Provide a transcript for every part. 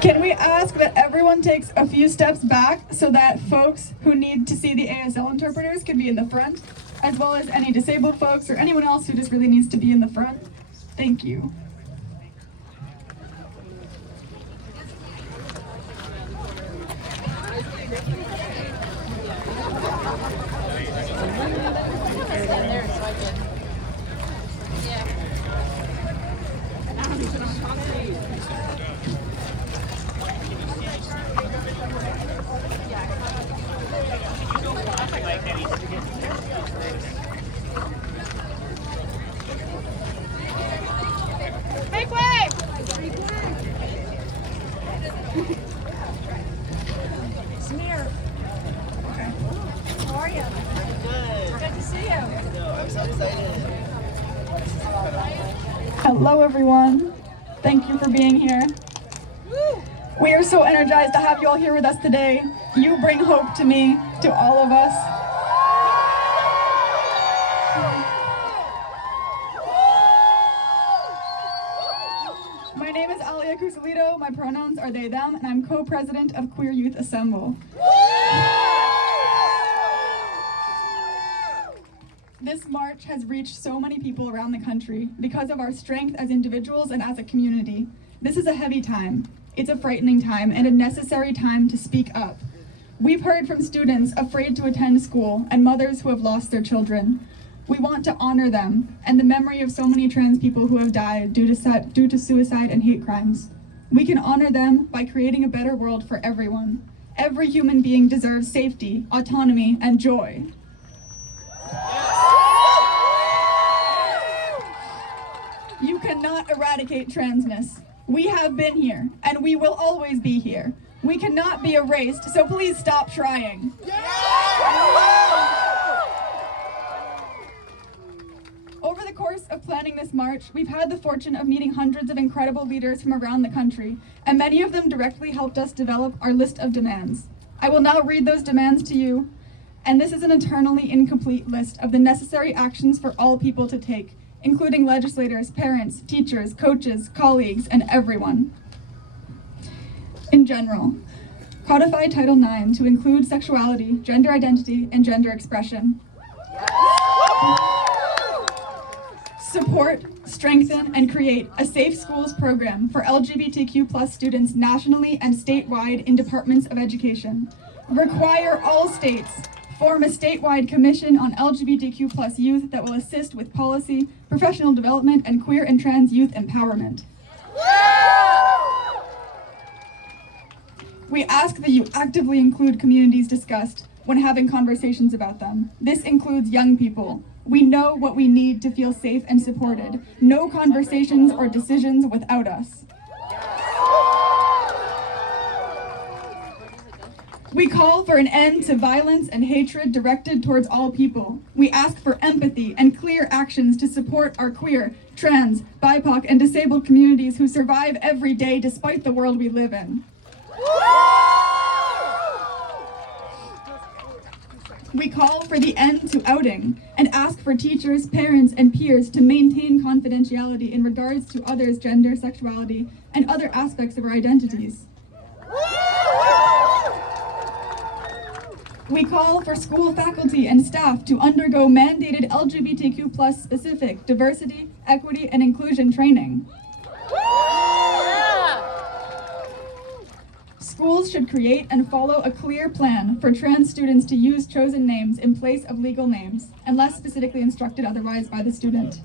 Can we ask that everyone takes a few steps back so that folks who need to see the ASL interpreters can be in the front, as well as any disabled folks or anyone else who just really needs to be in the front? Thank you. Make way! Smear. How are you? Good. Good to see you. I'm so excited. Hello everyone. Thank you for being here. We are so energized to have you all here with us today. You bring hope to me, to all of us. My name is Alia Cusalito, my pronouns are they, them, and I'm co-president of Queer Youth Assemble. This march has reached so many people around the country because of our strength as individuals and as a community. This is a heavy time. It's a frightening time and a necessary time to speak up. We've heard from students afraid to attend school and mothers who have lost their children. We want to honor them and the memory of so many trans people who have died due to suicide and hate crimes. We can honor them by creating a better world for everyone. Every human being deserves safety, autonomy, and joy. You cannot eradicate transness. We have been here, and we will always be here. We cannot be erased, so please stop trying. Over the course of planning this march, we've had the fortune of meeting hundreds of incredible leaders from around the country, and many of them directly helped us develop our list of demands. I will now read those demands to you, and this is an eternally incomplete list of the necessary actions for all people to take, including legislators, parents, teachers, coaches, colleagues, and everyone. In general, codify Title IX to include sexuality, gender identity, and gender expression. Support, strengthen, and create a safe schools program for LGBTQ+ students nationally and statewide in departments of education. Require all states form a statewide commission on LGBTQ+ youth that will assist with policy, professional development, and queer and trans youth empowerment. We ask that you actively include communities discussed when having conversations about them. This includes young people. We know what we need to feel safe and supported. No conversations or decisions without us. We call for an end to violence and hatred directed towards all people. We ask for empathy and clear actions to support our queer, trans, BIPOC, and disabled communities who survive every day despite the world we live in. We call for the end to outing and ask for teachers, parents, and peers to maintain confidentiality in regards to others' gender, sexuality, and other aspects of our identities. We call for school faculty and staff to undergo mandated LGBTQ+ specific diversity, equity, and inclusion training. Schools should create and follow a clear plan for trans students to use chosen names in place of legal names, unless specifically instructed otherwise by the student.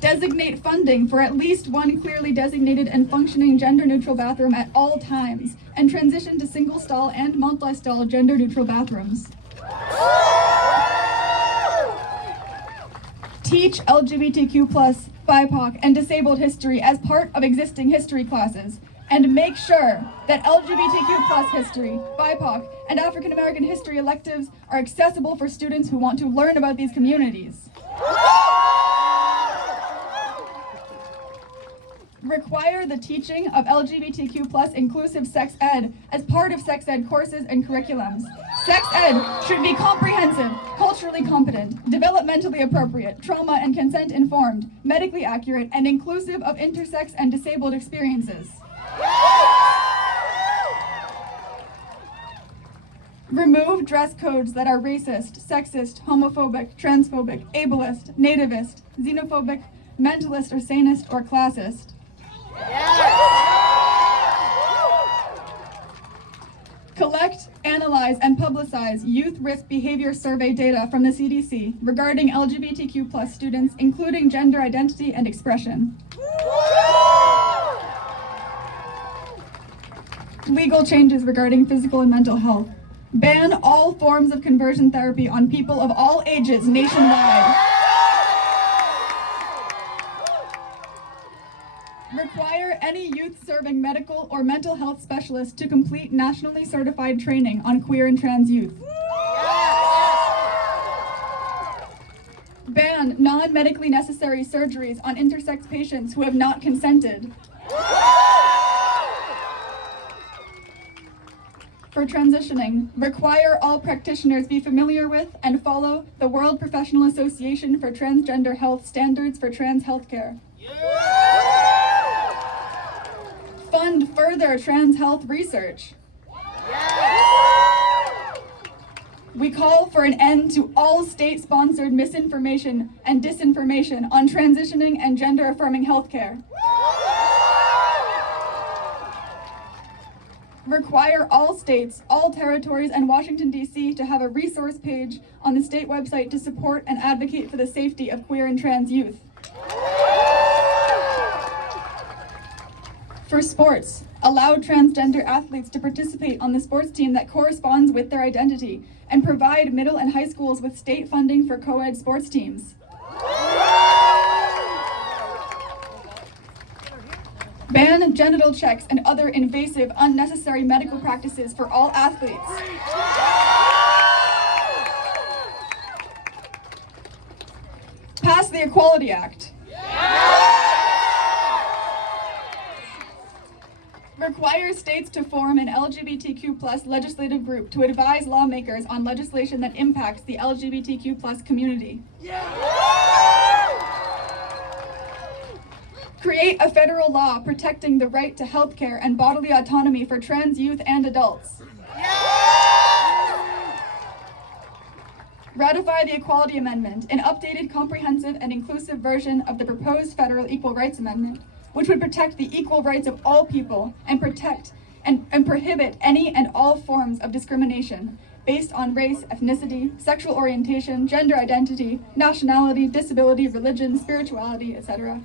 Designate funding for at least one clearly designated and functioning gender-neutral bathroom at all times, and transition to single-stall and multi-stall gender-neutral bathrooms. Teach LGBTQ+, BIPOC, and disabled history as part of existing history classes, and make sure that LGBTQ+ history, BIPOC, and African American history electives are accessible for students who want to learn about these communities. Require the teaching of LGBTQ+ inclusive sex ed as part of sex ed courses and curriculums. Sex ed should be comprehensive culturally competent, developmentally appropriate, trauma and consent informed, medically accurate, and inclusive of intersex and disabled experiences. Remove dress codes that are racist, sexist, homophobic, transphobic, ableist, nativist, xenophobic, mentalist or sanist or classist. Collect, analyze, and publicize youth risk behavior survey data from the CDC regarding LGBTQ+ students, including gender identity and expression. Legal changes regarding physical and mental health. Ban all forms of conversion therapy on people of all ages nationwide. Require any youth serving medical or mental health specialist to complete nationally certified training on queer and trans youth. Ban non-medically necessary surgeries on intersex patients who have not consented. For transitioning, require all practitioners be familiar with and follow the World Professional Association for Transgender Health Standards for Trans Healthcare. Fund further trans health research. We call for an end to all state-sponsored misinformation and disinformation on transitioning and gender-affirming healthcare. Require all states, all territories, and Washington, D.C. to have a resource page on the state website to support and advocate for the safety of queer and trans youth. For sports, allow transgender athletes to participate on the sports team that corresponds with their identity and provide middle and high schools with state funding for co-ed sports teams. Ban genital checks and other invasive, unnecessary medical practices for all athletes. Pass the Equality Act. Require states to form an LGBTQ+ legislative group to advise lawmakers on legislation that impacts the LGBTQ+ community. Create a federal law protecting the right to health care and bodily autonomy for trans youth and adults. Ratify the Equality Amendment, an updated, comprehensive, and inclusive version of the proposed federal Equal Rights Amendment, which would protect the equal rights of all people and protect and prohibit any and all forms of discrimination based on race, ethnicity, sexual orientation, gender identity, nationality, disability, religion, spirituality, etc.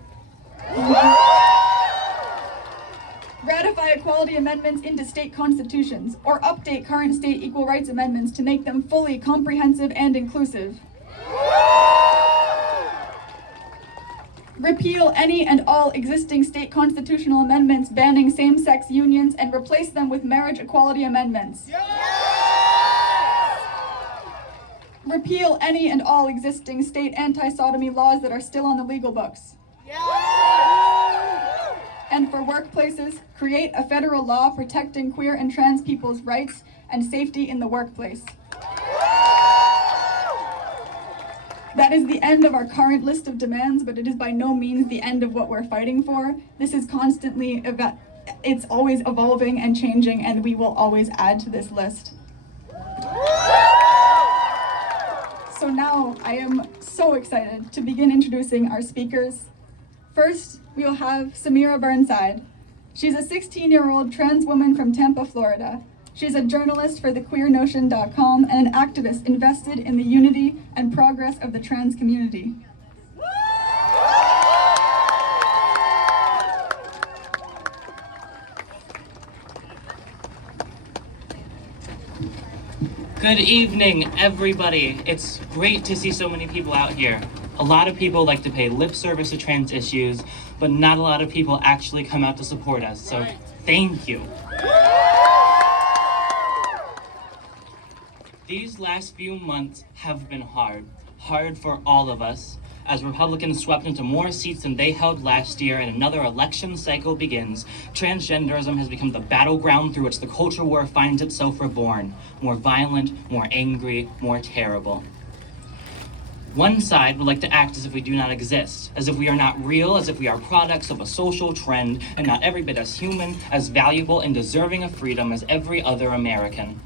Ratify equality amendments into state constitutions, or update current state equal rights amendments to make them fully comprehensive and inclusive. Repeal any and all existing state constitutional amendments banning same-sex unions and replace them with marriage equality amendments. Repeal any and all existing state anti-sodomy laws that are still on the legal books. And for workplaces, create a federal law protecting queer and trans people's rights and safety in the workplace. That is the end of our current list of demands, but it is by no means the end of what we're fighting for. This is constantly, it's always evolving and changing, and we will always add to this list. So now I am so excited to begin introducing our speakers. First, we will have Samira Burnside. She's a 16-year-old trans woman from Tampa, Florida. She's a journalist for thequeernotion.com and an activist invested in the unity and progress of the trans community. Good evening, everybody. It's great to see so many people out here. A lot of people like to pay lip service to trans issues, but not a lot of people actually come out to support us, so thank you. These last few months have been hard for all of us, as Republicans swept into more seats than they held last year and another election cycle begins. Transgenderism has become the battleground through which the culture war finds itself reborn, more violent, more angry, more terrible. One side would like to act as if we do not exist, as if we are not real, as if we are products of a social trend, and not every bit as human, as valuable, and deserving of freedom as every other American.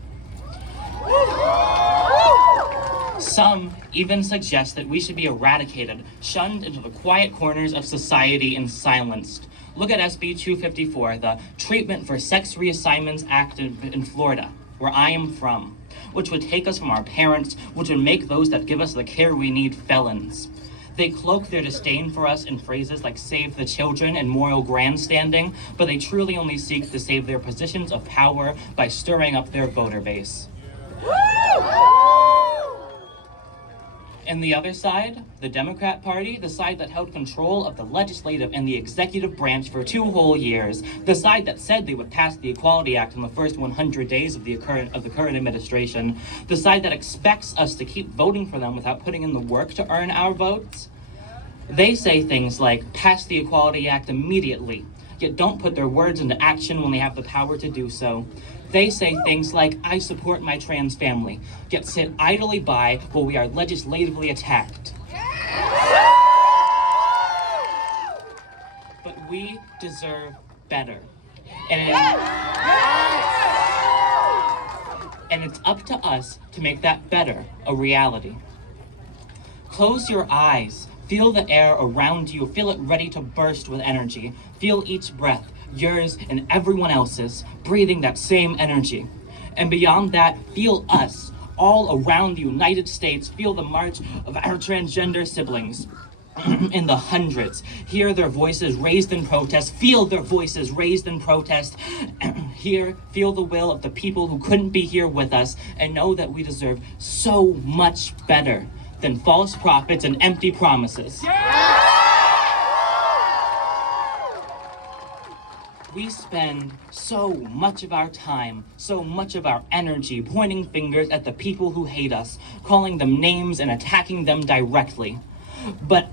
Some even suggest that we should be eradicated, shunned into the quiet corners of society and silenced. Look at SB 254, the Treatment for Sex Reassignments Act in Florida, where I am from, which would take us from our parents, which would make those that give us the care we need felons. They cloak their disdain for us in phrases like save the children and moral grandstanding, but they truly only seek to save their positions of power by stirring up their voter base. And the other side, the Democrat Party, the side that held control of the legislative and the executive branch for 2 whole years, the side that said they would pass the Equality Act in the first 100 days of the current administration, the side that expects us to keep voting for them without putting in the work to earn our votes. They say things like, pass the Equality Act immediately, yet don't put their words into action when they have the power to do so. They say things like, I support my trans family, yet sit idly by while we are legislatively attacked. But we deserve better. And it's up to us to make that better a reality. Close your eyes. Feel the air around you. Feel it ready to burst with energy. Feel each breath, yours and everyone else's, breathing that same energy. And beyond that, feel us, all around the United States. Feel the march of our transgender siblings in the hundreds. Hear their voices raised in protest. Feel their voices raised in protest. Feel the will of the people who couldn't be here with us, and know that we deserve so much better than false prophets and empty promises. We spend so much of our time, so much of our energy pointing fingers at the people who hate us, calling them names and attacking them directly. But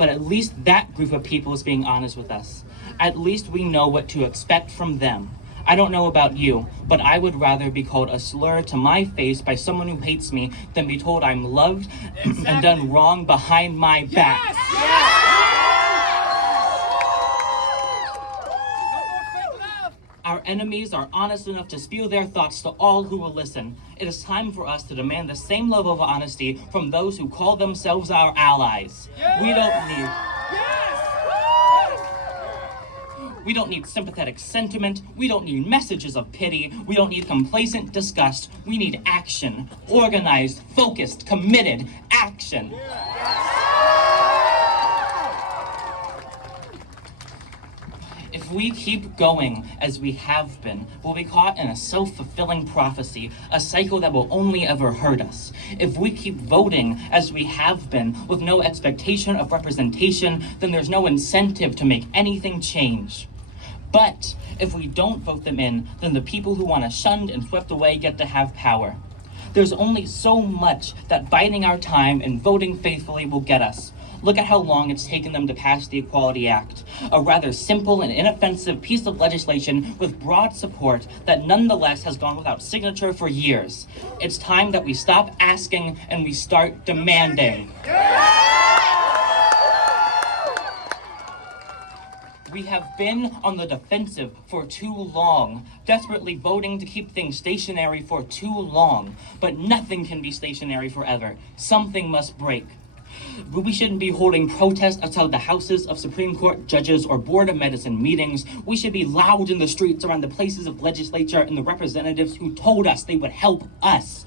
at least that group of people is being honest with us. At least we know what to expect from them. I don't know about you, but I would rather be called a slur to my face by someone who hates me than be told I'm loved and done wrong behind my back. Yes! Our enemies are honest enough to spew their thoughts to all who will listen. It is time for us to demand the same level of honesty from those who call themselves our allies. We don't need sympathetic sentiment. We don't need messages of pity. We don't need complacent disgust. We need action. Organized, focused, committed action. If we keep going as we have been, we'll be caught in a self-fulfilling prophecy, a cycle that will only ever hurt us. If we keep voting as we have been, with no expectation of representation, then there's no incentive to make anything change. But if we don't vote them in, then the people who want us shunned and swept away get to have power. There's only so much that biding our time and voting faithfully will get us. Look at how long it's taken them to pass the Equality Act, a rather simple and inoffensive piece of legislation with broad support that nonetheless has gone without signature for years. It's time that we stop asking and we start demanding. We have been on the defensive for too long, desperately voting to keep things stationary for too long. But nothing can be stationary forever. Something must break. We shouldn't be holding protests outside the houses of Supreme Court judges or Board of Medicine meetings. We should be loud in the streets around the places of legislature and the representatives who told us they would help us,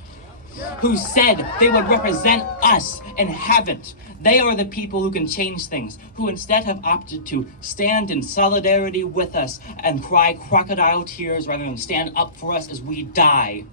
who said they would represent us and haven't. They are the people who can change things, who instead have opted to stand in solidarity with us and cry crocodile tears rather than stand up for us as we die.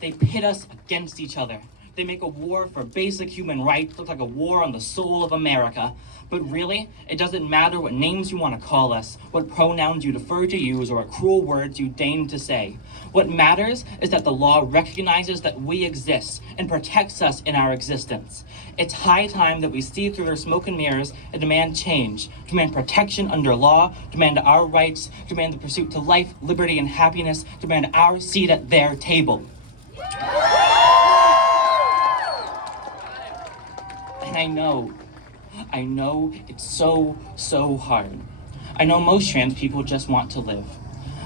They pit us against each other. They make a war for basic human rights look like a war on the soul of America. But really, it doesn't matter what names you want to call us, what pronouns you defer to use, or what cruel words you deign to say. What matters is that the law recognizes that we exist and protects us in our existence. It's high time that we see through their smoke and mirrors and demand change, demand protection under law, demand our rights, demand the pursuit to life, liberty, and happiness, demand our seat at their table. And I know it's so hard. I know most trans people just want to live.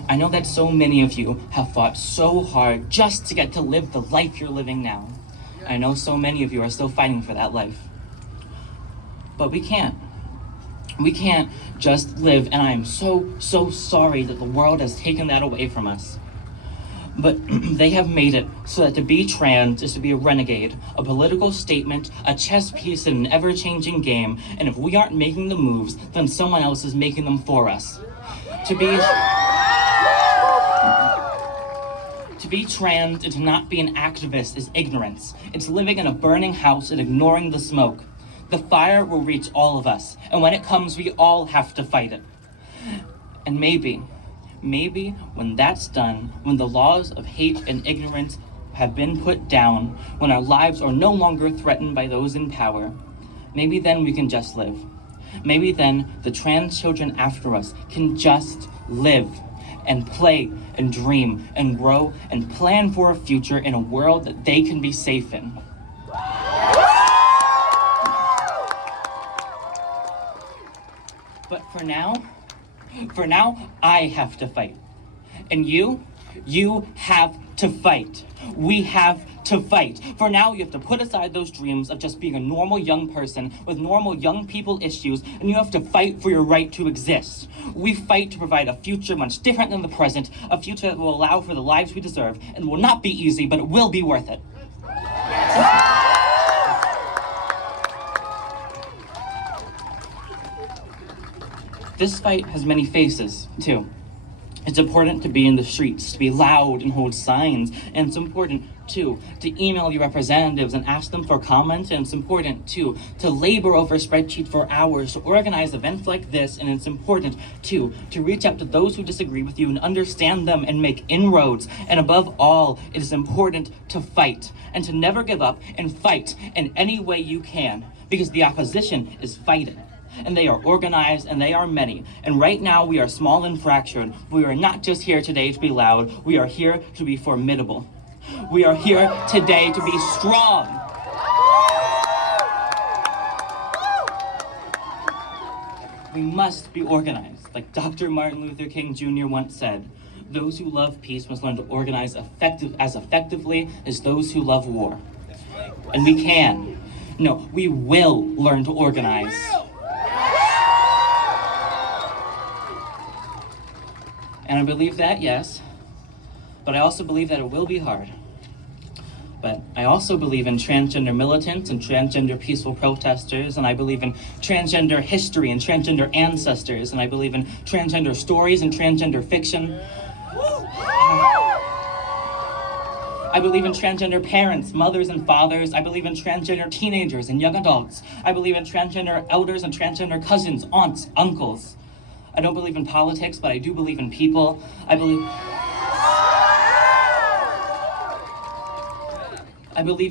I know that so many of you have fought so hard just to get to live the life you're living now. I know so many of you are still fighting for that life. But we can't. We can't just live, and I am so sorry that the world has taken that away from us. But they have made it so that to be trans is to be a renegade, a political statement, a chess piece in an ever-changing game, and if we aren't making the moves, then someone else is making them for us. To be trans and to not be an activist is ignorance. It's living in a burning house and ignoring the smoke. The fire will reach all of us, and when it comes, we all have to fight it. And maybe when that's done, when the laws of hate and ignorance have been put down, when our lives are no longer threatened by those in power, maybe then we can just live. Maybe then the trans children after us can just live and play and dream and grow and plan for a future in a world that they can be safe in. But for now, I have to fight. And you have to fight. We have to fight. For now, you have to put aside those dreams of just being a normal young person with normal young people issues, and you have to fight for your right to exist. We fight to provide a future much different than the present, a future that will allow for the lives we deserve, and will not be easy, but it will be worth it. This fight has many faces, too. It's important to be in the streets, to be loud and hold signs, and it's important, too, to email your representatives and ask them for comments, and it's important, too, to labor over spreadsheets for hours, to organize events like this, and it's important, too, to reach out to those who disagree with you and understand them and make inroads, and above all, it is important to fight, and to never give up and fight in any way you can, because the opposition is fighting. And they are organized, and they are many. And right now, we are small and fractured. We are not just here today to be loud. We are here to be formidable. We are here today to be strong. We must be organized. Like Dr. Martin Luther King Jr. once said, those who love peace must learn to organize as effectively as those who love war. And we can. No, we will learn to organize. And I believe that, yes, but I also believe that it will be hard. But I also believe in transgender militants and transgender peaceful protesters, and I believe in transgender history and transgender ancestors, and I believe in transgender stories and transgender fiction. I believe in transgender parents, mothers and fathers. I believe in transgender teenagers and young adults. I believe in transgender elders and transgender cousins, aunts, uncles. I don't believe in politics, but I do believe in people. I believe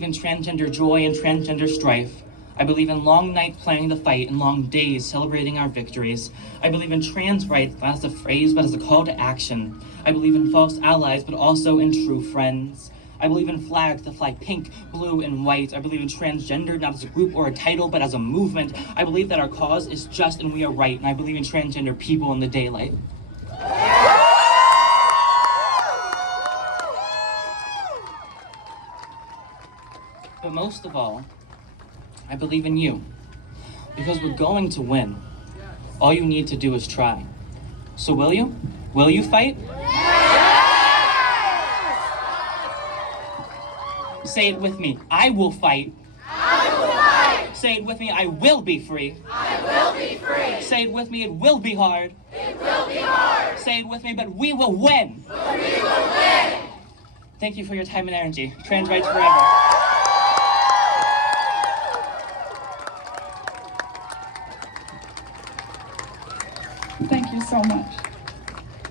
in transgender joy and transgender strife. I believe in long nights planning the fight and long days celebrating our victories. I believe in trans rights, not as a phrase, but as a call to action. I believe in false allies, but also in true friends. I believe in flags that fly pink, blue, and white. I believe in transgender not as a group or a title, but as a movement. I believe that our cause is just and we are right, and I believe in transgender people in the daylight. But most of all, I believe in you, because we're going to win. All you need to do is try. So will you? Will you fight? Say it with me. I will fight. I will fight. Say it with me. I will be free. I will be free. Say it with me. It will be hard. It will be hard. Say it with me, but we will win. But we will win. Thank you for your time and energy. Trans rights forever. Thank you so much.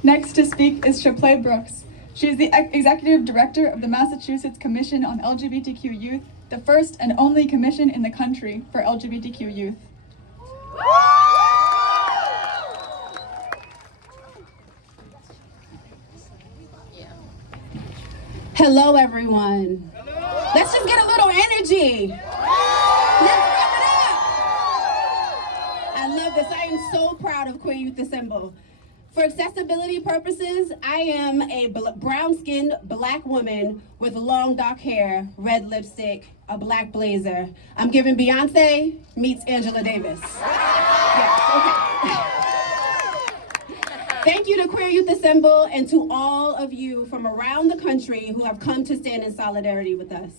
Next to speak is Chapley Brooks. She is the Executive Director of the Massachusetts Commission on LGBTQ Youth, the first and only commission in the country for LGBTQ youth. Hello, everyone. Let's just get a little energy. Let's give it up. I love this. I am so proud of Queer Youth Assemble. For accessibility purposes, I am a brown-skinned black woman with long dark hair, red lipstick, a black blazer. I'm giving Beyonce meets Angela Davis. Yes, okay. Thank you to Queer Youth Assemble and to all of you from around the country who have come to stand in solidarity with us.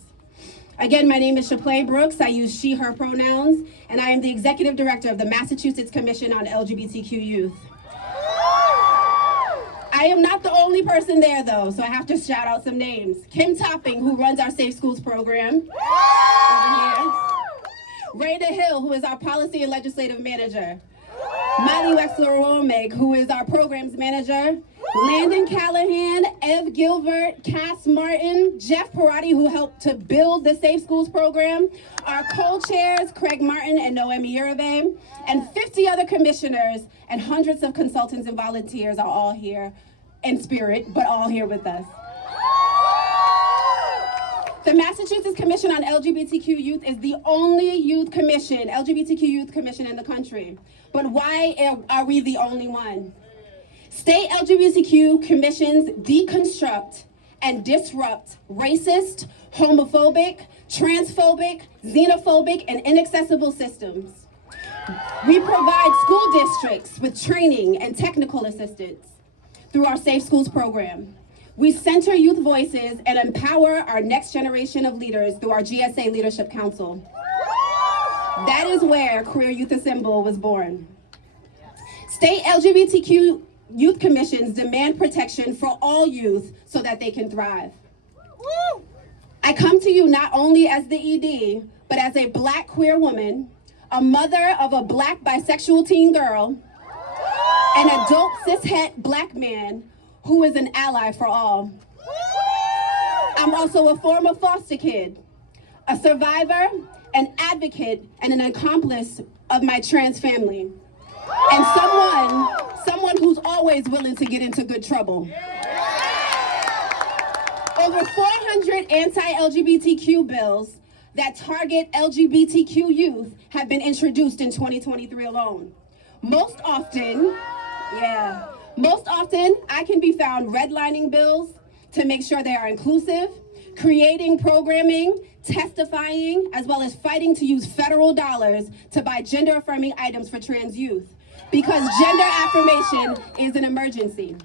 Again, my name is Shapley Brooks. I use she, her pronouns, and I am the Executive Director of the Massachusetts Commission on LGBTQ Youth. I am not the only person there, though, so I have to shout out some names. Kim Topping, who runs our Safe Schools program, over here. Raina Hill, who is our Policy and Legislative Manager. Molly Wexler-Romig, who is our Programs Manager. Landon Callahan, Ev Gilbert, Cass Martin, Jeff Parati, who helped to build the Safe Schools program. Our co-chairs, Craig Martin and Noemi Uribe, and 50 other commissioners and hundreds of consultants and volunteers are all here in spirit, but all here with us. The Massachusetts Commission on LGBTQ Youth is the only youth commission, LGBTQ youth commission in the country. But why are we the only one? State LGBTQ commissions deconstruct and disrupt racist, homophobic, transphobic, xenophobic, and inaccessible systems. We provide school districts with training and technical assistance through our Safe Schools program. We center youth voices and empower our next generation of leaders through our GSA Leadership Council. That is where Queer Youth Assemble was born. State LGBTQ youth commissions demand protection for all youth so that they can thrive. I come to you not only as the ED, but as a black queer woman, a mother of a black bisexual teen girl, an adult cishet black man who is an ally for all. I'm also a former foster kid, a survivor, an advocate, and an accomplice of my trans family, and someone who's always willing to get into good trouble. Over 400 anti-LGBTQ bills that target LGBTQ youth have been introduced in 2023 alone. Most often, I can be found redlining bills to make sure they are inclusive, creating programming, testifying, as well as fighting to use federal dollars to buy gender-affirming items for trans youth, because gender affirmation is an emergency.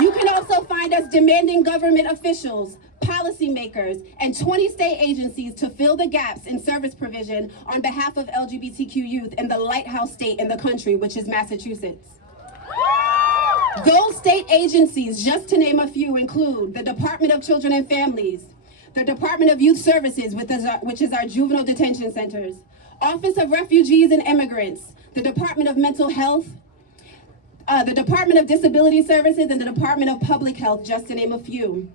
You can also find us demanding government officials, policymakers, and 20 state agencies to fill the gaps in service provision on behalf of LGBTQ youth in the lighthouse state in the country, which is Massachusetts. Those state agencies, just to name a few, include the Department of Children and Families, the Department of Youth Services, which is our juvenile detention centers, Office of Refugees and Immigrants, the Department of Mental Health, the Department of Disability Services, and the Department of Public Health, just to name a few.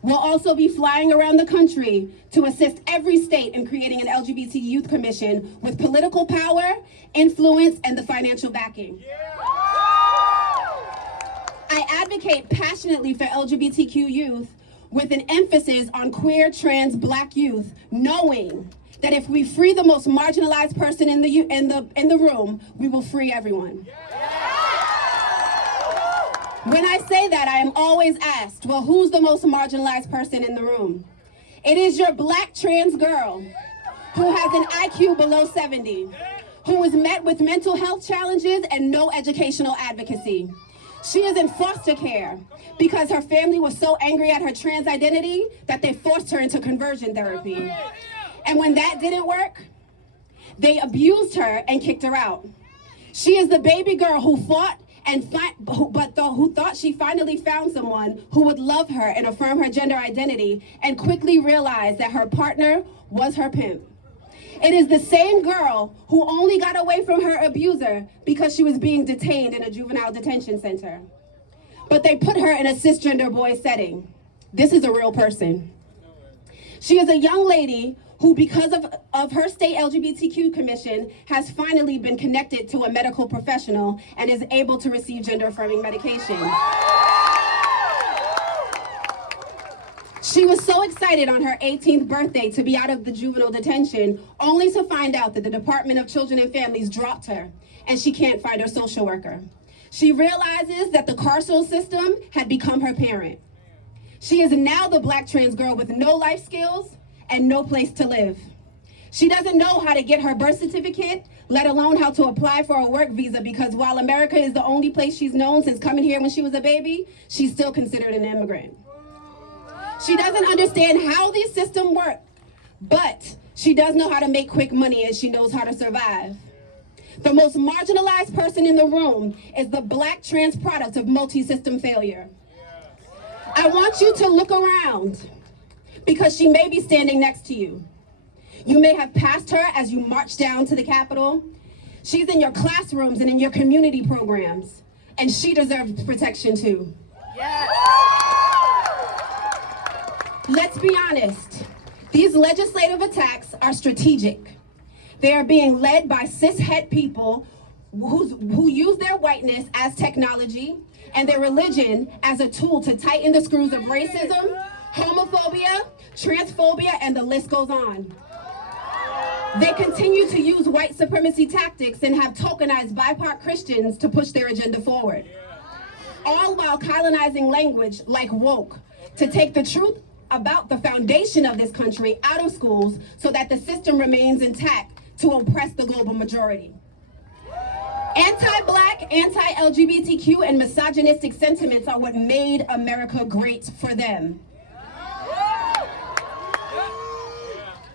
We'll also be flying around the country to assist every state in creating an LGBT youth commission with political power, influence, and the financial backing. I advocate passionately for LGBTQ youth with an emphasis on queer, trans, black youth, knowing that if we free the most marginalized person in the room, we will free everyone. When I say that, I am always asked, well, who's the most marginalized person in the room? It is your black trans girl who has an IQ below 70, who is met with mental health challenges and no educational advocacy. She is in foster care because her family was so angry at her trans identity that they forced her into conversion therapy. And when that didn't work, they abused her and kicked her out. She is the baby girl who fought who thought she finally found someone who would love her and affirm her gender identity, and quickly realized that her partner was her pimp. It is the same girl who only got away from her abuser because she was being detained in a juvenile detention center. But they put her in a cisgender boy setting. This is a real person. She is a young lady who, because of her state LGBTQ commission, has finally been connected to a medical professional and is able to receive gender-affirming medication. She was so excited on her 18th birthday to be out of the juvenile detention, only to find out that the Department of Children and Families dropped her, and she can't find her social worker. She realizes that the carceral system had become her parent. She is now the Black trans girl with no life skills and no place to live. She doesn't know how to get her birth certificate, let alone how to apply for a work visa, because while America is the only place she's known since coming here when she was a baby, she's still considered an immigrant. She doesn't understand how these systems work, but she does know how to make quick money and she knows how to survive. The most marginalized person in the room is the Black trans product of multi-system failure. I want you to look around because she may be standing next to you. You may have passed her as you march down to the Capitol. She's in your classrooms and in your community programs, and she deserves protection too. Yes. Let's be honest. These legislative attacks are strategic. They are being led by cis-het people who use their whiteness as technology and their religion as a tool to tighten the screws of racism, homophobia, transphobia, and the list goes on. They continue to use white supremacy tactics and have tokenized BIPOC Christians to push their agenda forward. All while colonizing language like woke to take the truth about the foundation of this country out of schools so that the system remains intact to oppress the global majority. Anti-Black, anti-LGBTQ, and misogynistic sentiments are what made America great for them.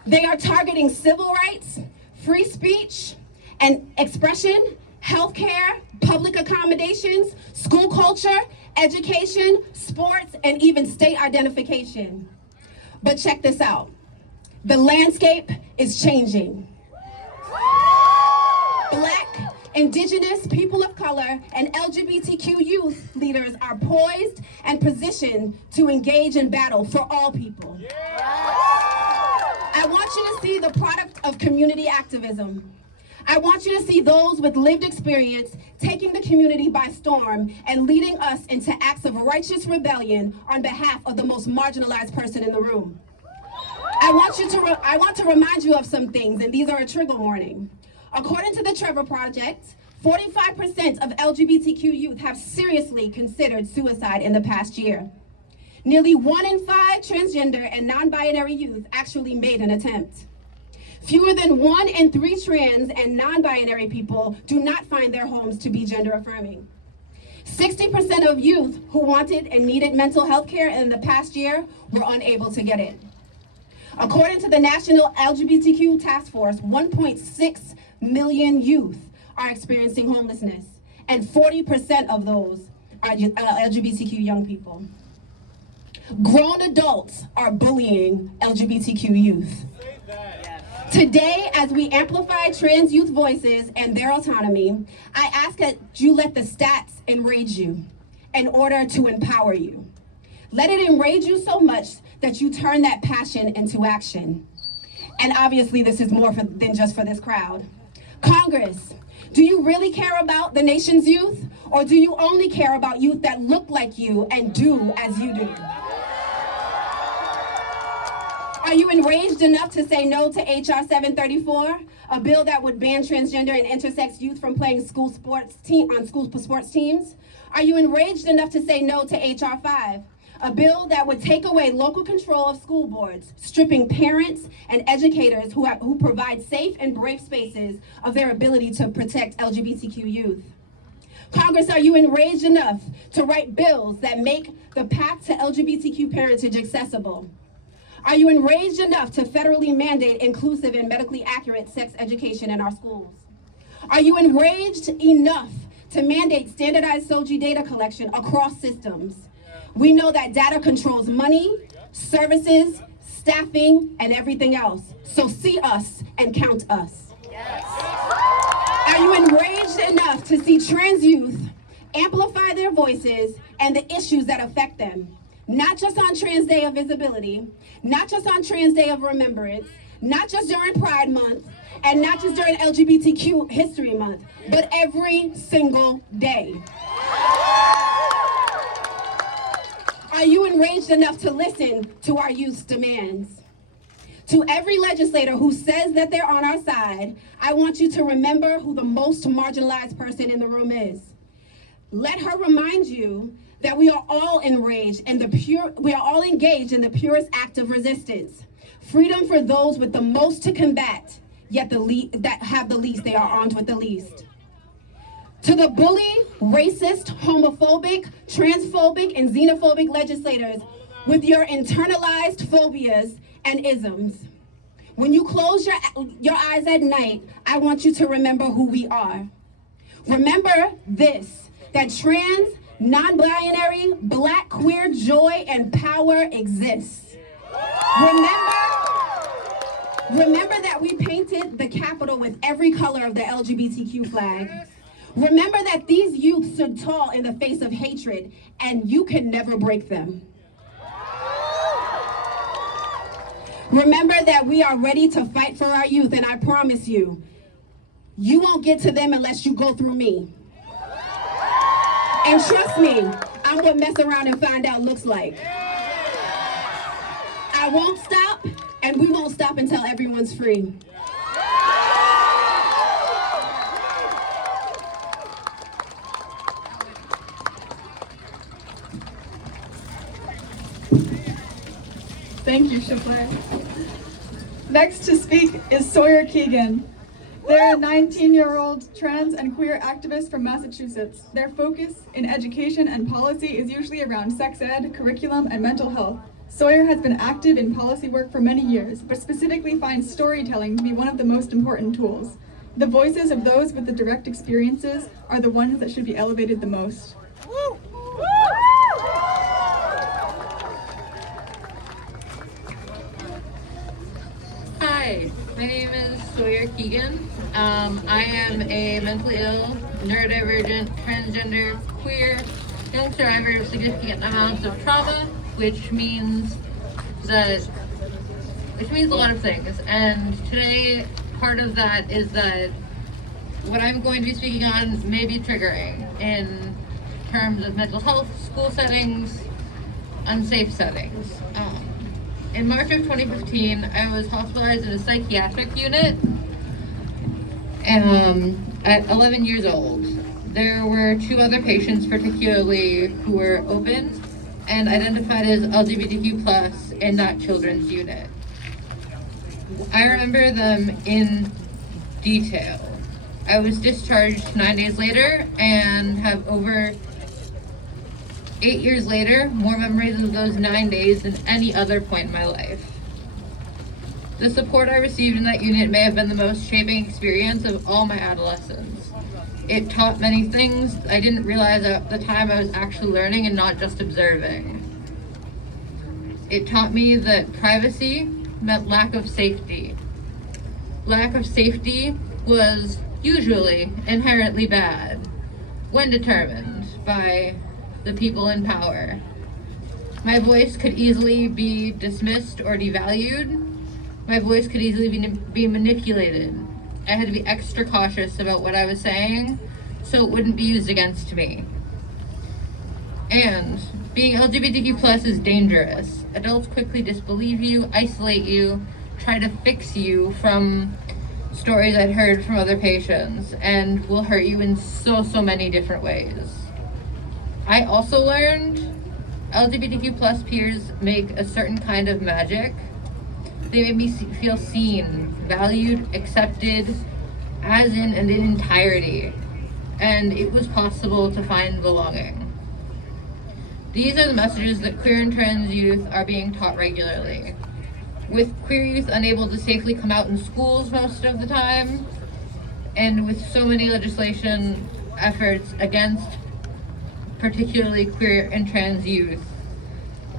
They are targeting civil rights, free speech, and expression, healthcare, public accommodations, school culture, education, sports, and even state identification. But check this out. The landscape is changing. Black, Indigenous, people of color, and LGBTQ youth leaders are poised and positioned to engage in battle for all people. I want you to see the product of community activism. I want you to see those with lived experience taking the community by storm and leading us into acts of righteous rebellion on behalf of the most marginalized person in the room. I want to remind you of some things, and these are a trigger warning. According to the Trevor Project, 45% of LGBTQ youth have seriously considered suicide in the past year. Nearly 1 in 5 transgender and non-binary youth actually made an attempt. Fewer than 1 in 3 trans and non-binary people do not find their homes to be gender affirming. 60% of youth who wanted and needed mental health care in the past year were unable to get it. According to the National LGBTQ Task Force, 1.6 million youth are experiencing homelessness, and 40% of those are LGBTQ young people. Grown adults are bullying LGBTQ youth. Today, as we amplify trans youth voices and their autonomy, I ask that you let the stats enrage you in order to empower you. Let it enrage you so much that you turn that passion into action. And obviously, this is more than just for this crowd. Congress, do you really care about the nation's youth? Or do you only care about youth that look like you and do as you do? Are you enraged enough to say no to HR 734, a bill that would ban transgender and intersex youth from playing school sports teams? Are you enraged enough to say no to HR 5, a bill that would take away local control of school boards, stripping parents and educators who provide safe and brave spaces of their ability to protect LGBTQ youth? Congress, are you enraged enough to write bills that make the path to LGBTQ parentage accessible? Are you enraged enough to federally mandate inclusive and medically accurate sex education in our schools? Are you enraged enough to mandate standardized SOGI data collection across systems? We know that data controls money, services, staffing, and everything else. So see us and count us. Yes. Are you enraged enough to see trans youth amplify their voices and the issues that affect them? Not just on Trans Day of Visibility, not just on Trans Day of Remembrance, not just during Pride Month, and not just during LGBTQ History Month, but every single day. Are you enraged enough to listen to our youth's demands? To every legislator who says that they're on our side, I want you to remember who the most marginalized person in the room is. Let her remind you that we are all enraged and we are all engaged in the purest act of resistance. Freedom for those with the most to combat, yet that have the least, they are armed with the least. To the bully, racist, homophobic, transphobic, and xenophobic legislators with your internalized phobias and isms. When you close your eyes at night, I want you to remember who we are. Remember this, that trans, non-binary, black, queer, joy, and power exists. Remember that we painted the Capitol with every color of the LGBTQ flag. Remember that these youth stood tall in the face of hatred, and you can never break them. Remember that we are ready to fight for our youth, and I promise you, you won't get to them unless you go through me. And trust me, I'm what mess around and find out looks like. I won't stop, and we won't stop until everyone's free. Thank you, Shafler. Next to speak is Sawyer Keegan. They're a 19-year-old trans and queer activist from Massachusetts. Their focus in education and policy is usually around sex ed, curriculum, and mental health. Sawyer has been active in policy work for many years, but specifically finds storytelling to be one of the most important tools. The voices of those with the direct experiences are the ones that should be elevated the most. Hi, my name is Sawyer Keegan. I am a mentally ill, neurodivergent, transgender, queer, young survivor of significant amounts of trauma, which means a lot of things. And today, part of that is that what I'm going to be speaking on may be triggering in terms of mental health, school settings, unsafe settings. In March of 2015, I was hospitalized in a psychiatric unit at 11 years old. There were 2 other patients particularly who were open and identified as LGBTQ+ in that children's unit. I remember them in detail. I was discharged 9 days later and have over 8 years later, more memories of those 9 days than any other point in my life. The support I received in that unit may have been the most shaping experience of all my adolescence. It taught many things I didn't realize at the time I was actually learning and not just observing. It taught me that privacy meant lack of safety. Lack of safety was usually inherently bad when determined by the people in power. My voice could easily be dismissed or devalued. My voice could easily be manipulated. I had to be extra cautious about what I was saying so it wouldn't be used against me. And being LGBTQ+ is dangerous. Adults quickly disbelieve you, isolate you, try to fix you from stories I'd heard from other patients, and will hurt you in so many different ways. I also learned LGBTQ+ peers make a certain kind of magic. They made me feel seen, valued, accepted, as in and in entirety. And it was possible to find belonging. These are the messages that queer and trans youth are being taught regularly. With queer youth unable to safely come out in schools most of the time, and with so many legislation efforts against particularly queer and trans youth,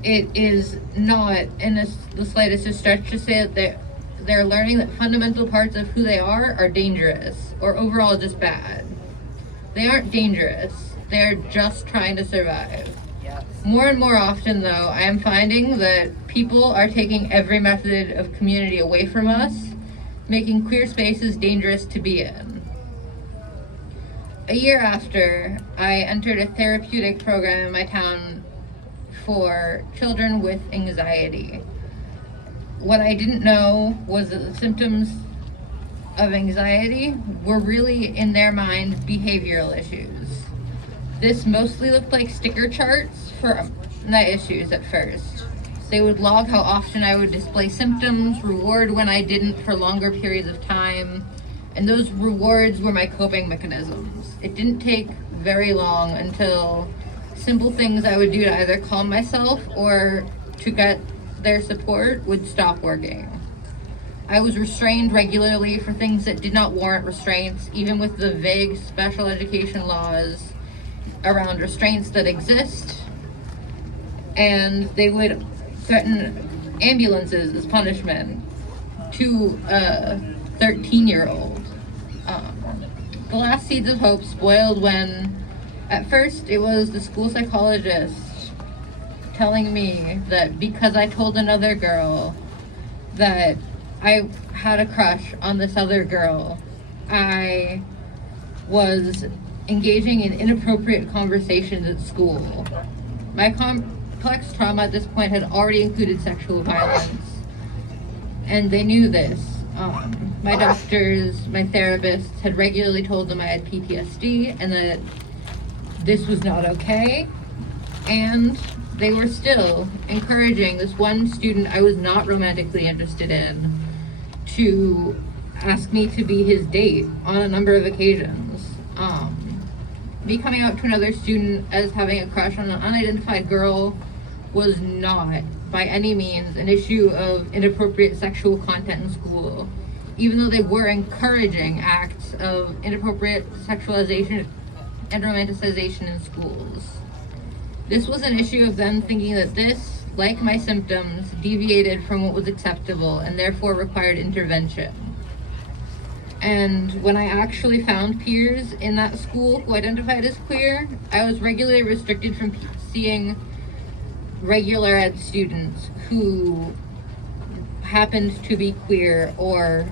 it is not in the slightest a stretch to say that they're learning that fundamental parts of who they are dangerous or overall just bad. They aren't dangerous, they're just trying to survive. More and more often though, I am finding that people are taking every method of community away from us, making queer spaces dangerous to be in. A year after, I entered a therapeutic program in my town for children with anxiety. What I didn't know was that the symptoms of anxiety were really, in their mind, behavioral issues. This mostly looked like sticker charts for my issues at first. They would log how often I would display symptoms, reward when I didn't for longer periods of time, and those rewards were my coping mechanisms. It didn't take very long until simple things I would do to either calm myself or to get their support would stop working. I was restrained regularly for things that did not warrant restraints, even with the vague special education laws around restraints that exist, and they would threaten ambulances as punishment to a 13-year-old. The last seeds of hope spoiled when, at first, it was the school psychologist telling me that because I told another girl that I had a crush on this other girl, I was engaging in inappropriate conversations at school. My complex trauma at this point had already included sexual violence, and they knew this. My doctors, my therapists had regularly told them I had PTSD and that this was not okay, and they were still encouraging this one student I was not romantically interested in to ask me to be his date on a number of occasions. Me coming out to another student as having a crush on an unidentified girl was not, by any means, an issue of inappropriate sexual content in school, even though they were encouraging acts of inappropriate sexualization and romanticization in schools. This was an issue of them thinking that this, like my symptoms, deviated from what was acceptable and therefore required intervention. And when I actually found peers in that school who identified as queer, I was regularly restricted from seeing regular ed students who happened to be queer, or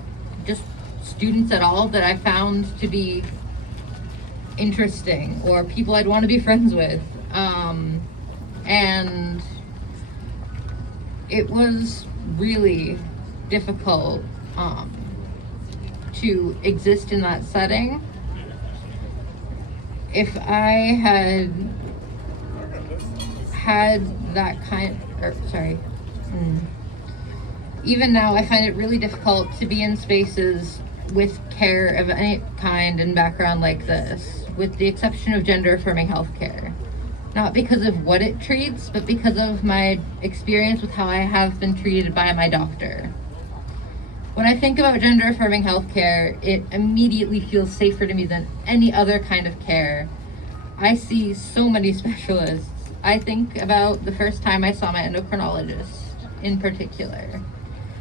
just students at all that I found to be interesting or people I'd want to be friends with. And it was really difficult to exist in that setting. If I had that kind, even now I find it really difficult to be in spaces with care of any kind and background like this, with the exception of gender-affirming healthcare. Not because of what it treats, but because of my experience with how I have been treated by my doctor. When I think about gender-affirming healthcare, it immediately feels safer to me than any other kind of care. I see so many specialists. I think about the first time I saw my endocrinologist in particular.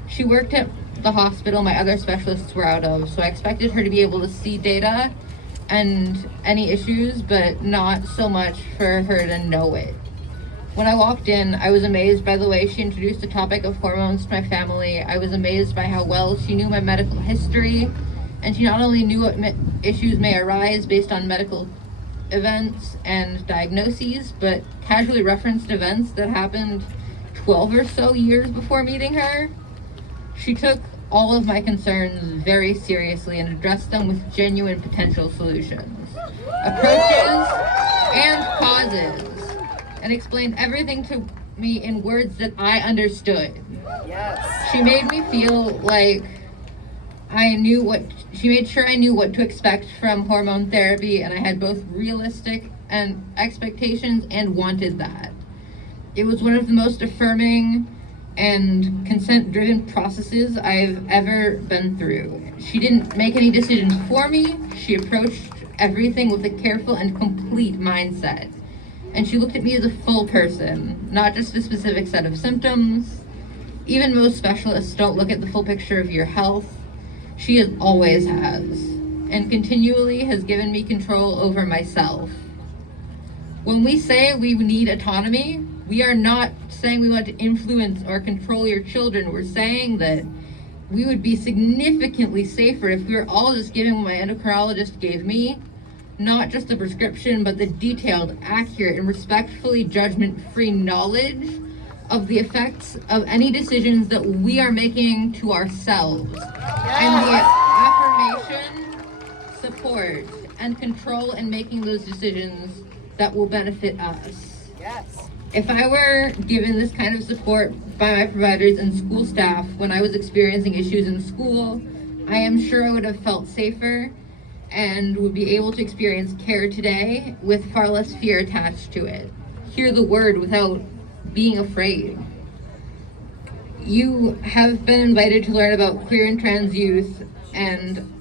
She worked at the hospital my other specialists were out of, so I expected her to be able to see data and any issues, but not so much for her to know it. When I walked in, I was amazed by the way she introduced the topic of hormones to my family. I was amazed by how well she knew my medical history, and she not only knew what issues may arise based on medical events and diagnoses, but casually referenced events that happened 12 or so years before meeting her. She took all of my concerns very seriously and addressed them with genuine potential solutions, approaches, and causes, and explained everything to me in words that I understood. Yes. She made me feel like she made sure I knew what to expect from hormone therapy, and I had both realistic and expectations and wanted that. It was one of the most affirming and consent-driven processes I've ever been through. She didn't make any decisions for me. She approached everything with a careful and complete mindset. And she looked at me as a full person, not just a specific set of symptoms. Even most specialists don't look at the full picture of your health. She always has, and continually has given me control over myself. When we say we need autonomy, we are not saying we want to influence or control your children. We're saying that we would be significantly safer if we were all just giving what my endocrinologist gave me, not just the prescription, but the detailed, accurate, and respectfully judgment-free knowledge of the effects of any decisions that we are making to ourselves, and the affirmation, support, and control in making those decisions that will benefit us. Yes. If I were given this kind of support by my providers and school staff when I was experiencing issues in school, I am sure I would have felt safer and would be able to experience care today with far less fear attached to it. Hear the word without being afraid. You have been invited to learn about queer and trans youth, and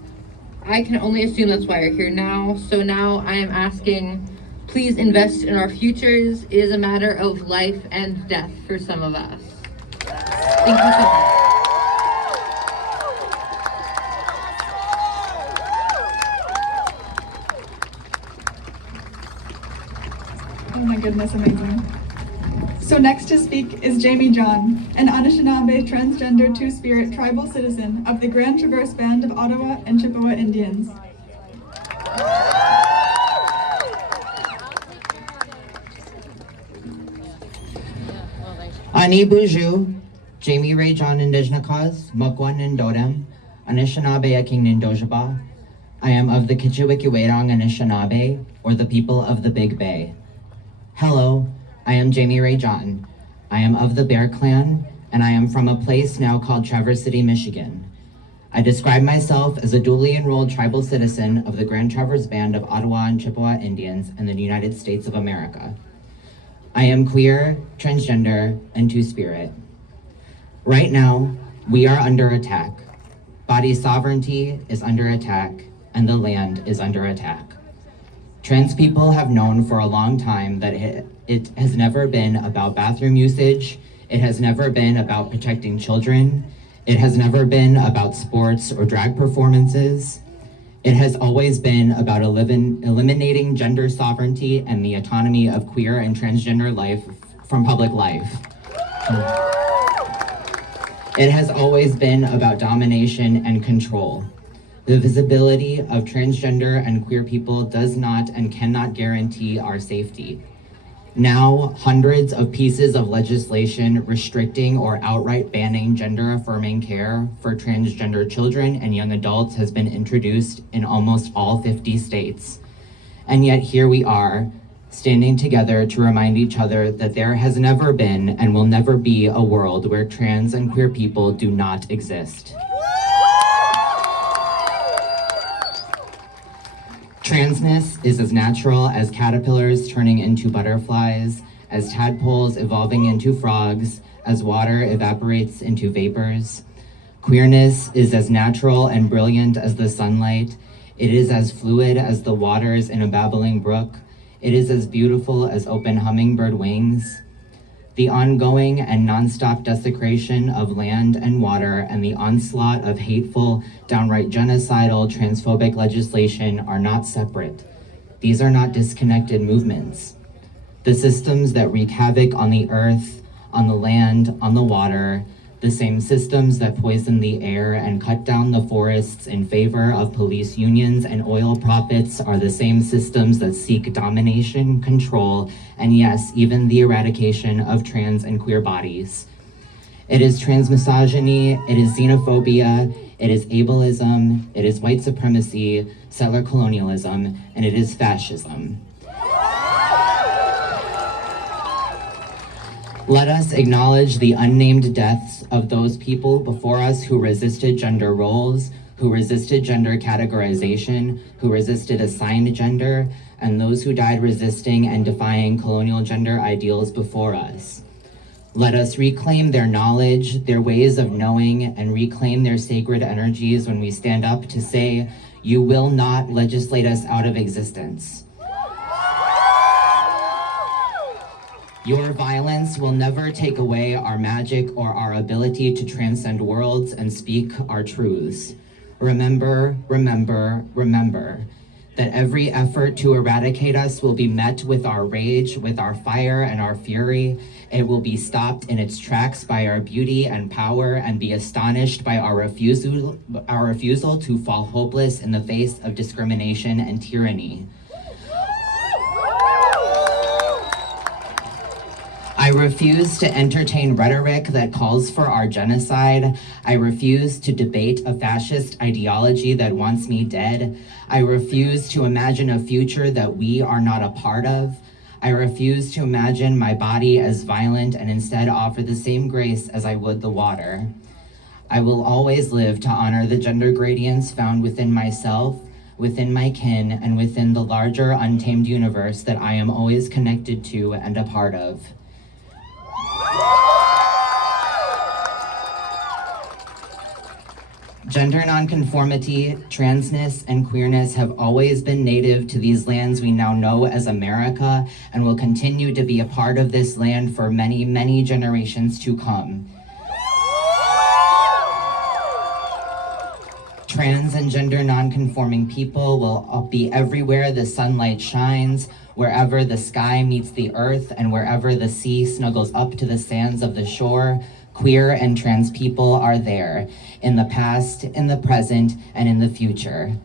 I can only assume that's why you're here now. So now I am asking, please invest in our futures. It is a matter of life and death for some of us. Thank you so much. Oh my goodness, amazing. So next to speak is Jamie John, an Anishinaabe transgender two-spirit tribal citizen of the Grand Traverse Band of Ottawa and Chippewa Indians. Ani Buju, Jamie Ray John Indigenous, Mukwan Nindodem, Anishinaabe Aking Nindojaba. I am of the Kichiwikiwerang Anishinaabe, or the people of the Big Bay. Hello, I am Jamie Ray John. I am of the Bear Clan, and I am from a place now called Traverse City, Michigan. I describe myself as a duly enrolled tribal citizen of the Grand Traverse Band of Ottawa and Chippewa Indians in the United States of America. I am queer, transgender, and two-spirit. Right now, we are under attack. Body sovereignty is under attack, and the land is under attack. Trans people have known for a long time that it has never been about bathroom usage, it has never been about protecting children, it has never been about sports or drag performances. It has always been about eliminating gender sovereignty and the autonomy of queer and transgender life from public life. It has always been about domination and control. The visibility of transgender and queer people does not and cannot guarantee our safety. Now, hundreds of pieces of legislation restricting or outright banning gender-affirming care for transgender children and young adults has been introduced in almost all 50 states. And yet here we are, standing together to remind each other that there has never been and will never be a world where trans and queer people do not exist. Transness is as natural as caterpillars turning into butterflies, as tadpoles evolving into frogs, as water evaporates into vapors. Queerness is as natural and brilliant as the sunlight. It is as fluid as the waters in a babbling brook. It is as beautiful as open hummingbird wings. The ongoing and nonstop desecration of land and water and the onslaught of hateful, downright genocidal, transphobic legislation are not separate. These are not disconnected movements. The systems that wreak havoc on the earth, on the land, on the water, the same systems that poison the air and cut down the forests in favor of police unions and oil profits are the same systems that seek domination, control, and yes, even the eradication of trans and queer bodies. It is transmisogyny, it is xenophobia, it is ableism, it is white supremacy, settler colonialism, and it is fascism. Let us acknowledge the unnamed deaths of those people before us who resisted gender roles, who resisted gender categorization, who resisted assigned gender, and those who died resisting and defying colonial gender ideals before us. Let us reclaim their knowledge, their ways of knowing, and reclaim their sacred energies when we stand up to say, "You will not legislate us out of existence." Your violence will never take away our magic or our ability to transcend worlds and speak our truths. Remember, remember, remember that every effort to eradicate us will be met with our rage, with our fire and our fury. It will be stopped in its tracks by our beauty and power and be astonished by our refusal to fall hopeless in the face of discrimination and tyranny. refuse to entertain rhetoric that calls for our genocide. I refuse to debate a fascist ideology that wants me dead. I refuse to imagine a future that we are not a part of. I refuse to imagine my body as violent and instead offer the same grace as I would the water. I will always live to honor the gender gradients found within myself, within my kin, and within the larger untamed universe that I am always connected to and a part of. Gender nonconformity, transness, and queerness have always been native to these lands we now know as America and will continue to be a part of this land for many, many generations to come. Trans and gender nonconforming people will be everywhere the sunlight shines, wherever the sky meets the earth, and wherever the sea snuggles up to the sands of the shore. Queer and trans people are there, in the past, in the present, and in the future.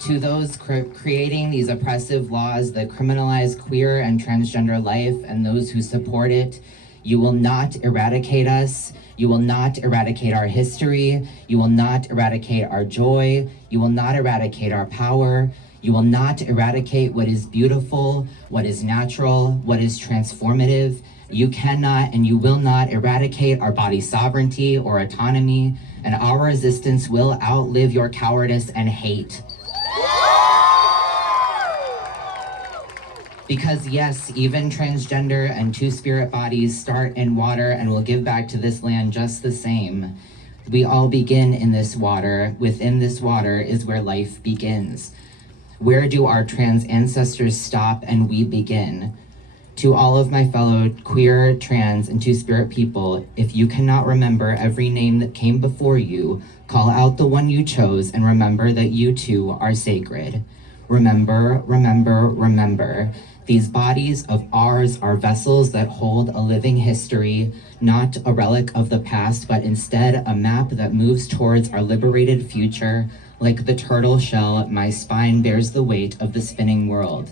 To those creating these oppressive laws that criminalize queer and transgender life and those who support it, you will not eradicate us. You will not eradicate our history. You will not eradicate our joy. You will not eradicate our power. You will not eradicate what is beautiful, what is natural, what is transformative. You cannot and you will not eradicate our body sovereignty or autonomy, and our resistance will outlive your cowardice and hate. Because yes, even transgender and two-spirit bodies start in water and will give back to this land just the same. We all begin in this water. Within this water is where life begins. Where do our trans ancestors stop and we begin? To all of my fellow queer, trans, and two-spirit people, if you cannot remember every name that came before you, call out the one you chose and remember that you too are sacred. Remember, remember, remember. These bodies of ours are vessels that hold a living history, not a relic of the past, but instead a map that moves towards our liberated future. Like the turtle shell, my spine bears the weight of the spinning world.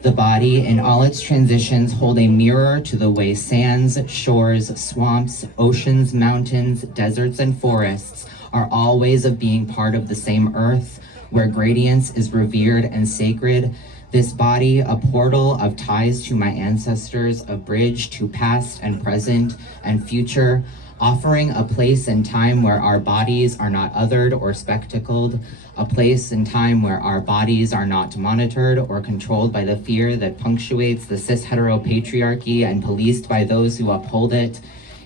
The body, in all its transitions, hold a mirror to the way sands, shores, swamps, oceans, mountains, deserts, and forests are all ways of being part of the same earth, where gradience is revered and sacred. This body, a portal of ties to my ancestors, a bridge to past and present and future, offering a place and time where our bodies are not othered or spectacled, a place and time where our bodies are not monitored or controlled by the fear that punctuates the cis-heteropatriarchy and policed by those who uphold it.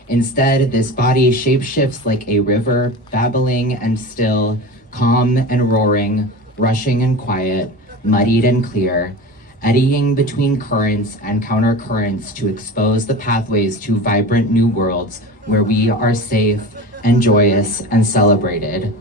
Instead, this body shapeshifts like a river, babbling and still, calm and roaring, rushing and quiet, muddied and clear, eddying between currents and countercurrents to expose the pathways to vibrant new worlds where we are safe and joyous and celebrated.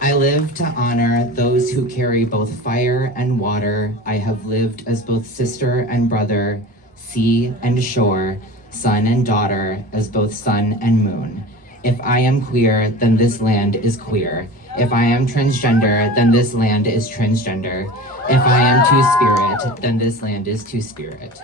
I live to honor those who carry both fire and water. I have lived as both sister and brother, sea and shore, son and daughter, as both sun and moon. If I am queer, then this land is queer. If I am transgender, then this land is transgender. If I am two-spirit, then this land is two-spirit.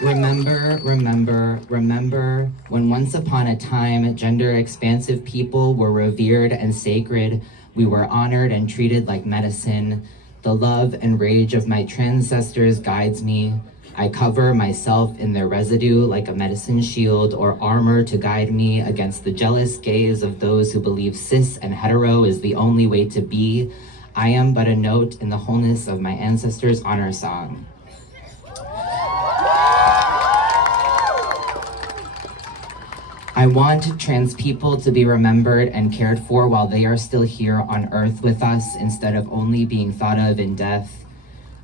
Remember, remember, remember when once upon a time, gender-expansive people were revered and sacred. We were honored and treated like medicine. The love and rage of my transcestors guides me. I cover myself in their residue like a medicine shield or armor to guide me against the jealous gaze of those who believe cis and hetero is the only way to be. I am but a note in the wholeness of my ancestors' honor song. I want trans people to be remembered and cared for while they are still here on Earth with us instead of only being thought of in death.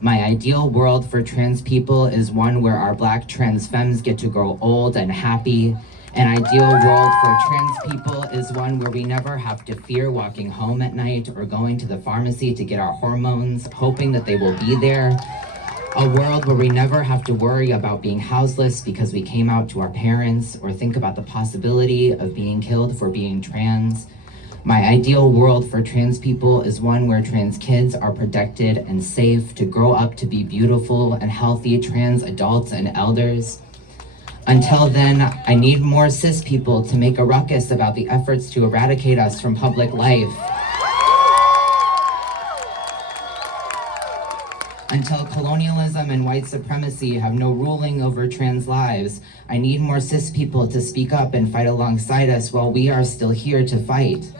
My ideal world for trans people is one where our Black trans femmes get to grow old and happy. An ideal world for trans people is one where we never have to fear walking home at night or going to the pharmacy to get our hormones, hoping that they will be there. A world where we never have to worry about being houseless because we came out to our parents or think about the possibility of being killed for being trans. My ideal world for trans people is one where trans kids are protected and safe to grow up to be beautiful and healthy trans adults and elders. Until then, I need more cis people to make a ruckus about the efforts to eradicate us from public life. Until colonialism and white supremacy have no ruling over trans lives, I need more cis people to speak up and fight alongside us while we are still here to fight.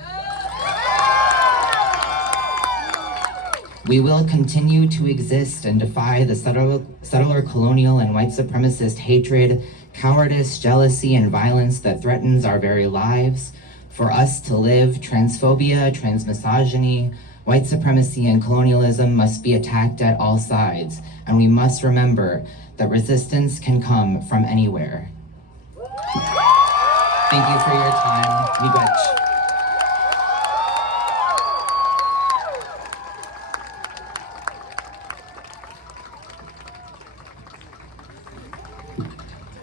We will continue to exist and defy the settler colonial and white supremacist hatred, cowardice, jealousy, and violence that threatens our very lives. For us to live, transphobia, transmisogyny, white supremacy, and colonialism must be attacked at all sides, and we must remember that resistance can come from anywhere. Thank you for your time. Miigwech.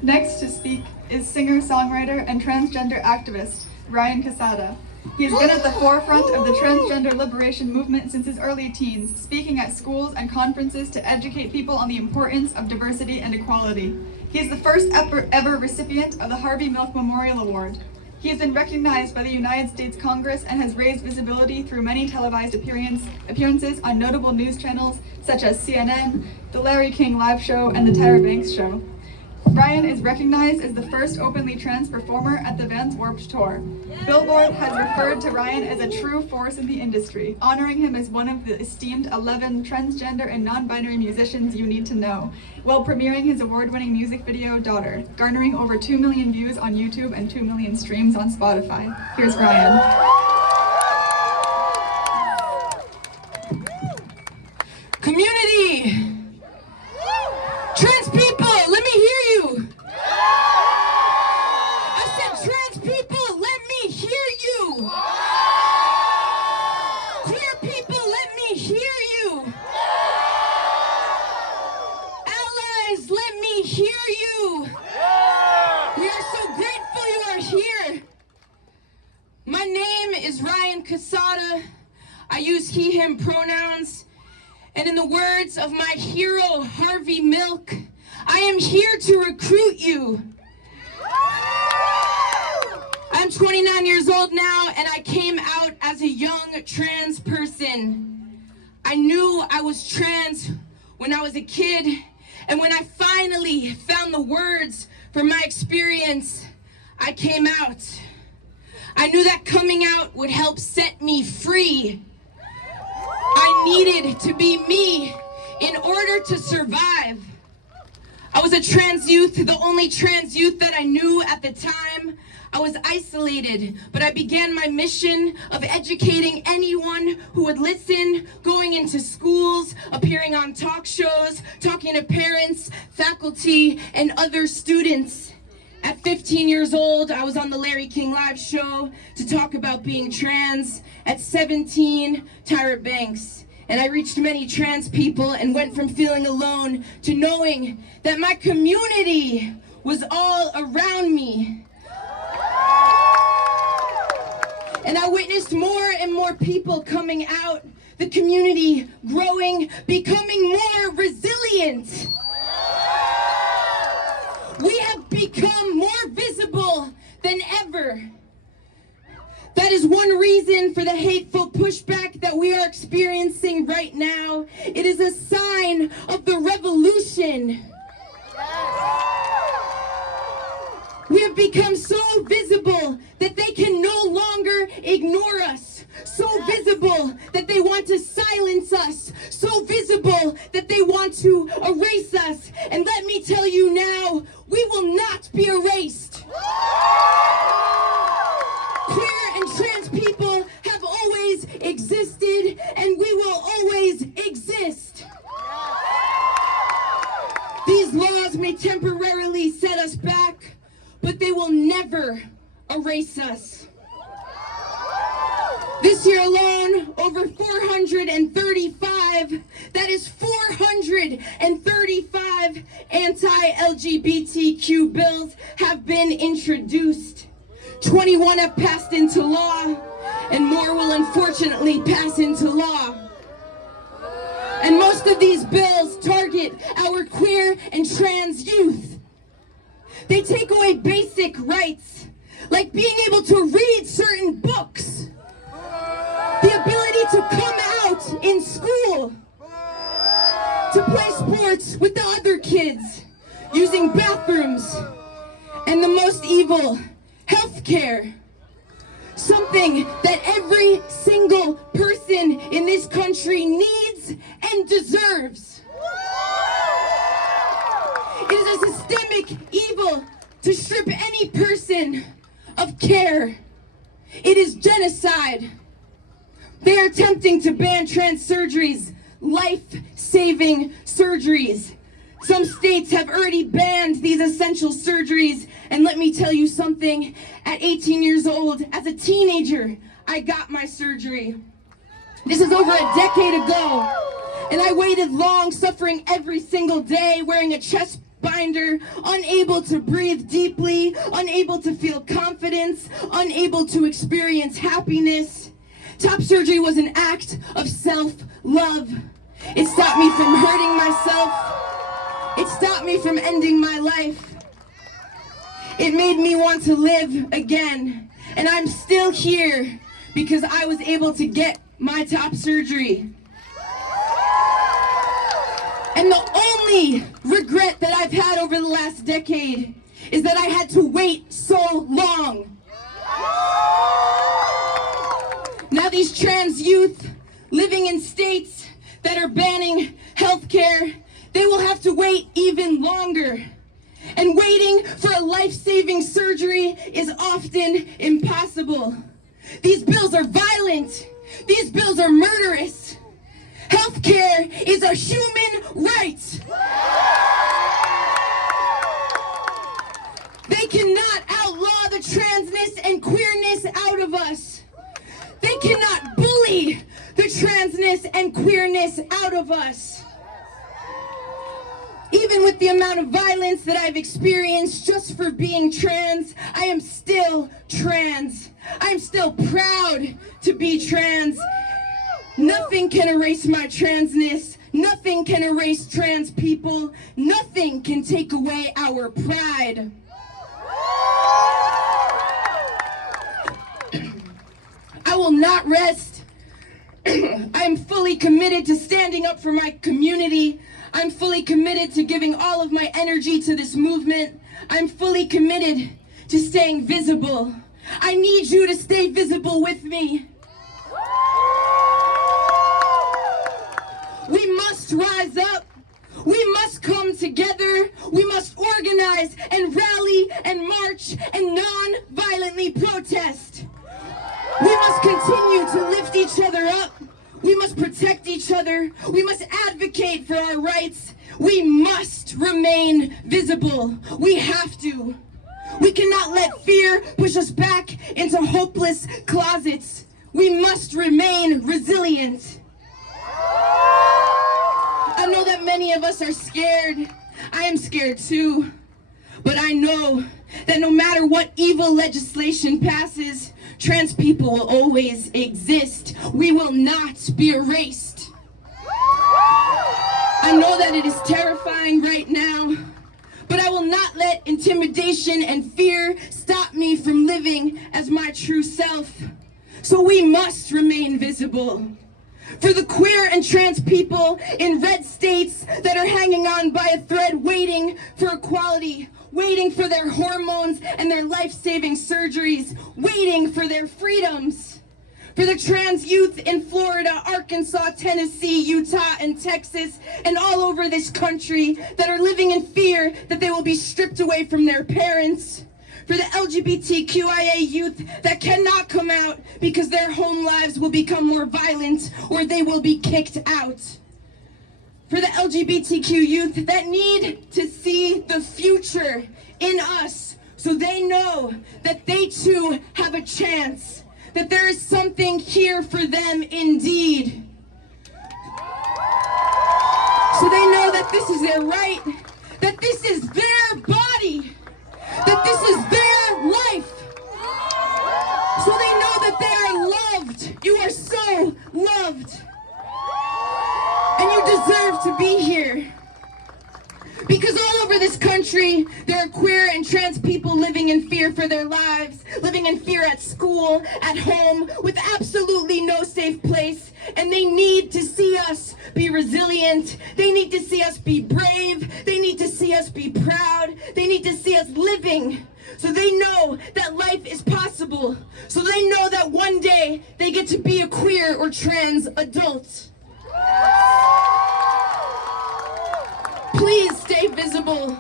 Next to speak is singer-songwriter and transgender activist Ryan Casada. He has been at the forefront of the transgender liberation movement since his early teens, speaking at schools and conferences to educate people on the importance of diversity and equality. He is the first ever recipient of the Harvey Milk Memorial Award. He has been recognized by the United States Congress and has raised visibility through many televised appearances on notable news channels such as CNN, The Larry King Live Show, and The Tyra Banks Show. Ryan is recognized as the first openly trans performer at the Vans Warped Tour. Billboard has referred to Ryan as a true force in the industry, honoring him as one of the esteemed 11 transgender and non-binary musicians you need to know, while premiering his award-winning music video, Daughter, garnering over 2 million views on YouTube and 2 million streams on Spotify. Here's Ryan. Community! Trans people, let me hear you! I said, trans people, let me hear you! Queer people, let me hear you! Allies, let me hear you! We are so grateful you are here! My name is Ryan Casada. I use he, him pronouns. And in the words of my hero, Harvey Milk, I am here to recruit you. I'm 29 years old now, and I came out as a young trans person. I knew I was trans when I was a kid, and when I finally found the words for my experience, I came out. I knew that coming out would help set me free. I needed to be me in order to survive. I was a trans youth, the only trans youth that I knew at the time. I was isolated, but I began my mission of educating anyone who would listen, going into schools, appearing on talk shows, talking to parents, faculty, and other students. At 15 years old, I was on the Larry King Live Show to talk about being trans. At 17, Tyra Banks. And I reached many trans people and went from feeling alone to knowing that my community was all around me. And I witnessed more and more people coming out, the community growing, becoming more resilient. We have become more visible than ever. That is one reason for the hateful pushback that we are experiencing right now. It is a sign of the revolution. We have become so visible that they can no longer ignore us. So visible that they want to silence us. So visible that they want to erase us. And let me tell you now, we will not be erased. Queer and trans people have always existed, and we will always exist. These laws may temporarily set us back, but they will never erase us. This year alone, over 435, that is 435 anti-LGBTQ bills have been introduced. 21 have passed into law, and more will unfortunately pass into law. And most of these bills target our queer and trans youth. They take away basic rights, like being able to read certain books, the ability to come out in school, to play sports with the other kids, using bathrooms, and the most evil, healthcare. Something that every single person in this country needs and deserves. It is a systemic evil to strip any person of care. It is genocide. They are attempting to ban trans surgeries, life-saving surgeries. Some states have already banned these essential surgeries. And let me tell you something, at 18 years old, as a teenager, I got my surgery. This is over a decade ago. And I waited long, suffering every single day, wearing a chest binder, unable to breathe deeply, unable to feel confidence, unable to experience happiness. Top surgery was an act of self-love. It stopped me from hurting myself. It stopped me from ending my life. It made me want to live again. And I'm still here because I was able to get my top surgery. And the only regret that I've had over the last decade is that I had to wait so long. Now these trans youth living in states that are banning healthcare, they will have to wait even longer. And waiting for a life-saving surgery is often impossible. These bills are violent. These bills are murderous. Healthcare is a human right. They cannot outlaw the transness and queerness out of us. They cannot bully the transness and queerness out of us. Even with the amount of violence that I've experienced just for being trans, I am still trans. I'm still proud to be trans. Nothing can erase my transness. Nothing can erase trans people. Nothing can take away our pride. I will not rest. I am fully committed to standing up for my community. I'm fully committed to giving all of my energy to this movement. I'm fully committed to staying visible. I need you to stay visible with me. We must rise up. We must come together. We must organize and rally and march and non-violently protest. We must continue to lift each other up. We must protect each other. We must advocate for our rights. We must remain visible. We have to. We cannot let fear push us back into hopeless closets. We must remain resilient. I know that many of us are scared. I am scared too. But I know that no matter what evil legislation passes, trans people will always exist. We will not be erased. I know that it is terrifying right now, but I will not let intimidation and fear stop me from living as my true self. So we must remain visible. For the queer and trans people in red states that are hanging on by a thread, waiting for equality, waiting for their hormones and their life-saving surgeries, waiting for their freedoms. For the trans youth in Florida, Arkansas, Tennessee, Utah, and Texas, and all over this country that are living in fear that they will be stripped away from their parents. For the LGBTQIA youth that cannot come out because their home lives will become more violent or they will be kicked out. For the LGBTQ youth that need to see the future in us so they know that they too have a chance. that there is something here for them indeed. So they know that this is their right, that this is their body, that this is their life. So they know that they are loved. You are so loved. And you deserve to be here. Because all over this country, there are queer and trans people living in fear for their lives, living in fear at school, at home, with absolutely no safe place. And they need to see us be resilient. They need to see us be brave. They need to see us be proud. They need to see us living. So they know that life is possible. So they know that one day they get to be a queer or trans adult. Please stay visible.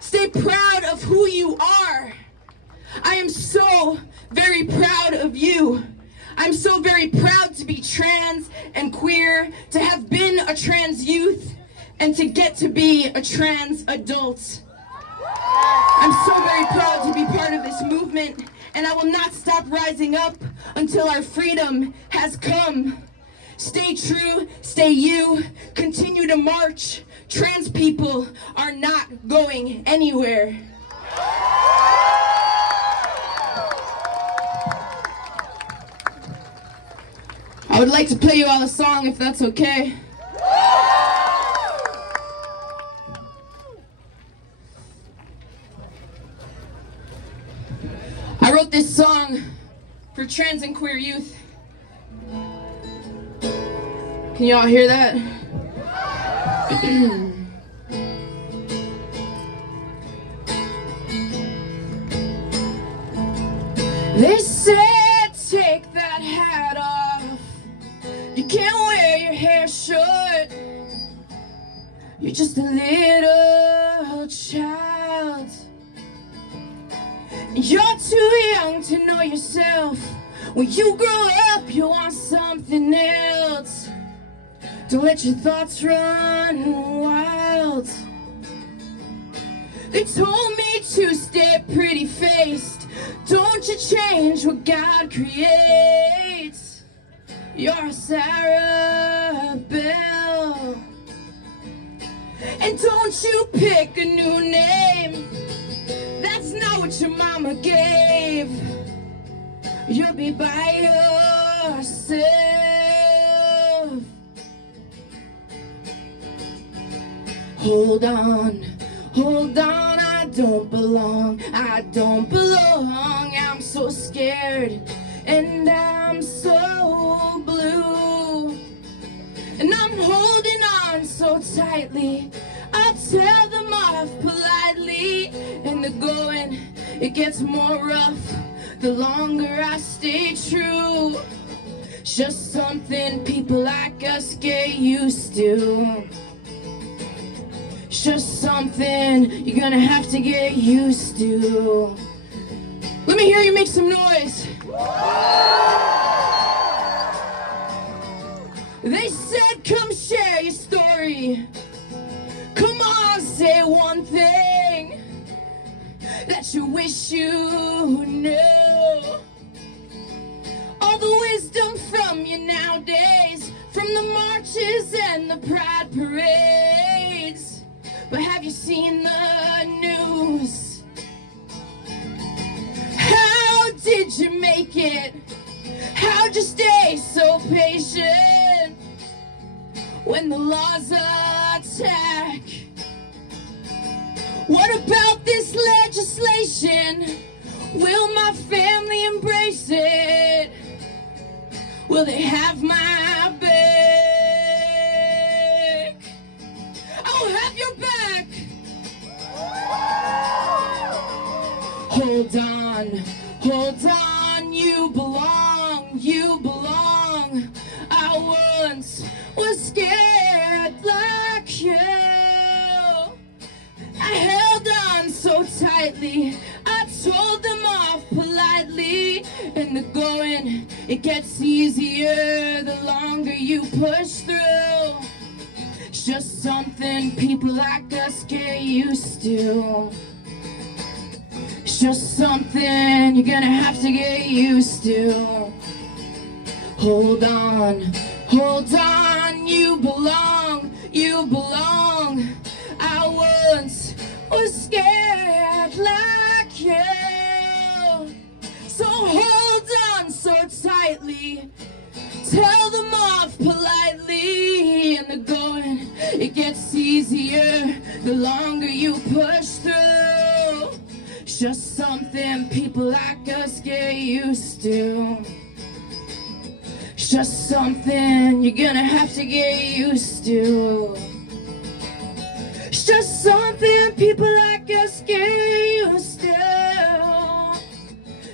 Stay proud of who you are. I am so very proud of you. I'm so very proud to be trans and queer, to have been a trans youth, and to get to be a trans adult. I'm so very proud to be part of this movement, and I will not stop rising up until our freedom has come. Stay true, stay you, continue to march. Trans people are not going anywhere. I would like to play you all a song if that's okay. I wrote this song for trans and queer youth. Can you all hear that? They said take that hat off. You can't wear your hair short. You're just a little child. You're too young to know yourself. When you grow up, you want something else. Don't let your thoughts run wild. They told me to stay pretty faced. Don't you change what God creates. You're Sarah Bell. And don't you pick a new name. That's not what your mama gave. You'll be by yourself. Hold on, I don't belong, I don't belong. I'm so scared and I'm so blue, and I'm holding on so tightly. I'll tell them off politely, and the going, it gets more rough the longer I stay true. It's just something people like us get used to. It's just something you're gonna have to get used to. Let me hear you make some noise. They said come share your story. Come on, say one thing that you wish you knew. All the wisdom from you nowadays, from the marches and the pride parades. But have you seen the news? How did you make it? How'd you stay so patient when the laws attack? What about this legislation? Will my family embrace it? Will they have my back? I'll have your back. Hold on, you belong, you belong. I once was scared like you. I held on so tightly, I told them off politely. And the going, it gets easier the longer you push through. It's just something people like us get used to. It's just something you're gonna have to get used to. hold on, you belong, you belong. I once was scared like you, so hold on so tightly, tell them off politely, and the going, it gets easier the longer you push through. It's just something people like us get used to. It's just something you're gonna have to get used to. It's just something people like us get used to.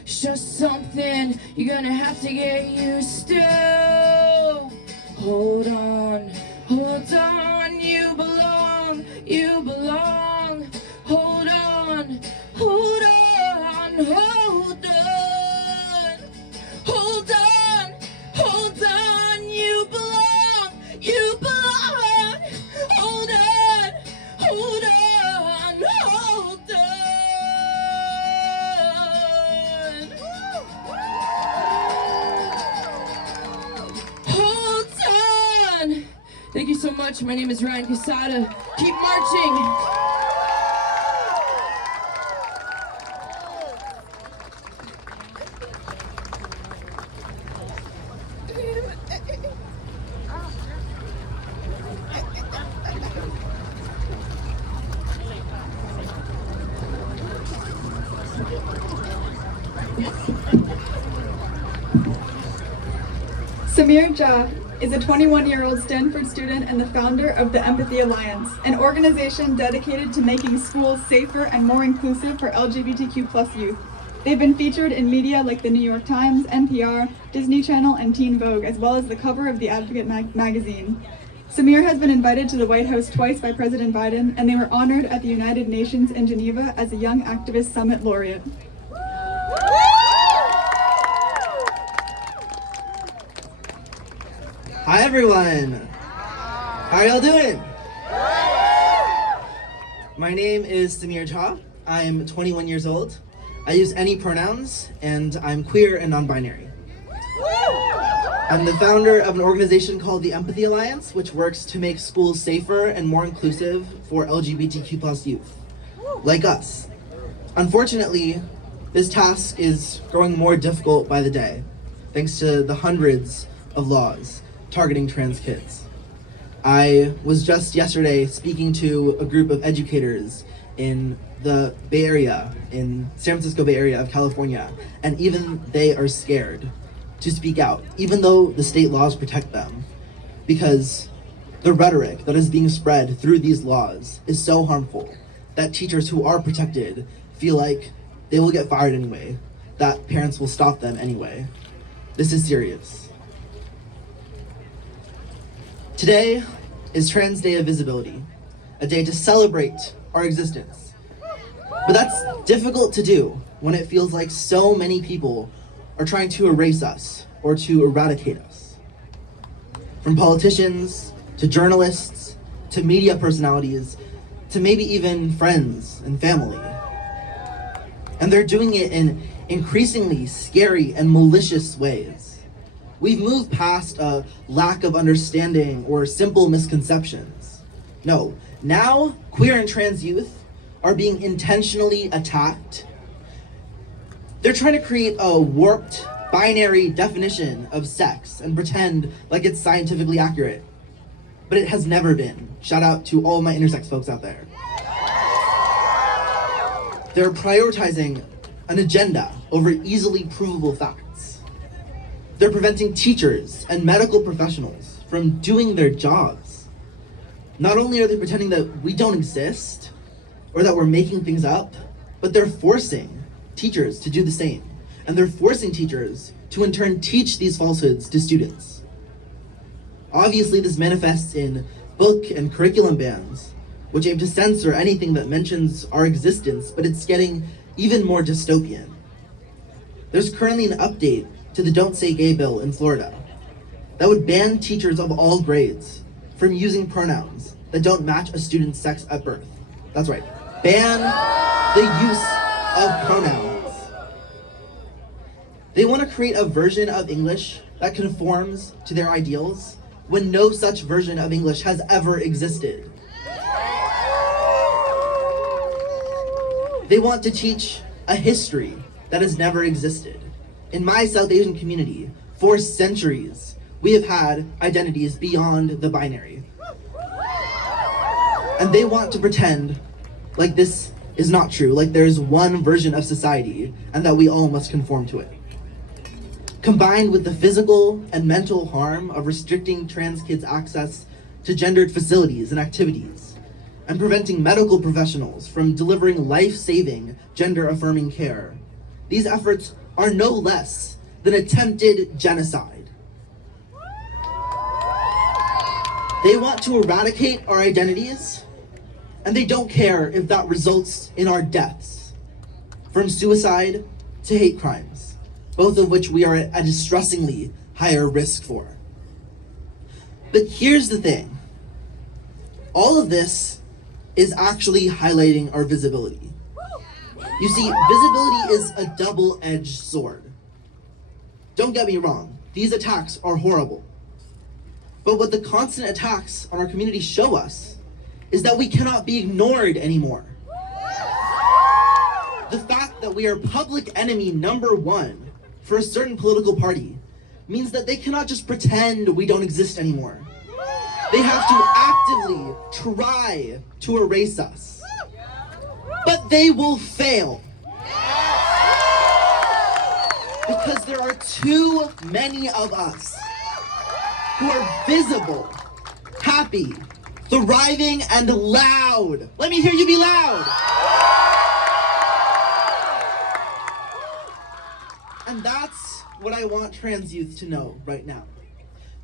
It's just something you're gonna have to get used to. Hold on, you belong, you belong. Hold on, hold on, hold on. Hold on, hold on, you belong, you belong. Hold on, hold on, hold on. Hold on. Thank you so much. My name is Ryan Quesada. Keep marching. Samir Jah is a 21-year-old Stanford student and the founder of the Empathy Alliance, an organization dedicated to making schools safer and more inclusive for LGBTQ+ youth. They've been featured in media like the New York Times, NPR, Disney Channel, and Teen Vogue, as well as the cover of The Advocate magazine. Samir has been invited to the White House twice by President Biden, and they were honored at the United Nations in Geneva as a Young Activist Summit laureate. Hi everyone! How are y'all doing? My name is Samir Jah. I'm 21 years old. I use any pronouns, and I'm queer and non-binary. I'm the founder of an organization called the Empathy Alliance, which works to make schools safer and more inclusive for LGBTQ+ youth, like us. Unfortunately, this task is growing more difficult by the day, thanks to the hundreds of laws targeting trans kids. I was just yesterday speaking to a group of educators in the Bay Area, in San Francisco Bay Area of California, and even they are scared to speak out, even though the state laws protect them, because the rhetoric that is being spread through these laws is so harmful that teachers who are protected feel like they will get fired anyway, that parents will stop them anyway. This is serious. Today is Trans Day of Visibility, a day to celebrate our existence. But that's difficult to do when it feels like so many people are trying to erase us or to eradicate us. From politicians, to journalists, to media personalities, to maybe even friends and family. And they're doing it in increasingly scary and malicious ways. We've moved past a lack of understanding or simple misconceptions. No, now queer and trans youth are being intentionally attacked. They're trying to create a warped, binary definition of sex and pretend like it's scientifically accurate. But it has never been. Shout out to all my intersex folks out there. They're prioritizing an agenda over easily provable facts. They're preventing teachers and medical professionals from doing their jobs. Not only are they pretending that we don't exist or that we're making things up, but they're forcing teachers to do the same. And they're forcing teachers to in turn teach these falsehoods to students. Obviously, this manifests in book and curriculum bans, which aim to censor anything that mentions our existence, but it's getting even more dystopian. There's currently an update to the Don't Say Gay bill in Florida that would ban teachers of all grades from using pronouns that don't match a student's sex at birth. That's right, ban the use of pronouns. They want to create a version of English that conforms to their ideals when no such version of English has ever existed. They want to teach a history that has never existed. In my South Asian community, for centuries, we have had identities beyond the binary. And they want to pretend like this is not true, like there's one version of society and that we all must conform to it. Combined with the physical and mental harm of restricting trans kids' access to gendered facilities and activities, and preventing medical professionals from delivering life-saving, gender-affirming care, these efforts are no less than attempted genocide. They want to eradicate our identities, and they don't care if that results in our deaths, from suicide to hate crimes, both of which we are at a distressingly higher risk for. But here's the thing. All of this is actually highlighting our visibility. You see, visibility is a double-edged sword. Don't get me wrong, these attacks are horrible. But what the constant attacks on our community show us is that we cannot be ignored anymore. The fact that we are public enemy number one for a certain political party means that they cannot just pretend we don't exist anymore. They have to actively try to erase us. But they will fail. Because there are too many of us who are visible, happy, thriving, and loud. Let me hear you be loud. And that's what I want trans youth to know right now.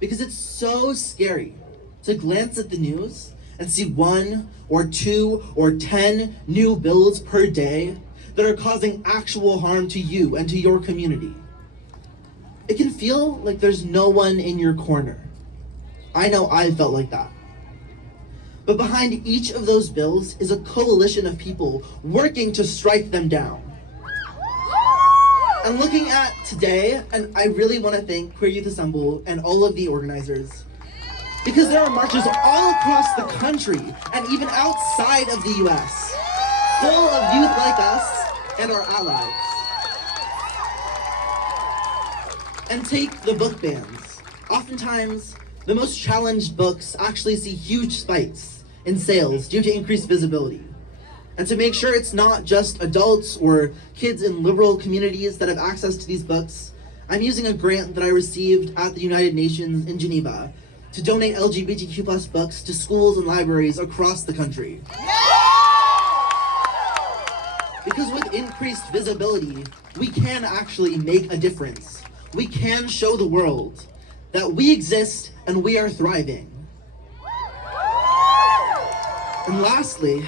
Because it's so scary to glance at the news and see 1 or 2 or 10 new bills per day that are causing actual harm to you and to your community. It can feel like there's no one in your corner. I know I felt like that. But behind each of those bills is a coalition of people working to strike them down. And looking at today, and I really want to thank Queer Youth Assemble and all of the organizers, because there are marches all across the country and even outside of the US, full of youth like us and our allies. And take the book bans. Oftentimes, the most challenged books actually see huge spikes in sales due to increased visibility. And to make sure it's not just adults or kids in liberal communities that have access to these books, I'm using a grant that I received at the United Nations in Geneva to donate LGBTQ+ books to schools and libraries across the country. Because with increased visibility, we can actually make a difference. We can show the world that we exist and we are thriving. And lastly,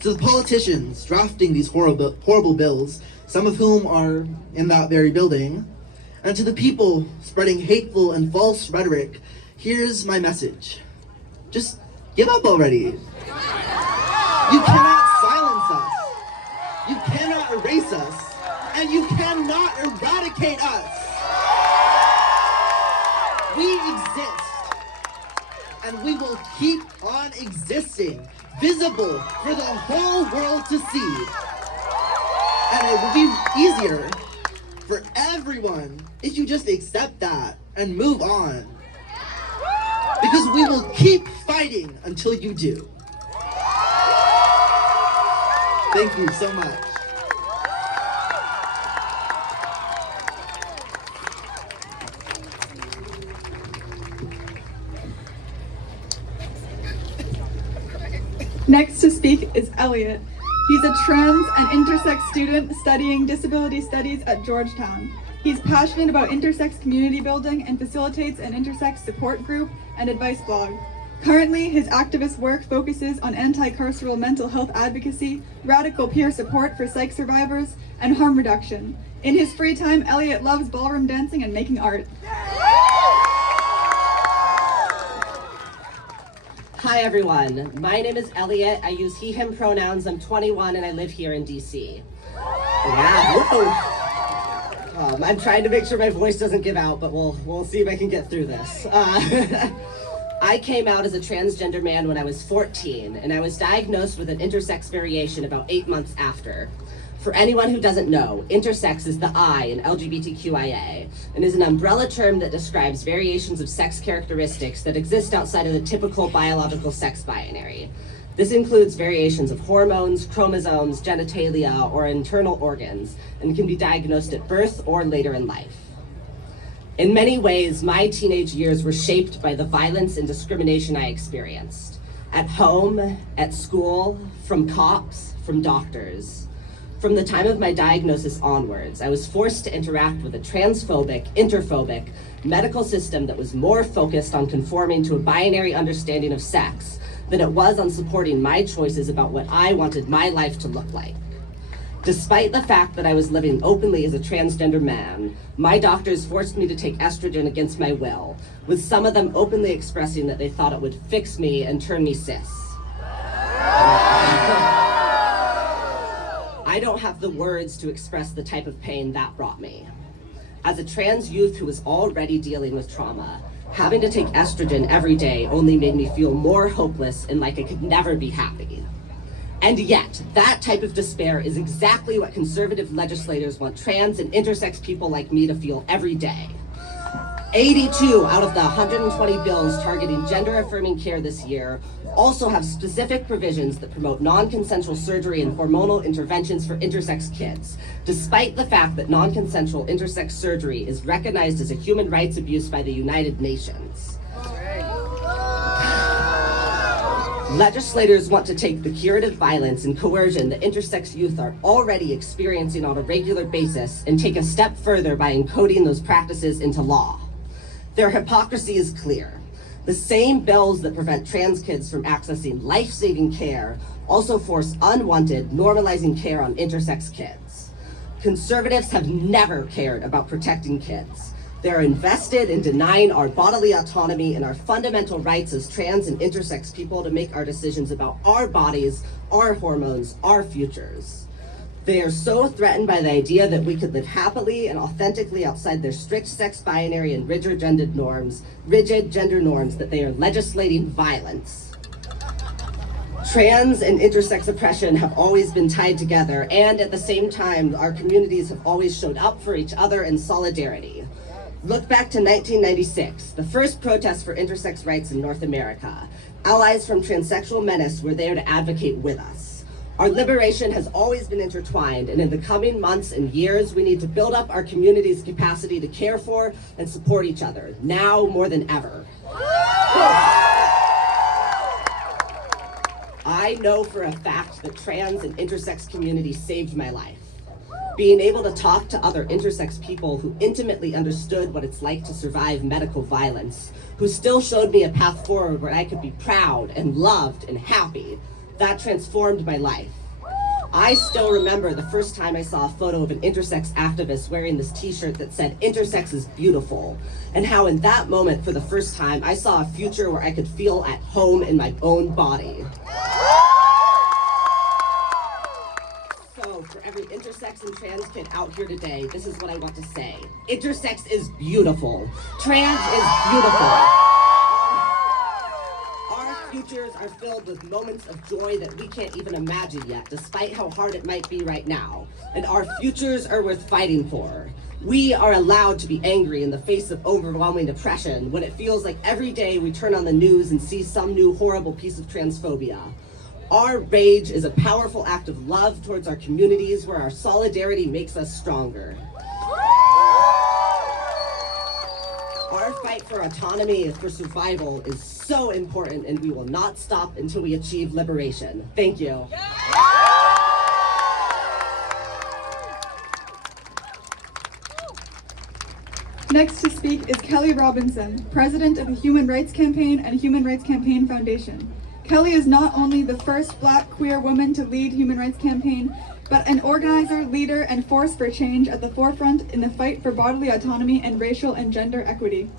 to the politicians drafting these horrible bills, some of whom are in that very building, and to the people spreading hateful and false rhetoric, here's my message. Just give up already. You cannot silence us. You cannot erase us. And you cannot eradicate us. We exist. And we will keep on existing, visible for the whole world to see. And it will be easier for everyone if you just accept that and move on. Because we will keep fighting until you do. Thank you so much. Next to speak is Elliot. He's a trans and intersex student studying disability studies at Georgetown. He's passionate about intersex community building and facilitates an intersex support group and advice blog. Currently, his activist work focuses on anti-carceral mental health advocacy, radical peer support for psych survivors, and harm reduction. In his free time, Elliot loves ballroom dancing and making art. Hi everyone, my name is Elliot. I use he, him pronouns. I'm 21 and I live here in DC. Yeah. I'm trying to make sure my voice doesn't give out, but we'll see if I can get through this. I came out as a transgender man when I was 14, and I was diagnosed with an intersex variation about 8 months after. For anyone who doesn't know, intersex is the I in LGBTQIA, and is an umbrella term that describes variations of sex characteristics that exist outside of the typical biological sex binary. This includes variations of hormones, chromosomes, genitalia, or internal organs, and can be diagnosed at birth or later in life. In many ways, my teenage years were shaped by the violence and discrimination I experienced. At home, at school, from cops, from doctors. From the time of my diagnosis onwards, I was forced to interact with a transphobic, interphobic medical system that was more focused on conforming to a binary understanding of sex than it was on supporting my choices about what I wanted my life to look like. Despite the fact that I was living openly as a transgender man, my doctors forced me to take estrogen against my will, with some of them openly expressing that they thought it would fix me and turn me cis. I don't have the words to express the type of pain that brought me. As a trans youth who was already dealing with trauma, having to take estrogen every day only made me feel more hopeless and like I could never be happy. And yet, that type of despair is exactly what conservative legislators want trans and intersex people like me to feel every day. 82 out of the 120 bills targeting gender-affirming care this year also have specific provisions that promote non-consensual surgery and hormonal interventions for intersex kids, despite the fact that non-consensual intersex surgery is recognized as a human rights abuse by the United Nations. Legislators want to take the curative violence and coercion that intersex youth are already experiencing on a regular basis and take a step further by encoding those practices into law. Their hypocrisy is clear. The same bills that prevent trans kids from accessing life-saving care also force unwanted, normalizing care on intersex kids. Conservatives have never cared about protecting kids. They're invested in denying our bodily autonomy and our fundamental rights as trans and intersex people to make our decisions about our bodies, our hormones, our futures. They are so threatened by the idea that we could live happily and authentically outside their strict sex binary and rigid gender norms that they are legislating violence. Trans and intersex oppression have always been tied together, and at the same time, our communities have always showed up for each other in solidarity. Look back to 1996, the first protest for intersex rights in North America. Allies from Transsexual Menace were there to advocate with us. Our liberation has always been intertwined, and in the coming months and years, we need to build up our community's capacity to care for and support each other, now more than ever. I know for a fact that trans and intersex community saved my life. Being able to talk to other intersex people who intimately understood what it's like to survive medical violence, who still showed me a path forward where I could be proud and loved and happy, that transformed my life. I still remember the first time I saw a photo of an intersex activist wearing this t-shirt that said, "Intersex is beautiful," and how in that moment, for the first time, I saw a future where I could feel at home in my own body. So, for every intersex and trans kid out here today, this is what I want to say. Intersex is beautiful. Trans is beautiful. Our futures are filled with moments of joy that we can't even imagine yet, despite how hard it might be right now. And our futures are worth fighting for. We are allowed to be angry in the face of overwhelming depression when it feels like every day we turn on the news and see some new horrible piece of transphobia. Our rage is a powerful act of love towards our communities where our solidarity makes us stronger. Our fight for autonomy and for survival is so important, and we will not stop until we achieve liberation. Thank you. Next to speak is Kelly Robinson, president of the Human Rights Campaign and Human Rights Campaign Foundation. Kelly is not only the first Black queer woman to lead Human Rights Campaign, but an organizer, leader, and force for change at the forefront in the fight for bodily autonomy and racial and gender equity.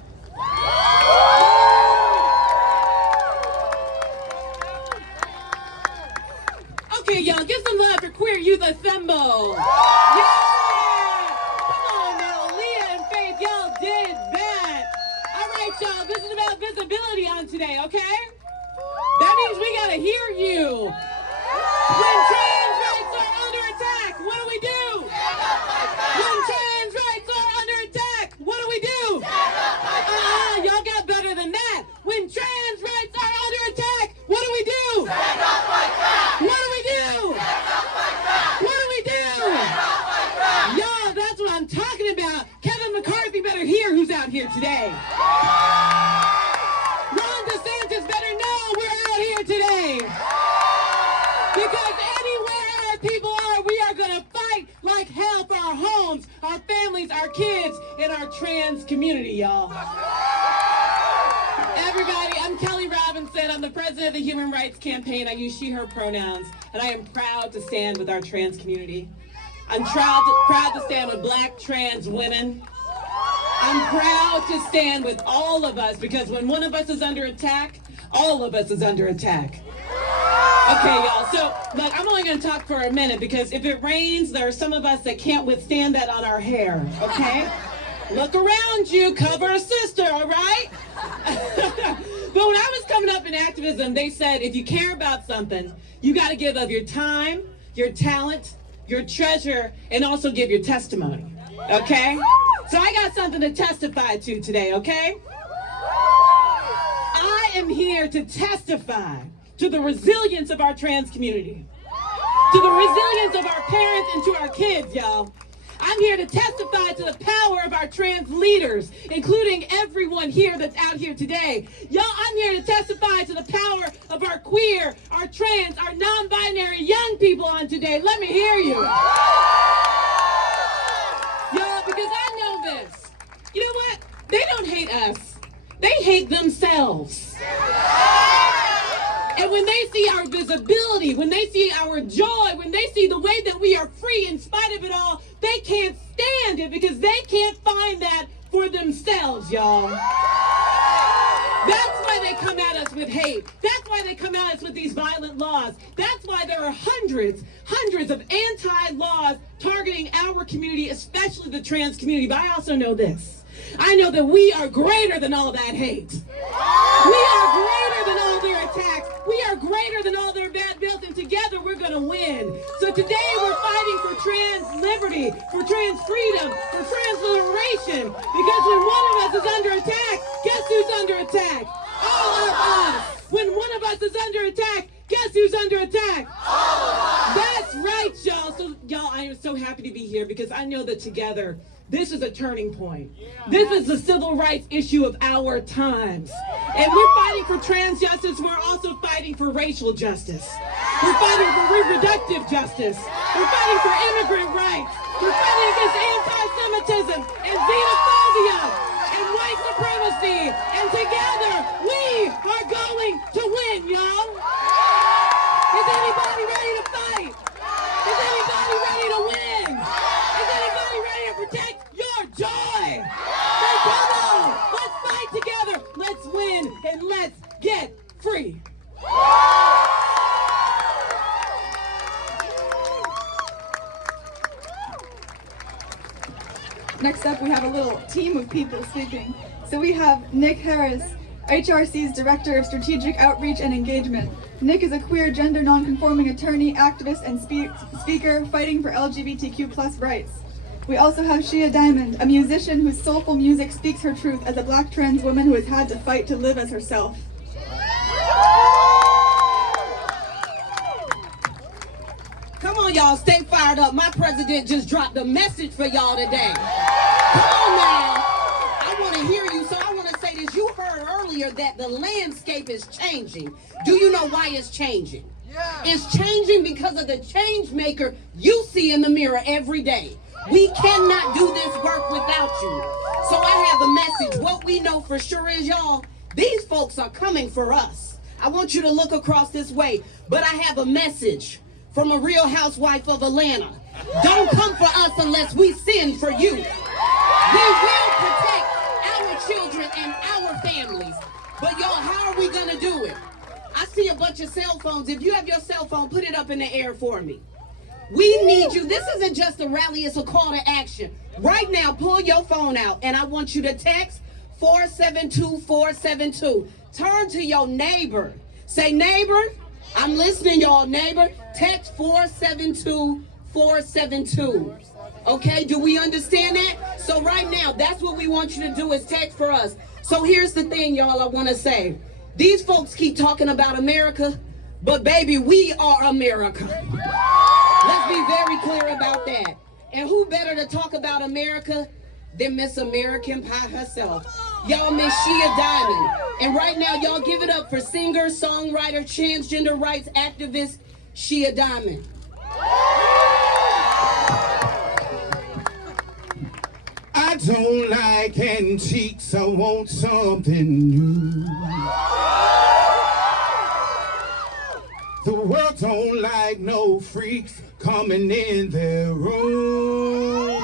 Okay, y'all, give some love for Queer Youth Assemble. Yeah! Come on now. today, okay? That means we gotta hear you. When trans rights are under attack, what do we do? When trans rights are under attack, what do we do? Y'all got better than that. When trans rights are under attack, what do we do? What do we do? What do we do? Y'all, that's what I'm talking about. Kevin McCarthy better hear who's out here today. Ron DeSantis better know we're out here today. Because anywhere our people are, we are going to fight like hell for our homes, our families, our kids, and our trans community, y'all. Everybody, I'm Kelly Robinson. I'm the president of the Human Rights Campaign. I use she, her pronouns, and I am proud to stand with our trans community. I'm proud to stand with Black trans women. I'm proud to stand with all of us, because when one of us is under attack, all of us is under attack. Okay, y'all, so look, I'm only going to talk for a minute, because if it rains, there are some of us that can't withstand that on our hair, okay? Look around you, cover a sister, all right? But when I was coming up in activism, they said if you care about something, you got to give of your time, your talent, your treasure, and also give your testimony, okay? So I got something to testify to today, okay? I am here to testify to the resilience of our trans community, to the resilience of our parents and to our kids, y'all. I'm here to testify to the power of our trans leaders, including everyone here that's out here today. Y'all, I'm here to testify to the power of our queer, our trans, our non-binary young people on today. Let me hear you. Y'all, because I know this. You know what? They don't hate us. They hate themselves. And when they see our visibility, when they see our joy, when they see the way that we are free in spite of it all, they can't stand it, because they can't find that for themselves, y'all. That's why they come at us with hate. That's why they come at us with these violent laws. That's why there are hundreds of anti-laws targeting our community, especially the trans community. But I also know this. I know that we are greater than all that hate. We are greater than all their attacks. We are greater than all their bad bills, and together we're going to win. So today we're fighting for trans liberty, for trans freedom, for trans liberation. Because when one of us is under attack, guess who's under attack? All of us. When one of us is under attack, guess who's under attack? All of us. That's right, y'all. So, y'all, I am so happy to be here, because I know that together, this is a turning point. This is the civil rights issue of our times. And we're fighting for trans justice. We're also fighting for racial justice. We're fighting for reproductive justice. We're fighting for immigrant rights. We're fighting against anti-Semitism and xenophobia and white supremacy. And together, we are going to win, y'all. Is anybody ready to fight? Is anybody ready to win? Is anybody ready to protect your joy? Then come on, let's fight together, let's win, and let's get free. Next up, we have a little team of people speaking. So we have Nick Harris, HRC's Director of Strategic Outreach and Engagement. Nick is a queer, gender non-conforming attorney, activist, and speaker fighting for LGBTQ+ rights. We also have Shia Diamond, a musician whose soulful music speaks her truth as a Black trans woman who has had to fight to live as herself. Come on, y'all, stay fired up. My president just dropped a message for y'all today. Come on now. I want to hear you, so I want to say this. You heard earlier that the landscape is changing. Do you know why it's changing? Yeah. It's changing because of the change maker you see in the mirror every day. We cannot do this work without you. So I have a message. What we know for sure is, y'all, these folks are coming for us. I want you to look across this way, but I have a message from a real housewife of Atlanta. Don't come for us unless we send for you. We will protect our children and our families. But y'all, how are we gonna do it? I see a bunch of cell phones. If you have your cell phone, put it up in the air for me. We need you. This isn't just a rally, it's a call to action. Right now, pull your phone out, and I want you to text 472 472. Turn to your neighbor. Say, neighbor, I'm listening, y'all. Neighbor, text 472 472. Okay, do we understand that? So right now, that's what we want you to do is text for us. So here's the thing, y'all, I want to say. These folks keep talking about America, but baby, we are America. Let's be very clear about that. And who better to talk about America than Miss American Pie herself? Y'all, Miss Shea Diamond. And right now, y'all give it up for singer, songwriter, transgender rights activist, Shea Diamond. I don't like antiques, I want something new. The world don't like no freaks coming in their room.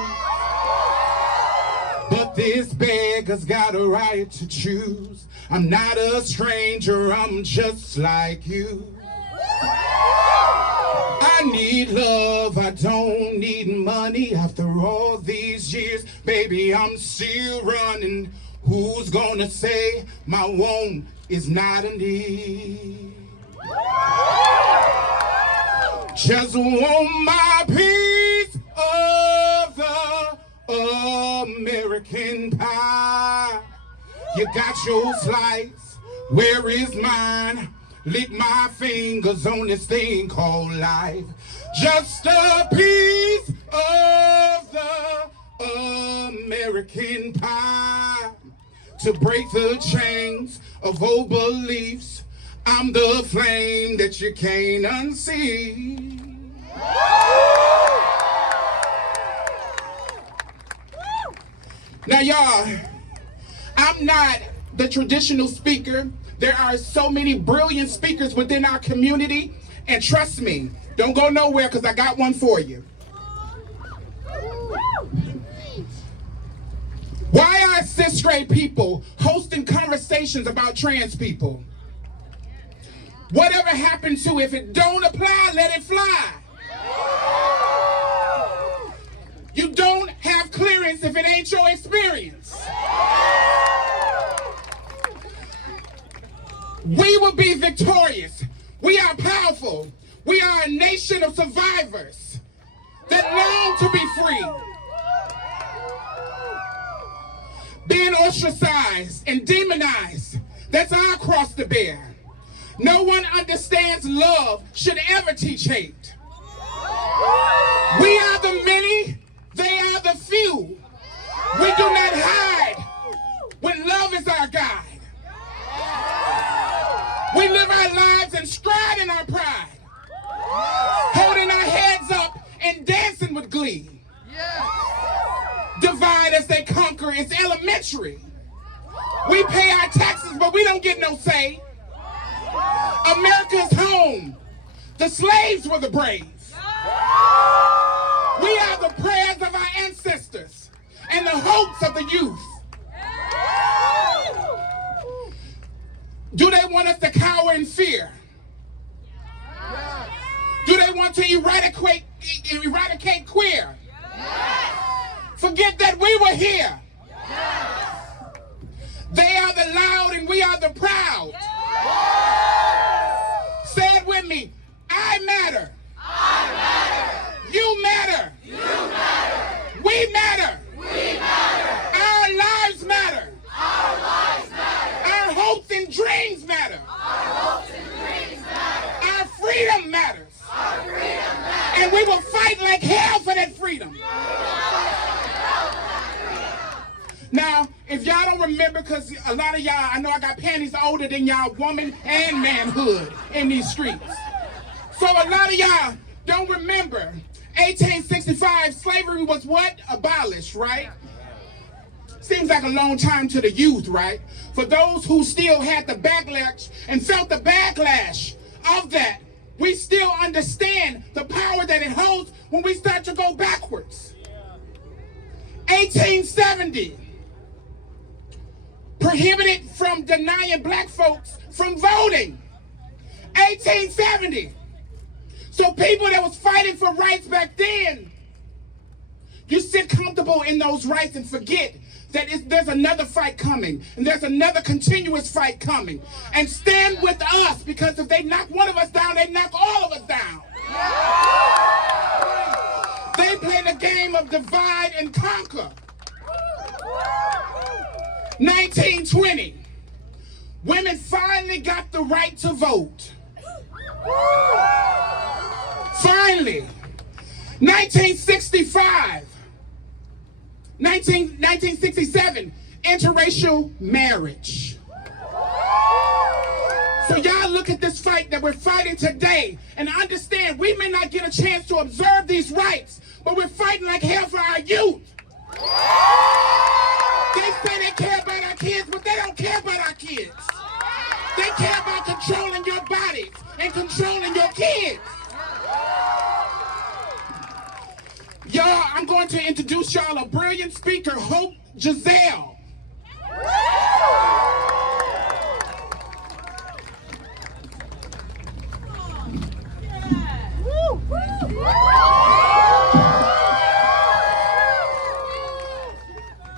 But this beggar's got a right to choose. I'm not a stranger, I'm just like you. I need love, I don't need money. After all these years, baby, I'm still running. Who's gonna say my want is not a need? Just want my piece of the American pie. You got your slice, where is mine? Lick my fingers on this thing called life. Just a piece of the American pie. To break the chains of old beliefs, I'm the flame that you can't unsee. Now y'all, I'm not the traditional speaker. There are so many brilliant speakers within our community, and trust me, don't go nowhere because I got one for you. Why are 6th grade people hosting conversations about trans people? Whatever happened to if it don't apply, let it fly? You don't have clearance if it ain't your experience. We will be victorious. We are powerful. We are a nation of survivors that long to be free. Being ostracized and demonized, that's our cross to bear. No one understands love should ever teach hate. We are the many, they are the few. We do not hide when love is our guide. We live our lives and stride in our pride, holding our heads up and dancing with glee. Divide as they conquer, it's elementary. We pay our taxes, but we don't get no say. America's home. The slaves were the braves. We are the prayers of our ancestors and the hopes of the youth. Do they want us to cower in fear? Do they want to eradicate queer? Forget that we were here. They are the loud and we are the proud. Say it with me. I matter. I matter. You matter. You matter. We matter. We matter. Our lives matter. Our lives matter. Our hopes and dreams matter. Our hopes and dreams matter. Our freedom matters. Our freedom matters. And we will fight like hell for that freedom. Now, if y'all don't remember, because a lot of y'all, I know I got panties older than y'all woman and manhood in these streets. So a lot of y'all don't remember, 1865, slavery was what? Abolished, right? Seems like a long time to the youth, right? For those who still had the backlash and felt the backlash of that, we still understand the power that it holds when we start to go backwards. 1870. Prohibited from denying black folks from voting. 1870. So people that was fighting for rights back then, you sit comfortable in those rights and forget that there's another fight coming, and there's another continuous fight coming. And stand with us, because if they knock one of us down, they knock all of us down. They play the game of divide and conquer. 1920, women finally got the right to vote. Finally. 1967, interracial marriage. So y'all look at this fight that we're fighting today and understand we may not get a chance to observe these rights, but we're fighting like hell for our youth. They say they care about our kids, but they don't care about our kids. They care about controlling your bodies and controlling your kids. Y'all, I'm going to introduce y'all a brilliant speaker, Hope Giselle.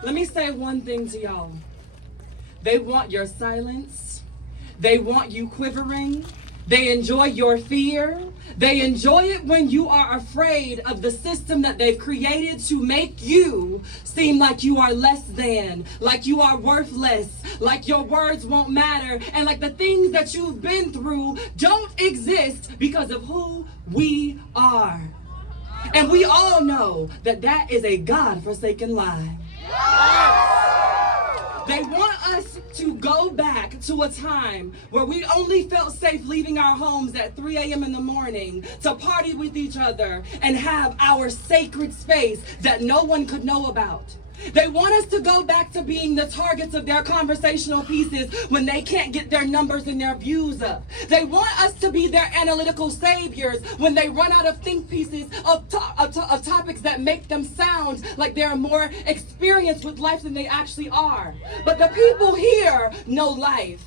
Let me say one thing to y'all. They want your silence. They want you quivering. They enjoy your fear. They enjoy it when you are afraid of the system that they've created to make you seem like you are less than, like you are worthless, like your words won't matter, and like the things that you've been through don't exist because of who we are. And we all know that that is a God-forsaken lie. They want us to go back to a time where we only felt safe leaving our homes at 3 a.m. in the morning to party with each other and have our sacred space that no one could know about. They want us to go back to being the targets of their conversational pieces when they can't get their numbers and their views up. They want us to be their analytical saviors when they run out of think pieces of topics that make them sound like they're more experienced with life than they actually are. But the people here know life.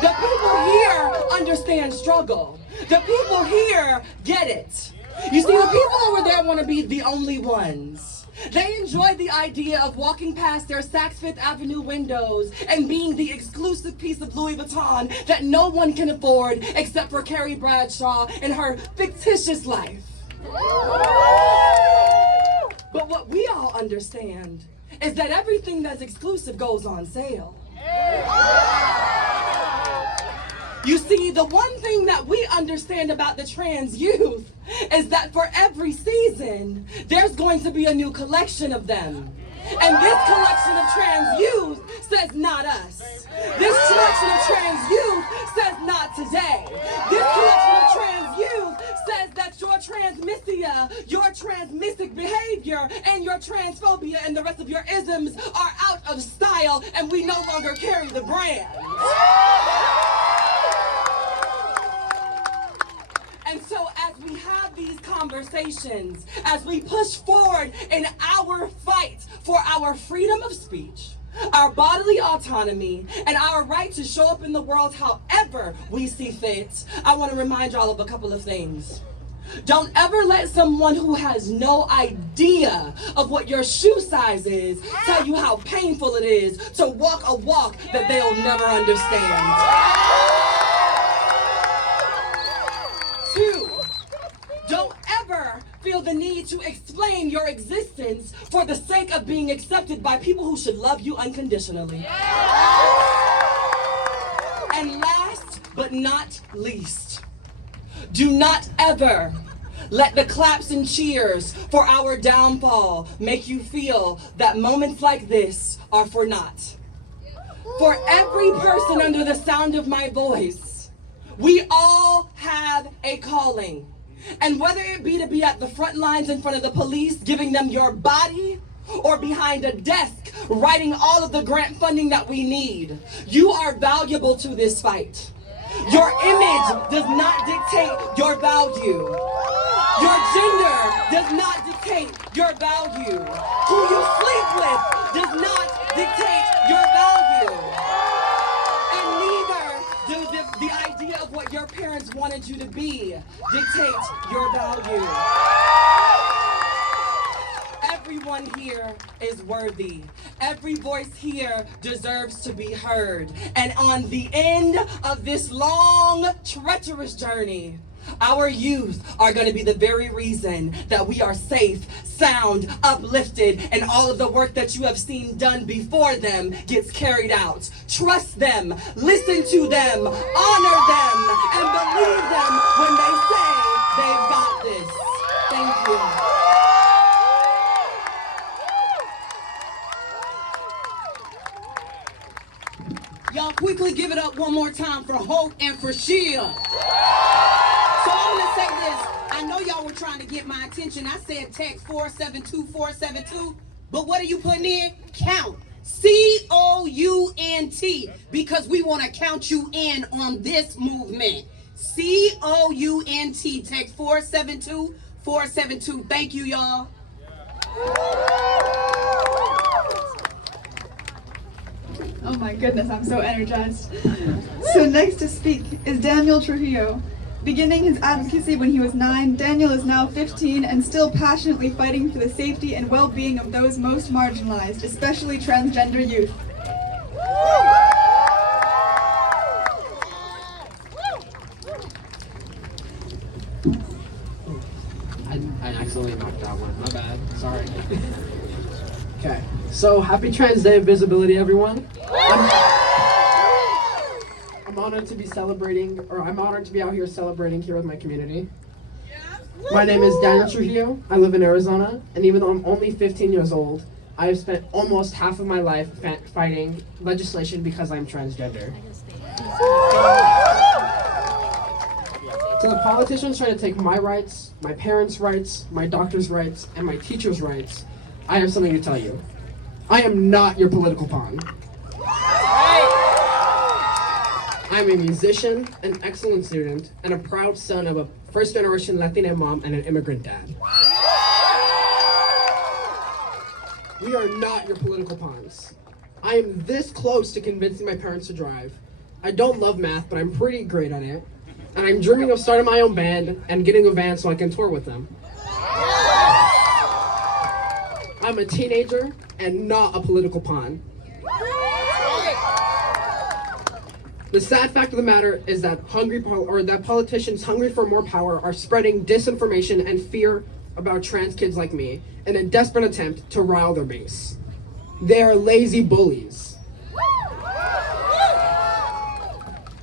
The people here understand struggle. The people here get it. You see, the people over there want to be the only ones. They enjoy the idea of walking past their Saks Fifth Avenue windows and being the exclusive piece of Louis Vuitton that no one can afford except for Carrie Bradshaw and her fictitious life. But what we all understand is that everything that's exclusive goes on sale. You see, the one thing that we understand about the trans youth is that for every season, there's going to be a new collection of them. And this collection of trans youth says not us. This collection of trans youth says not today. This collection of trans youth says that your transmisia, your transmissic behavior, and your transphobia and the rest of your isms are out of style and we no longer carry the brand. And so as we have these conversations, as we push forward in our fight for our freedom of speech, our bodily autonomy, and our right to show up in the world however we see fit, I want to remind y'all of a couple of things. Don't ever let someone who has no idea of what your shoe size is tell you how painful it is to walk a walk that they'll never understand. 2, don't ever feel the need to explain your existence for the sake of being accepted by people who should love you unconditionally. And last but not least, do not ever let the claps and cheers for our downfall make you feel that moments like this are for naught. For every person under the sound of my voice, we all have a calling. And whether it be to be at the front lines in front of the police, giving them your body, or behind a desk, writing all of the grant funding that we need, you are valuable to this fight. Your image does not dictate your value. Your gender does not dictate your value. Who you sleep with does not dictate your value. And neither does the idea of what your parents wanted you to be dictate your value. Every everyone here is worthy. Every voice here deserves to be heard. And on the end of this long, treacherous journey, our youth are going to be the very reason that we are safe, sound, uplifted, and all of the work that you have seen done before them gets carried out. Trust them, listen to them, honor them, and believe them when they say they've got this. Thank you. Y'all quickly give it up one more time for Hope and for Sheila. So I'm gonna say this. I know y'all were trying to get my attention. I said text 472-472, but what are you putting in? Count. C-O-U-N-T, because we want to count you in on this movement. C-O-U-N-T. Text 472-472. Thank you, y'all. Oh my goodness, I'm so energized. So next to speak is Daniel Trujillo. Beginning his advocacy when he was 9, Daniel is now 15 and still passionately fighting for the safety and well-being of those most marginalized, especially transgender youth. I accidentally knocked out one. My bad. Sorry. Okay. So happy Trans Day of Visibility, everyone. I'm honored to be I'm honored to be out here celebrating here with my community. My name is Daniel Trujillo. I live in Arizona, and even though I'm only 15 years old, I have spent almost half of my life fighting legislation because I'm transgender. So the politicians trying to take my rights, my parents' rights, my doctor's rights, and my teacher's rights, I have something to tell you. I am not your political pawn. I'm a musician, an excellent student, and a proud son of a first-generation Latina mom and an immigrant dad. We are not your political pawns. I am this close to convincing my parents to drive. I don't love math, but I'm pretty great at it. And I'm dreaming of starting my own band and getting a van so I can tour with them. I'm a teenager and not a political pawn. The sad fact of the matter is that politicians hungry for more power are spreading disinformation and fear about trans kids like me in a desperate attempt to rile their base. They are lazy bullies.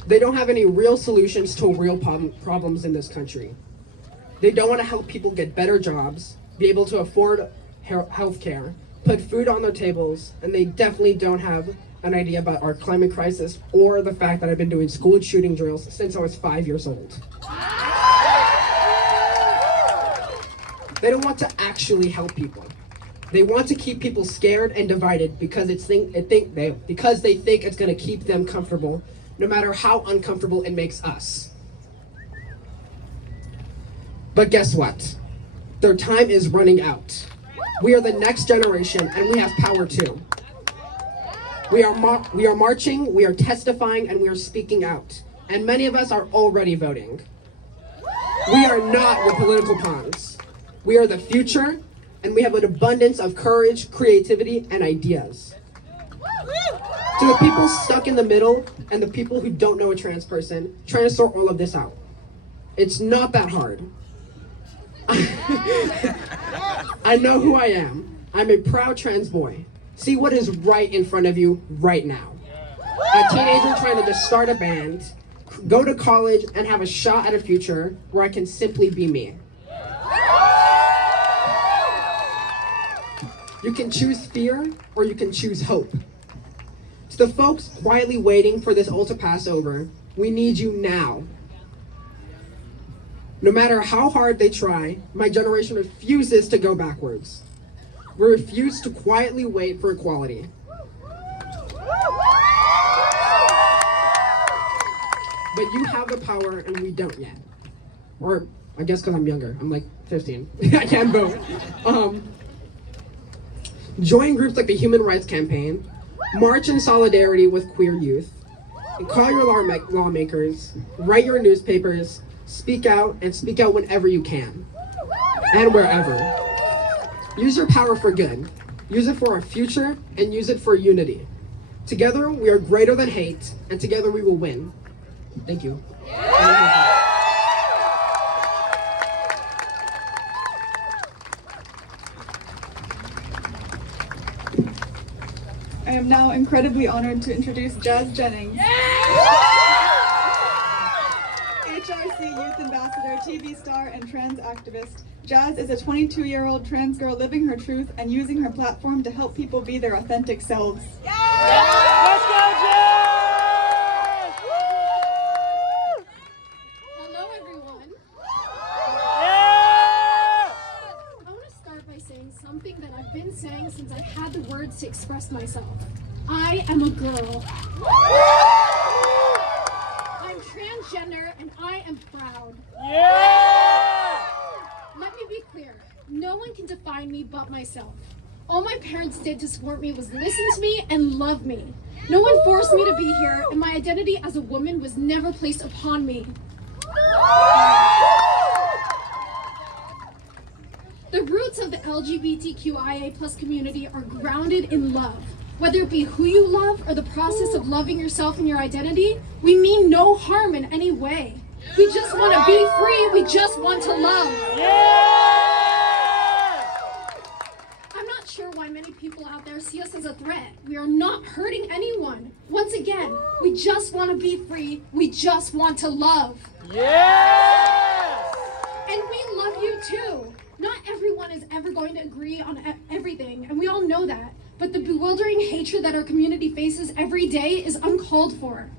They don't have any real solutions to real problems in this country. They don't want to help people get better jobs, be able to afford health care, put food on their tables, and they definitely don't have an idea about our climate crisis or the fact that I've been doing school shooting drills since I was 5 years old. They don't want to actually help people. They want to keep people scared and divided because they think it's going to keep them comfortable, no matter how uncomfortable it makes us. But guess what? Their time is running out. We are the next generation, and we have power too. We are marching, we are testifying, and we are speaking out. And many of us are already voting. We are not your political pawns. We are the future, and we have an abundance of courage, creativity, and ideas. To the people stuck in the middle and the people who don't know a trans person, trying to sort all of this out. It's not that hard. I know who I am. I'm a proud trans boy. See what is right in front of you right now. A teenager trying to just start a band, go to college, and have a shot at a future where I can simply be me. You can choose fear or you can choose hope. To the folks quietly waiting for this all to pass over, we need you now. No matter how hard they try, my generation refuses to go backwards. We refuse to quietly wait for equality. But you have the power and we don't yet. Or I guess because I'm younger, I'm like 15. I can't vote. Join groups like the Human Rights Campaign, march in solidarity with queer youth, and call your lawmakers, write your newspapers, speak out, and speak out whenever you can, and wherever. Use your power for good. Use it for our future and use it for unity. Together, we are greater than hate, and together we will win. Thank you. I am now incredibly honored to introduce Jazz Jennings. HRC Youth Ambassador, TV star, and trans activist. Jazz is a 22-year-old trans girl living her truth and using her platform to help people be their authentic selves. Let's go, Jazz! Hello, everyone. I want to start by saying something that I've been saying since I had the words to express myself. I am a girl. I'm transgender and I am proud. Let me be clear. No one can define me but myself. All my parents did to support me was listen to me and love me. No one forced me to be here, and my identity as a woman was never placed upon me. The roots of the LGBTQIA+ community are grounded in love. Whether it be who you love or the process of loving yourself and your identity, we mean no harm in any way. We just want to be free. We just want to love. I'm not sure why many people out there see us as a threat. We are not hurting anyone. Once again, we just want to be free. We just want to love. And we love you too. Not everyone is ever going to agree on everything, and we all know that. But the bewildering hatred that our community faces every day is uncalled for.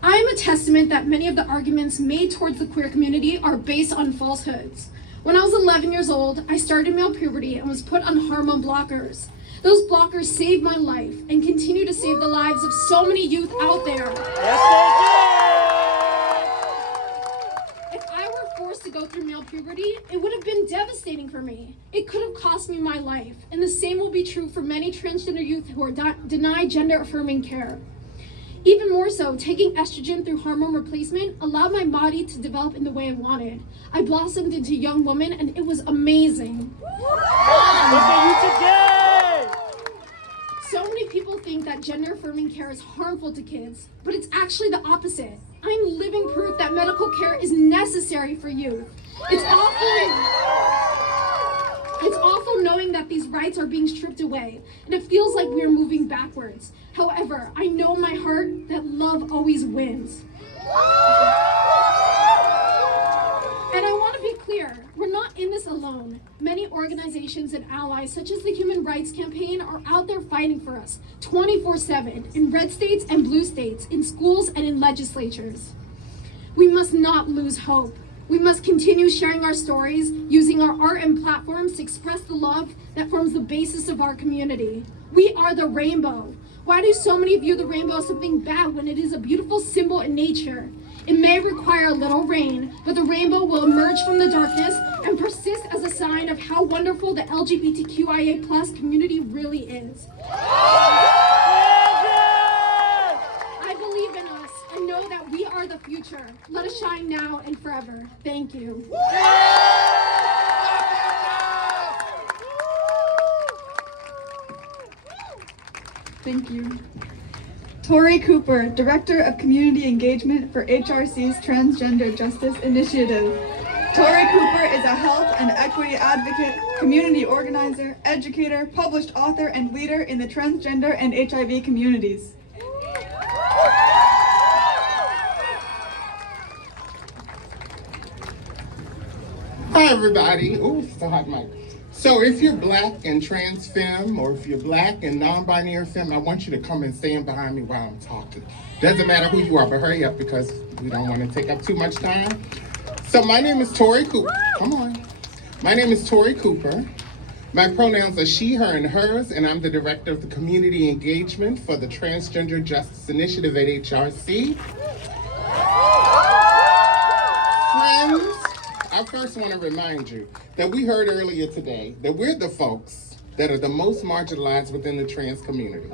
I am a testament that many of the arguments made towards the queer community are based on falsehoods. When I was 11 years old, I started male puberty and was put on hormone blockers. Those blockers saved my life and continue to save the lives of so many youth out there. If I were forced to go through male puberty, it would have been devastating for me. It could have cost me my life, and the same will be true for many transgender youth who are denied gender-affirming care. Even more so, taking estrogen through hormone replacement allowed my body to develop in the way I wanted. I blossomed into a young woman, and it was amazing. So many people think that gender-affirming care is harmful to kids, but it's actually the opposite. I'm living proof that medical care is necessary for youth. It's awful knowing that these rights are being stripped away, and it feels like we're moving backwards. However, I know in my heart that love always wins. And I want to be clear, we're not in this alone. Many organizations and allies, such as the Human Rights Campaign, are out there fighting for us 24/7 in red states and blue states, in schools and in legislatures. We must not lose hope. We must continue sharing our stories, using our art and platforms to express the love that forms the basis of our community. We are the rainbow. Why do so many view the rainbow as something bad when it is a beautiful symbol in nature? It may require a little rain, but the rainbow will emerge from the darkness and persist as a sign of how wonderful the LGBTQIA+ community really is. I believe in us and know that we are the future. Let us shine now and forever. Thank you. Thank you. Tori Cooper, Director of Community Engagement for HRC's Transgender Justice Initiative. Tori Cooper is a health and equity advocate, community organizer, educator, published author, and leader in the transgender and HIV communities. Hi everybody. Ooh, so hot mic. So if you're black and trans femme, or if you're black and non-binary femme, I want you to come and stand behind me while I'm talking. Doesn't matter who you are, but hurry up because we don't want to take up too much time. So my name is Tori Cooper. Come on. My name is Tori Cooper. My pronouns are she, her, and hers, and I'm the Director of the Community Engagement for the Transgender Justice Initiative at HRC. Friends, I first want to remind you that we heard earlier today that we're the folks that are the most marginalized within the trans community.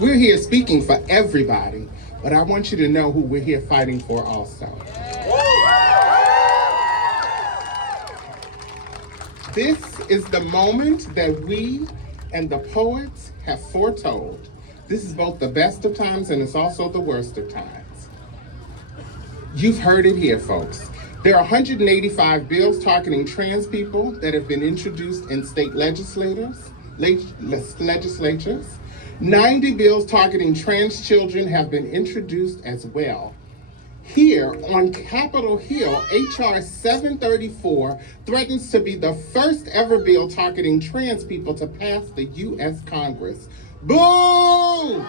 We're here speaking for everybody, but I want you to know who we're here fighting for also. This is the moment that we and the poets have foretold. This is both the best of times and it's also the worst of times. You've heard it here, folks. There are 185 bills targeting trans people that have been introduced in state legislatures. 90 bills targeting trans children have been introduced as well. Here on Capitol Hill, H.R. 734 threatens to be the first ever bill targeting trans people to pass the U.S. Congress. Boo!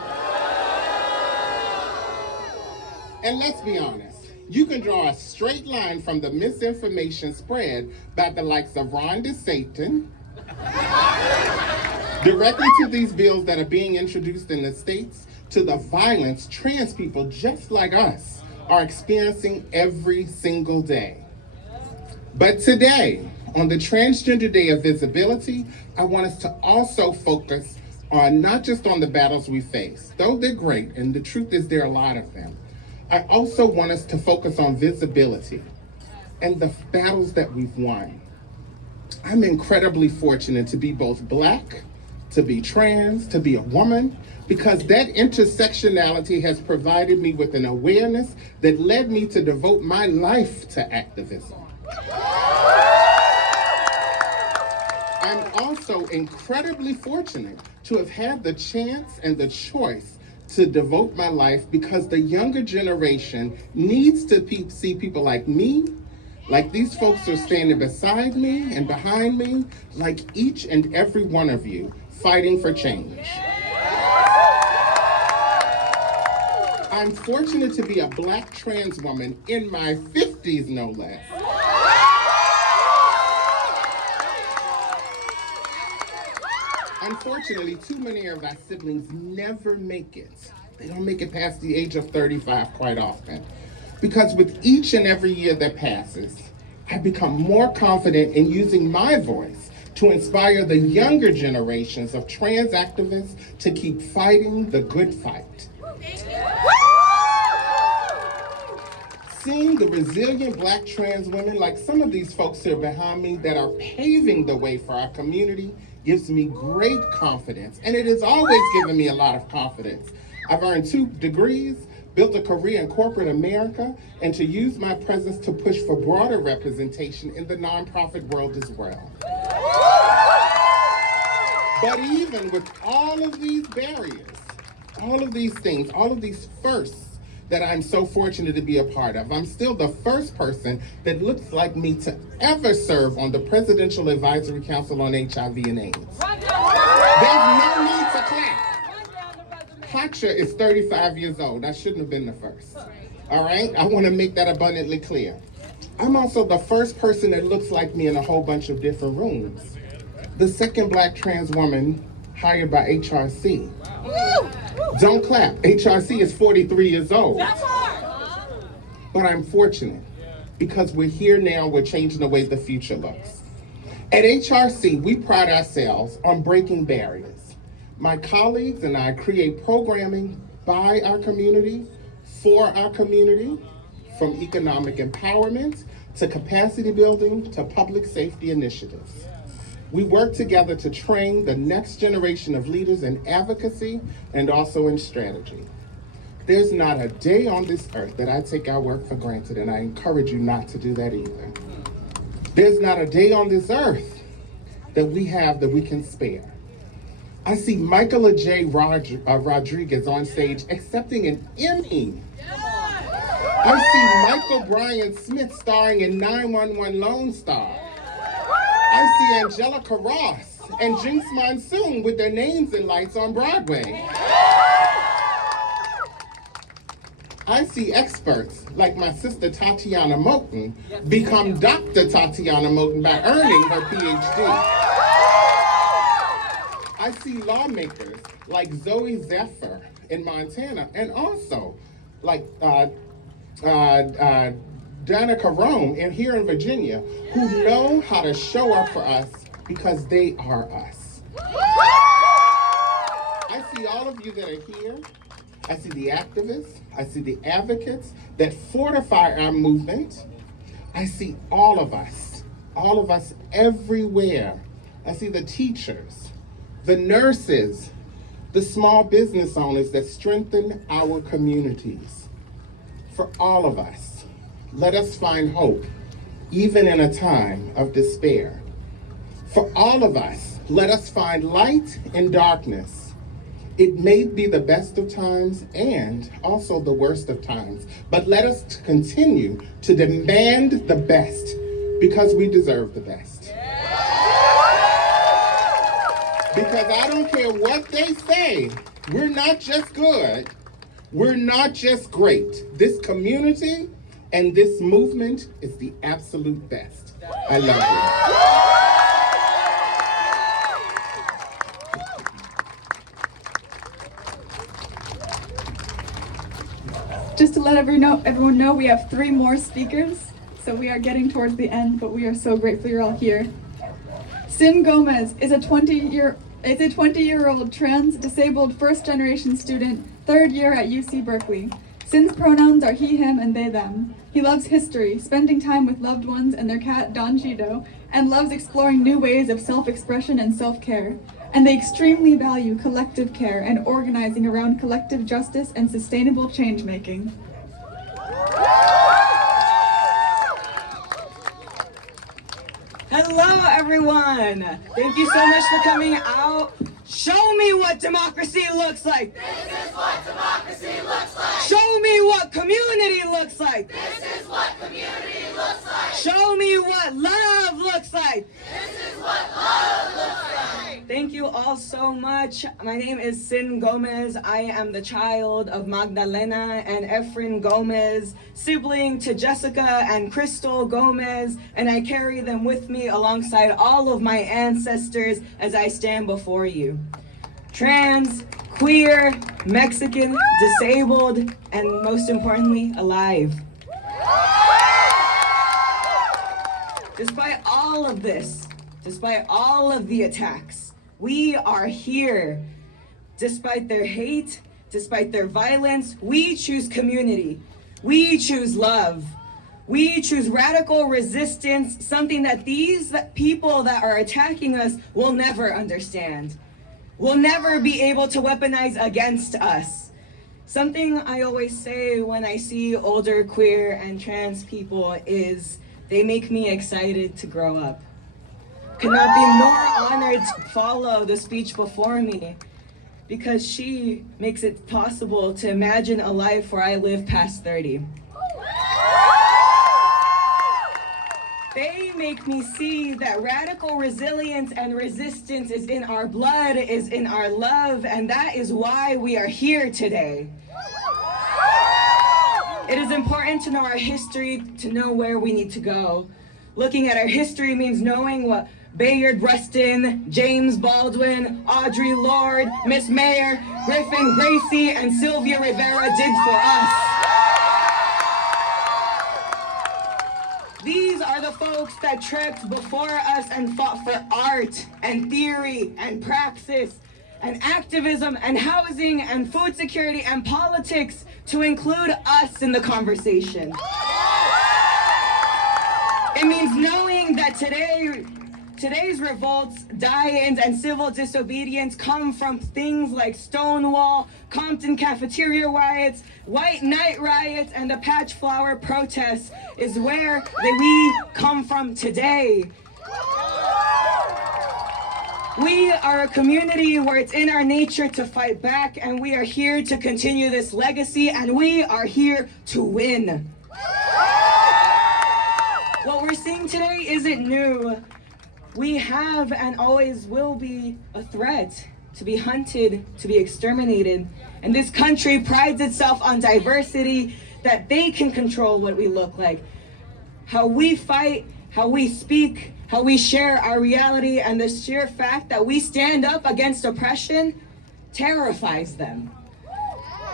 And let's be honest, you can draw a straight line from the misinformation spread by the likes of Ron DeSantis directly to these bills that are being introduced in the states, to the violence trans people just like us are experiencing every single day. But today, on the Transgender Day of Visibility, I want us to also focus on not just on the battles we face, though they're great, and the truth is there are a lot of them. I also want us to focus on visibility and the battles that we've won. I'm incredibly fortunate to be both Black, to be trans, to be a woman, because that intersectionality has provided me with an awareness that led me to devote my life to activism. I'm also incredibly fortunate to have had the chance and the choice to devote my life because the younger generation needs to see people like me, like these folks who are standing beside me and behind me, like each and every one of you, fighting for change. I'm fortunate to be a Black trans woman in my 50s, no less. Unfortunately, too many of our siblings never make it. They don't make it past the age of 35 quite often. Because with each and every year that passes, I become more confident in using my voice to inspire the younger generations of trans activists to keep fighting the good fight. Seeing the resilient Black trans women like some of these folks here behind me that are paving the way for our community gives me great confidence, and it has always given me a lot of confidence. I've earned 2 degrees, built a career in corporate America, and to use my presence to push for broader representation in the nonprofit world as well. But even with all of these barriers, all of these things, all of these firsts that I'm so fortunate to be a part of, I'm still the first person that looks like me to ever serve on the Presidential Advisory Council on HIV and AIDS. There's no need to clap. Hatcha is 35 years old. I shouldn't have been the first. All right? I want to make that abundantly clear. I'm also the first person that looks like me in a whole bunch of different rooms. The second Black trans woman hired by HRC. Don't clap. HRC is 43 years old. That's hard. But I'm fortunate because we're here now, we're changing the way the future looks. At HRC, we pride ourselves on breaking barriers. My colleagues and I create programming by our community, for our community, from economic empowerment to capacity building to public safety initiatives. We work together to train the next generation of leaders in advocacy and also in strategy. There's not a day on this earth that I take our work for granted, and I encourage you not to do that either. There's not a day on this earth that we have that we can spare. I see Michaela J. Rodriguez on stage accepting an Emmy. I see Michael Bryan Smith starring in 911 Lone Star. I see Angelica Ross and Jinx Monsoon with their names in lights on Broadway. I see experts like my sister Tatiana Moten become Dr. Tatiana Moten by earning her PhD. I see lawmakers like Zoe Zephyr in Montana, and also like Danica Rome here in Virginia, who know how to show up for us because they are us. I see all of you that are here. I see the activists. I see the advocates that fortify our movement. I see all of us all of us everywhere. I see the teachers, the nurses, the small business owners that strengthen our communities. For all of us, let us find hope, even in a time of despair. For all of us, let us find light in darkness. It may be the best of times and also the worst of times, but let us continue to demand the best because we deserve the best. Because I don't care what they say, we're not just good, we're not just great. This community and this movement is the absolute best. I love you. Just to let everyone know, we have 3 more speakers, so we are getting towards the end, but we are so grateful you're all here. Sin Gomez is a 20-year-old trans disabled first-generation student, 3rd year at UC Berkeley. Sin's pronouns are he, him, and they, them. He loves history, spending time with loved ones and their cat Don Cheeto, and loves exploring new ways of self-expression and self-care. And they extremely value collective care and organizing around collective justice and sustainable change-making. Hello, everyone. Thank you so much for coming out. Show me what democracy looks like. This is what democracy looks like. Show me what community looks like. This is what community looks like. Show me what love looks like. This is what love looks like. Thank you all so much. My name is Sin Gomez. I am the child of Magdalena and Efren Gomez, sibling to Jessica and Crystal Gomez, and I carry them with me alongside all of my ancestors as I stand before you. Trans, queer, Mexican, disabled, and most importantly, alive. Despite all of this, despite all of the attacks, we are here. Despite their hate, despite their violence, we choose community. We choose love. We choose radical resistance, something that these people that are attacking us will never understand, will never be able to weaponize against us. Something I always say when I see older queer and trans people is they make me excited to grow up. Could not be more honored to follow the speech before me because she makes it possible to imagine a life where I live past 30. They make me see that radical resilience and resistance is in our blood, is in our love, and that is why we are here today. It is important to know our history, to know where we need to go. Looking at our history means knowing what Bayard Rustin, James Baldwin, Audre Lorde, Miss Mayer, Griffin Gracie, and Sylvia Rivera did for us. These are the folks that tripped before us and fought for art and theory and praxis and activism and housing and food security and politics to include us in the conversation. It means knowing that today's revolts, die-ins, and civil disobedience come from things like Stonewall, Compton cafeteria riots, White Night riots, and the Patch Flower protests is where we come from today. We are a community where it's in our nature to fight back, and we are here to continue this legacy, and we are here to win. What we're seeing today isn't new. We have and always will be a threat to be hunted, to be exterminated. And this country prides itself on diversity, that they can control what we look like. How we fight, how we speak, how we share our reality, and the sheer fact that we stand up against oppression terrifies them.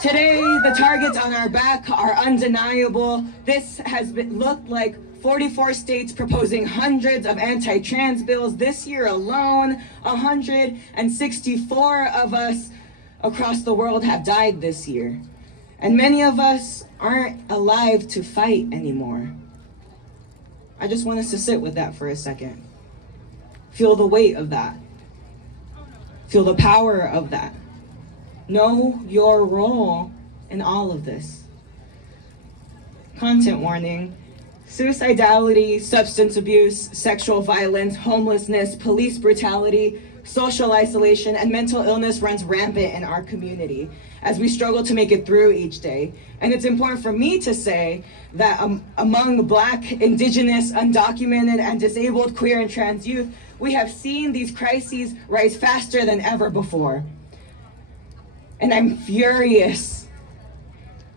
Today, the targets on our back are undeniable. This has looked like 44 states proposing hundreds of anti-trans bills. This year alone, 164 of us across the world have died this year. And many of us aren't alive to fight anymore. I just want us to sit with that for a second. Feel the weight of that. Feel the power of that. Know your role in all of this. Content warning. Suicidality, substance abuse, sexual violence, homelessness, police brutality, social isolation, and mental illness runs rampant in our community as we struggle to make it through each day. And it's important for me to say that among Black, Indigenous, undocumented, and disabled queer and trans youth, we have seen these crises rise faster than ever before. And I'm furious.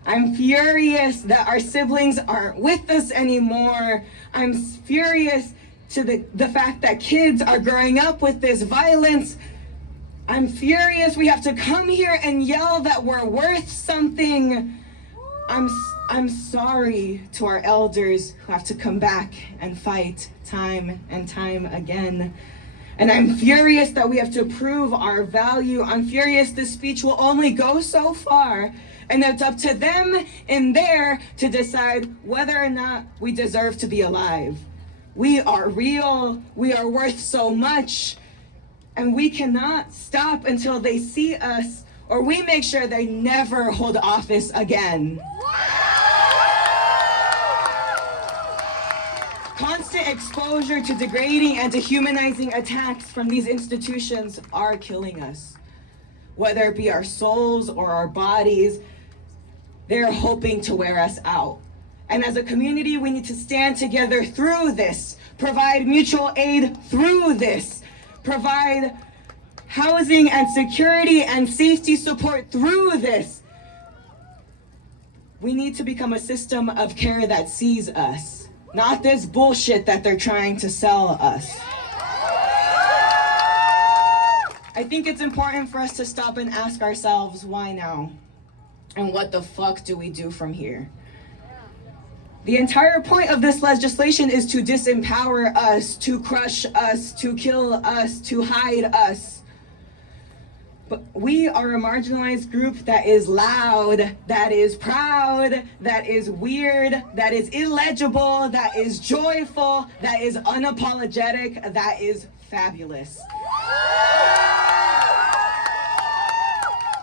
I'm furious that our siblings aren't with us anymore. I'm furious to the fact that kids are growing up with this violence. I'm furious we have to come here and yell that we're worth something. I'm sorry to our elders who have to come back and fight time and time again. And I'm furious that we have to prove our value. I'm furious this speech will only go so far, and it's up to them in there to decide whether or not we deserve to be alive. We are real, we are worth so much, and we cannot stop until they see us, or we make sure they never hold office again. Constant exposure to degrading and dehumanizing attacks from these institutions are killing us. Whether it be our souls or our bodies, they're hoping to wear us out. And as a community, we need to stand together through this, provide mutual aid through this, provide housing and security and safety support through this. We need to become a system of care that sees us, not this bullshit that they're trying to sell us. I think it's important for us to stop and ask ourselves, why now? And what the fuck do we do from here? The entire point of this legislation is to disempower us, to crush us, to kill us, to hide us. But we are a marginalized group that is loud, that is proud, that is weird, that is illegible, that is joyful, that is unapologetic, that is fabulous.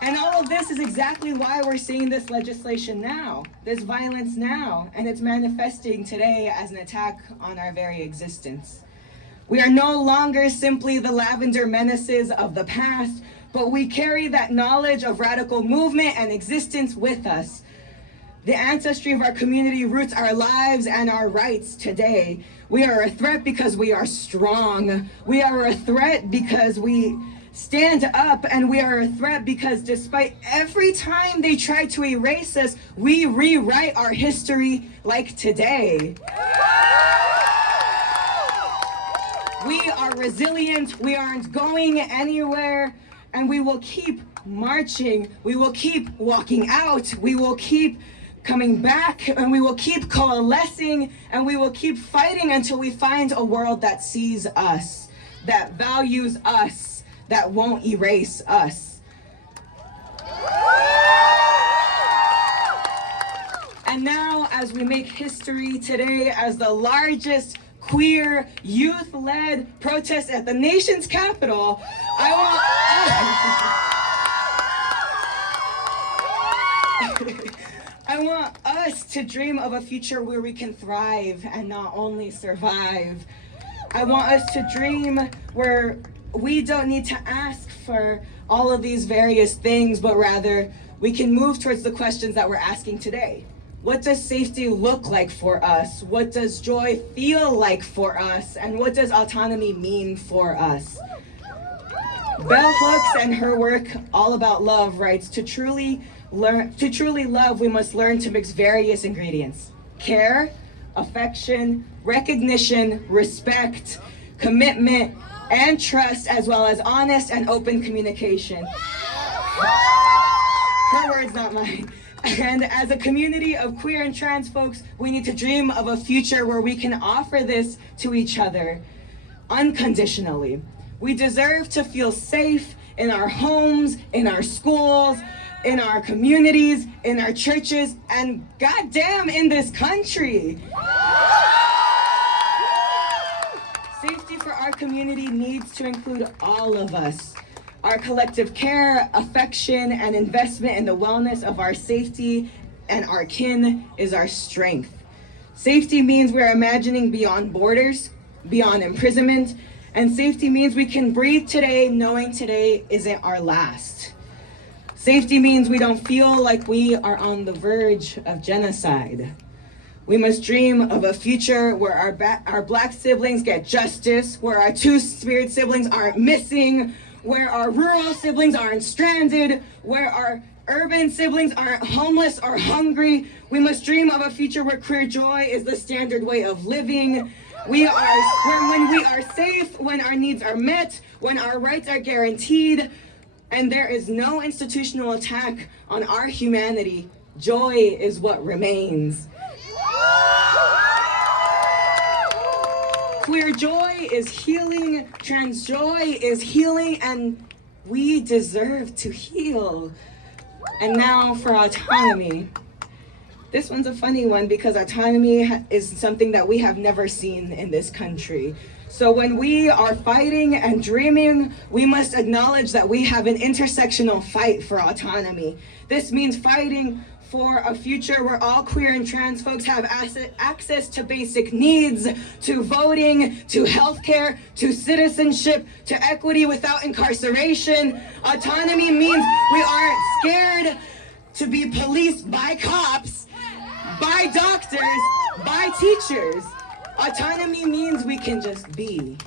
And all of this is exactly why we're seeing this legislation now, this violence now, and it's manifesting today as an attack on our very existence. We are no longer simply the lavender menaces of the past, but we carry that knowledge of radical movement and existence with us. The ancestry of our community roots our lives and our rights today. We are a threat because we are strong. We are a threat because we stand up, and we are a threat because despite every time they try to erase us, we rewrite our history like today. We are resilient, we aren't going anywhere, and we will keep marching, we will keep walking out, we will keep coming back, and we will keep coalescing, and we will keep fighting until we find a world that sees us, that values us, that won't erase us. And now, as we make history today as the largest queer youth-led protest at the nation's capital, I want us to dream of a future where we can thrive and not only survive. I want us to dream where we don't need to ask for all of these various things, but rather we can move towards the questions that we're asking today. What does safety look like for us? What does joy feel like for us? And what does autonomy mean for us? Bell Hooks and her work, All About Love, writes, to truly love, we must learn to mix various ingredients: care, affection, recognition, respect, commitment, and trust, as well as honest and open communication. Her words, not mine. And as a community of queer and trans folks, we need to dream of a future where we can offer this to each other unconditionally. We deserve to feel safe in our homes, in our schools, in our communities, in our churches, and goddamn, in this country. our community needs to include all of us. Our collective care, affection, and investment in the wellness of our safety and our kin is our strength. Safety means we're imagining beyond borders, beyond imprisonment, and safety means we can breathe today knowing today isn't our last. Safety means we don't feel like we are on the verge of genocide. We must dream of a future where our Black siblings get justice, where our Two-Spirit siblings aren't missing, where our rural siblings aren't stranded, where our urban siblings aren't homeless or hungry. We must dream of a future where queer joy is the standard way of living. When we are safe, when our needs are met, when our rights are guaranteed, and there is no institutional attack on our humanity, joy is what remains. Queer joy is healing, trans joy is healing, and we deserve to heal. And now for autonomy. This one's a funny one because autonomy is something that we have never seen in this country. So when we are fighting and dreaming, we must acknowledge that we have an intersectional fight for autonomy. This means fighting for a future where all queer and trans folks have access to basic needs, to voting, to healthcare, to citizenship, to equity without incarceration. Autonomy means we aren't scared to be policed by cops, by doctors, by teachers. Autonomy means we can just be.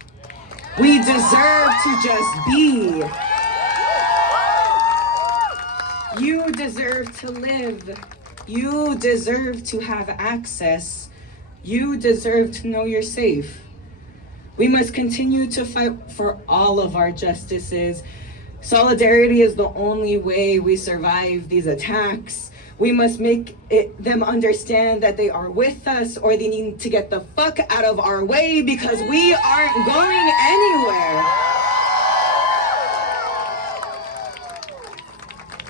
We deserve to just be. You deserve to live. You deserve to have access. You deserve to know you're safe. We must continue to fight for all of our justices. Solidarity is the only way we survive these attacks. We must make them understand that they are with us, or they need to get the fuck out of our way because we aren't going anywhere.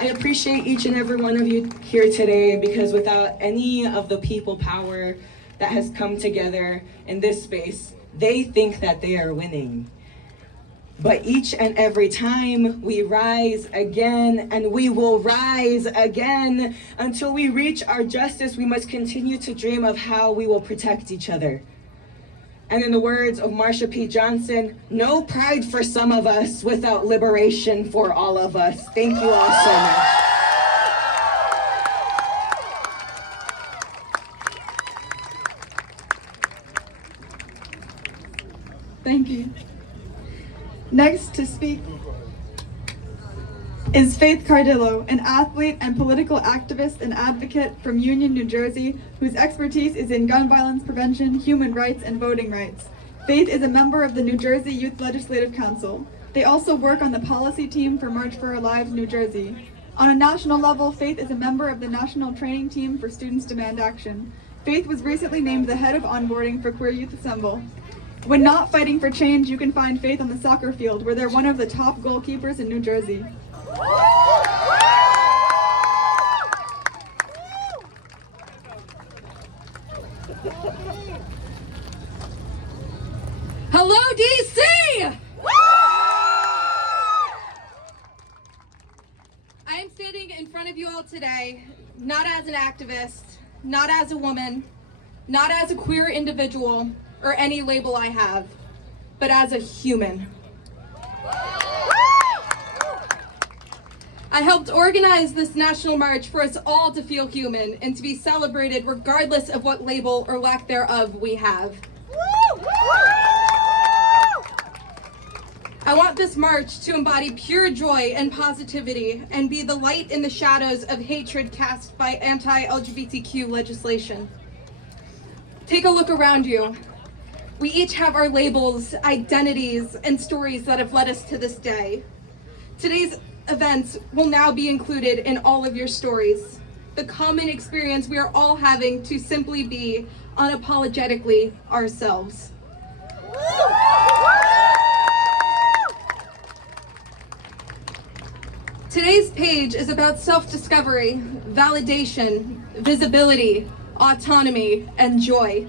I appreciate each and every one of you here today because without any of the people power that has come together in this space, they think that they are winning. But each and every time we rise again, and we will rise again until we reach our justice, we must continue to dream of how we will protect each other. And in the words of Marsha P. Johnson, no pride for some of us without liberation for all of us. Thank you all so much. Thank you. Next to speak is Faith Cardillo, an athlete and political activist and advocate from Union, New Jersey, whose expertise is in gun violence prevention, human rights, and voting rights. Faith is a member of the New Jersey Youth Legislative Council. They also work on the policy team for March for Our Lives, New Jersey. On a national level, Faith is a member of the National Training Team for Students Demand Action. Faith was recently named the head of onboarding for Queer Youth Assemble. When not fighting for change, you can find Faith on the soccer field, where they're one of the top goalkeepers in New Jersey. Hello, DC! I am standing in front of you all today, not as an activist, not as a woman, not as a queer individual, or any label I have, but as a human. I helped organize this national march for us all to feel human and to be celebrated regardless of what label or lack thereof we have. I want this march to embody pure joy and positivity and be the light in the shadows of hatred cast by anti-LGBTQ legislation. Take a look around you. We each have our labels, identities, and stories that have led us to this day. Today's events will now be included in all of your stories. The common experience we are all having to simply be unapologetically ourselves. Today's page is about self-discovery, validation, visibility, autonomy, and joy.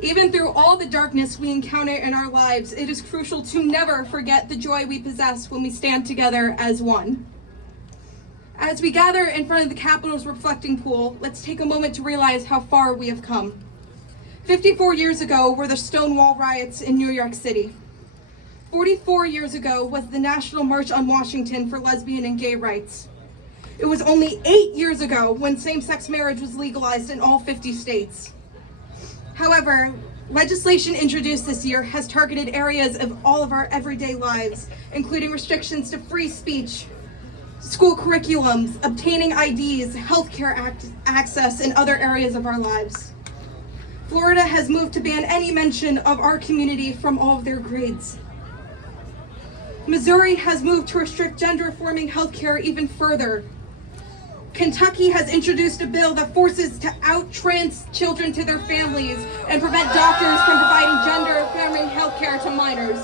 Even through all the darkness we encounter in our lives, it is crucial to never forget the joy we possess when we stand together as one. As we gather in front of the Capitol's reflecting pool, let's take a moment to realize how far we have come. 54 years ago were the Stonewall riots in New York City. 44 years ago was the National March on Washington for lesbian and gay rights. It was only 8 years ago when same-sex marriage was legalized in all 50 states. However, legislation introduced this year has targeted areas of all of our everyday lives, including restrictions to free speech, school curriculums, obtaining IDs, healthcare access, and other areas of our lives. Florida has moved to ban any mention of our community from all of their grades. Missouri has moved to restrict gender-affirming healthcare even further. Kentucky has introduced a bill that forces to out trans children to their families and prevent doctors from providing gender-affirming healthcare to minors.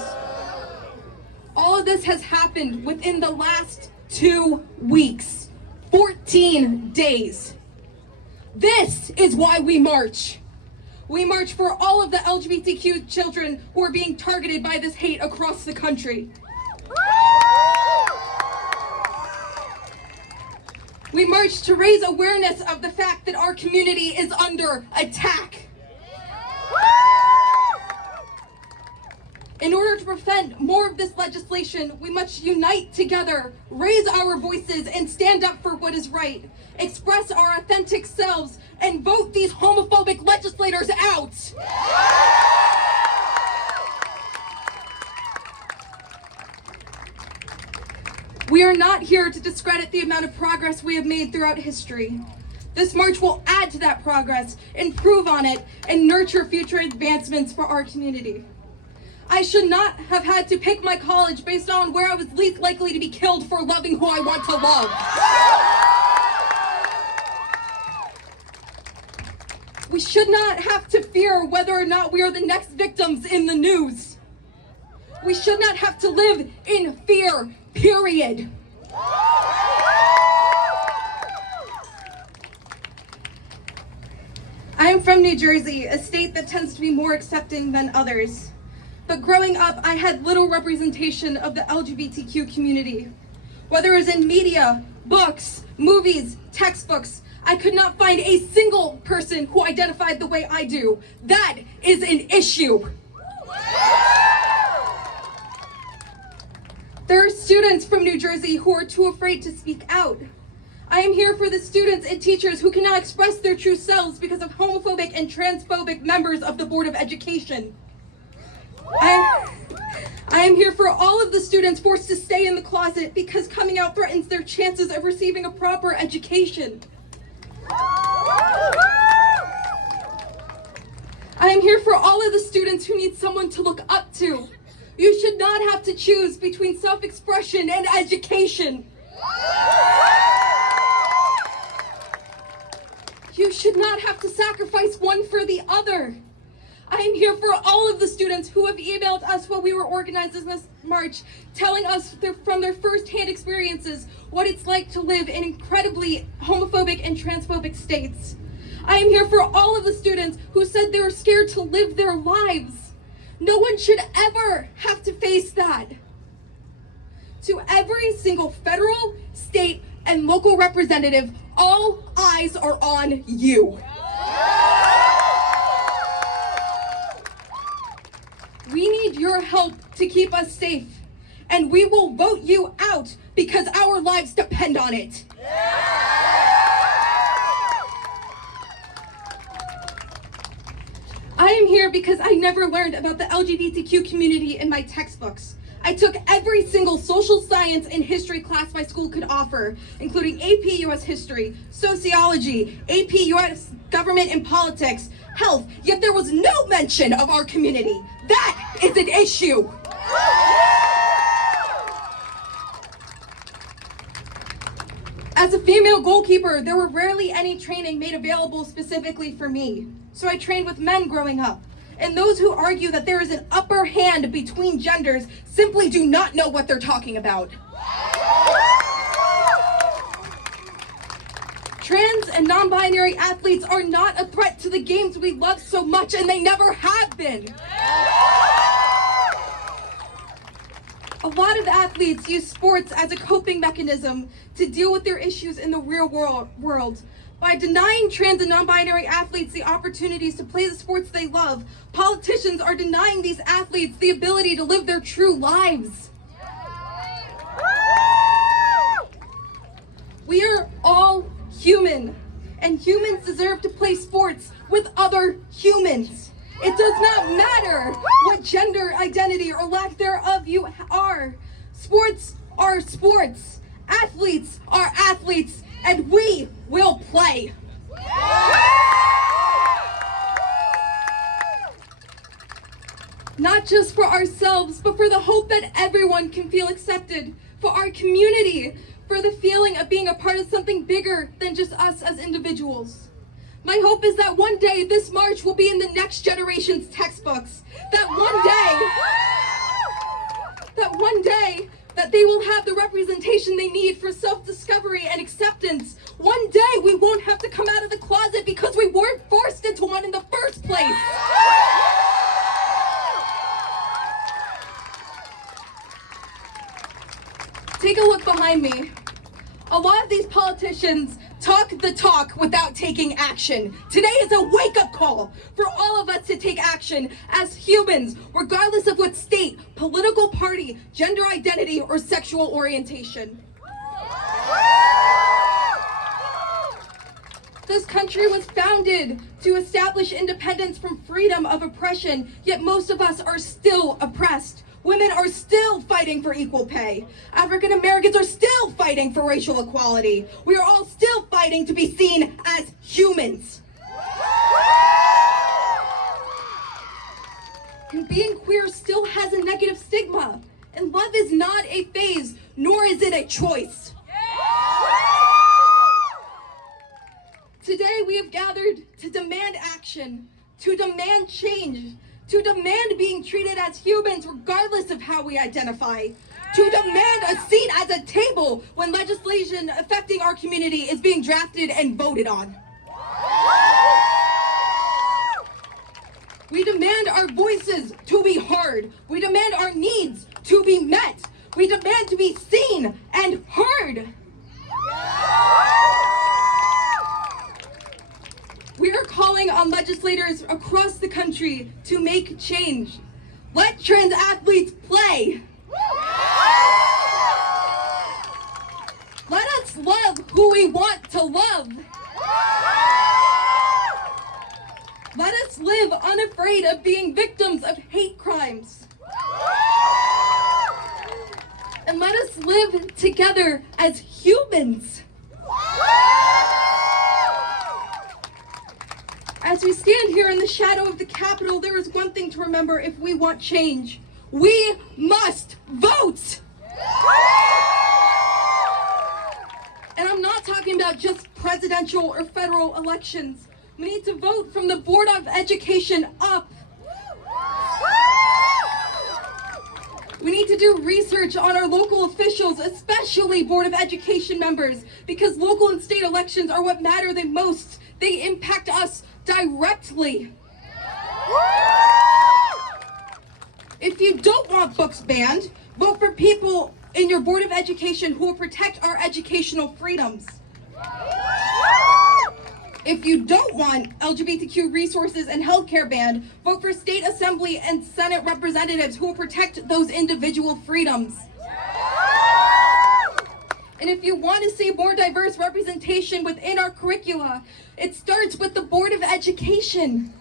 All of this has happened within the last 2 weeks, 14 days. This is why we march. We march for all of the LGBTQ children who are being targeted by this hate across the country. We march to raise awareness of the fact that our community is under attack. In order to prevent more of this legislation, we must unite together, raise our voices, and stand up for what is right, express our authentic selves, and vote these homophobic legislators out. We are not here to discredit the amount of progress we have made throughout history. This march will add to that progress, improve on it, and nurture future advancements for our community. I should not have had to pick my college based on where I was least likely to be killed for loving who I want to love. We should not have to fear whether or not we are the next victims in the news. We should not have to live in fear, period. I am from New Jersey, a state that tends to be more accepting than others. But growing up, I had little representation of the LGBTQ community. Whether it was in media, books, movies, textbooks, I could not find a single person who identified the way I do. That is an issue. There are students from New Jersey who are too afraid to speak out. I am here for the students and teachers who cannot express their true selves because of homophobic and transphobic members of the Board of Education. I am here for all of the students forced to stay in the closet because coming out threatens their chances of receiving a proper education. I am here for all of the students who need someone to look up to. You should not have to choose between self-expression and education. You should not have to sacrifice one for the other. I am here for all of the students who have emailed us while we were organizing this march, telling us from their first-hand experiences what it's like to live in incredibly homophobic and transphobic states. I am here for all of the students who said they were scared to live their lives. No one should ever have to face that. To every single federal, state, and local representative, all eyes are on you. We need your help to keep us safe, and we will vote you out because our lives depend on it. I am here because I never learned about the LGBTQ community in my textbooks. I took every single social science and history class my school could offer, including AP US History, Sociology, AP US Government and Politics, Health, yet there was no mention of our community. That is an issue. As a female goalkeeper, there were rarely any training made available specifically for me. So I trained with men growing up. And those who argue that there is an upper hand between genders simply do not know what they're talking about. Trans and non-binary athletes are not a threat to the games we love so much, and they never have been. A lot of athletes use sports as a coping mechanism to deal with their issues in the real world. By denying trans and non-binary athletes the opportunities to play the sports they love, politicians are denying these athletes the ability to live their true lives. We are all human, and humans deserve to play sports with other humans. It does not matter what gender identity or lack thereof you are. Sports are sports. Athletes are athletes, and we will play. Not just for ourselves, but for the hope that everyone can feel accepted, for our community, for the feeling of being a part of something bigger than just us as individuals. My hope is that one day this march will be in the next generation's textbooks. That one day that they will have the representation they need for self-discovery and acceptance. One day we won't have to come out of the closet because we weren't forced into one in the first place. Take a look behind me. A lot of these politicians talk the talk without taking action. Today is a wake-up call for all of us to take action as humans, regardless of what state, political party, gender identity, or sexual orientation. This country was founded to establish independence from freedom of oppression, yet most of us are still oppressed. Women are still fighting for equal pay. African Americans are still fighting for racial equality. We are all still fighting to be seen as humans. And being queer still has a negative stigma. And love is not a phase, nor is it a choice. Today we have gathered to demand action, to demand change, to demand being treated as humans regardless of how we identify, to demand a seat at the table when legislation affecting our community is being drafted and voted on. We demand our voices to be heard. We demand our needs to be met. We demand to be seen and heard. We are calling on legislators across the country to make change. Let trans athletes play. Let us love who we want to love. Let us live unafraid of being victims of hate crimes. And let us live together as humans. As we stand here in the shadow of the Capitol, there is one thing to remember if we want change. We must vote! And I'm not talking about just presidential or federal elections. We need to vote from the Board of Education up. We need to do research on our local officials, especially Board of Education members, because local and state elections are what matter the most. They impact us directly. If you don't want books banned, vote for people in your Board of Education who will protect our educational freedoms. If you don't want LGBTQ resources and healthcare banned, vote for state assembly and Senate representatives who will protect those individual freedoms. And if you want to see more diverse representation within our curricula, it starts with the Board of Education.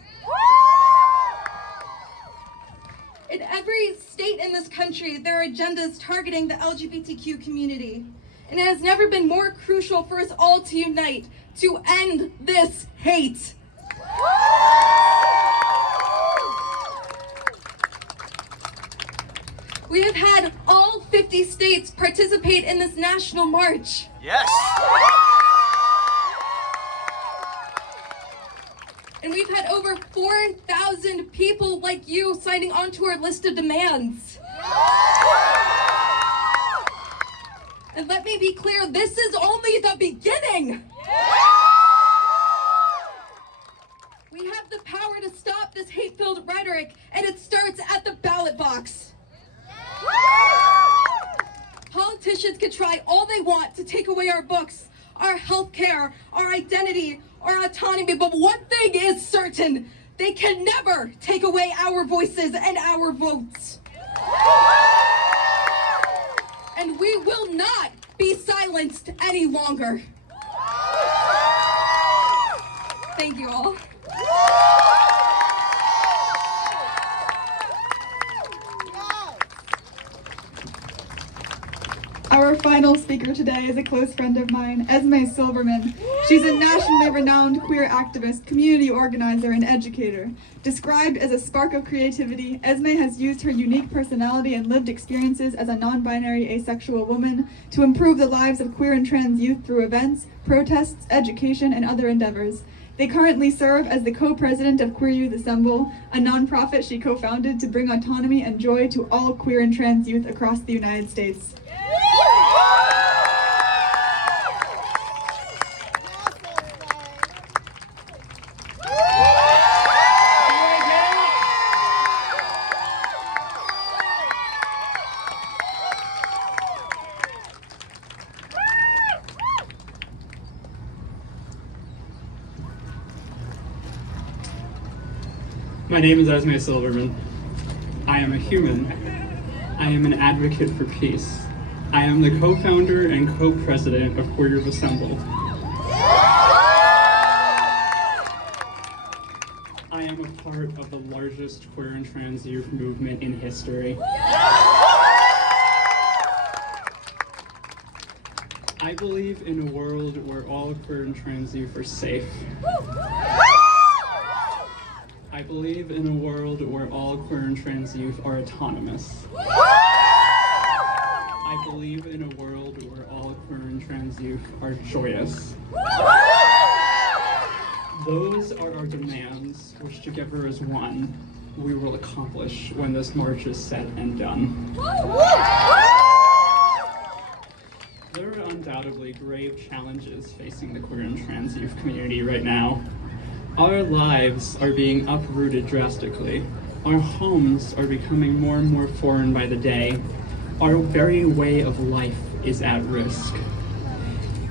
In every state in this country, there are agendas targeting the LGBTQ community. And it has never been more crucial for us all to unite, to end this hate. We have had all 50 states participate in this national march. Yes. And we've had over 4,000 people like you signing onto our list of demands. And let me be clear, this is only the beginning. We have the power to stop this hate-filled rhetoric, and it starts at the ballot box. Politicians can try all they want to take away our books, our health care, our identity, our autonomy, but one thing is certain: they can never take away our voices and our votes. And we will not be silenced any longer. Thank you all. Our final speaker today is a close friend of mine, Esme Silverman. She's a nationally renowned queer activist, community organizer, and educator. Described as a spark of creativity, Esme has used her unique personality and lived experiences as a non-binary asexual woman to improve the lives of queer and trans youth through events, protests, education, and other endeavors. They currently serve as the co-president of Queer Youth Assemble, a nonprofit she co-founded to bring autonomy and joy to all queer and trans youth across the United States. My name is Esme Silverman. I am a human. I am an advocate for peace. I am the co-founder and co-president of Queer Youth Assemble. I am a part of the largest queer and trans youth movement in history. I believe in a world where all queer and trans youth are safe. I believe in a world where all queer and trans youth are autonomous. I believe in a world where all queer and trans youth are joyous. Those are our demands, which together as one, we will accomplish when this march is set and done. There are undoubtedly grave challenges facing the queer and trans youth community right now. Our lives are being uprooted drastically. Our homes are becoming more and more foreign by the day. Our very way of life is at risk.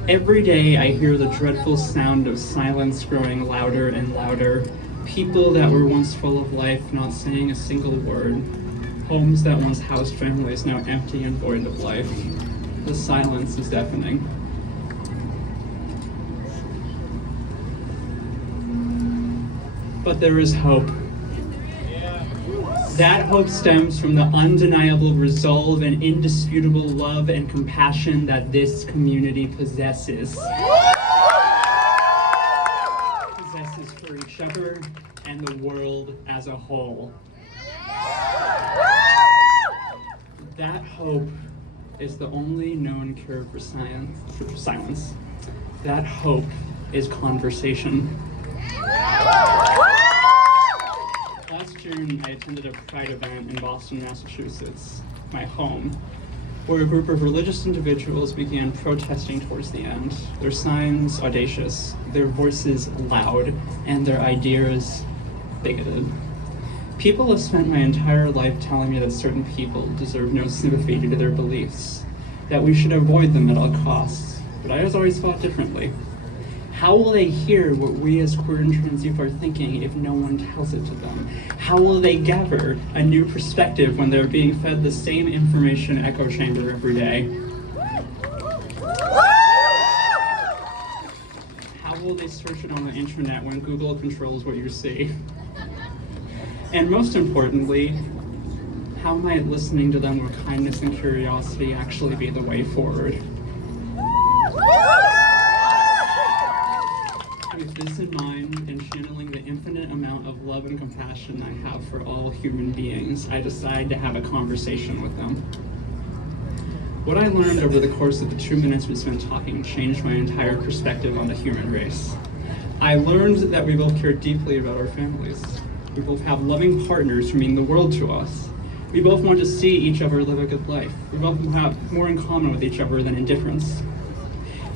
Every day I hear the dreadful sound of silence growing louder and louder. People that were once full of life not saying a single word. Homes that once housed families now empty and void of life. The silence is deafening. But there is hope. That hope stems from the undeniable resolve and indisputable love and compassion that this community possesses. Possesses for each other and the world as a whole. That hope is the only known cure for silence. That hope is conversation. Last June, I attended a Pride event in Boston, Massachusetts, my home, where a group of religious individuals began protesting towards the end. Their signs audacious, their voices loud, and their ideas bigoted. People have spent my entire life telling me that certain people deserve no sympathy due to their beliefs, that we should avoid them at all costs, but I was always thought differently. How will they hear what we as queer and trans youth are thinking if no one tells it to them? How will they gather a new perspective when they're being fed the same information echo chamber every day? How will they search it on the internet when Google controls what you see? And most importantly, how might listening to them with kindness and curiosity actually be the way forward? With this in mind, and channeling the infinite amount of love and compassion I have for all human beings, I decided to have a conversation with them. What I learned over the course of the 2 minutes we spent talking changed my entire perspective on the human race. I learned that we both care deeply about our families. We both have loving partners who mean the world to us. We both want to see each other live a good life. We both have more in common with each other than indifference.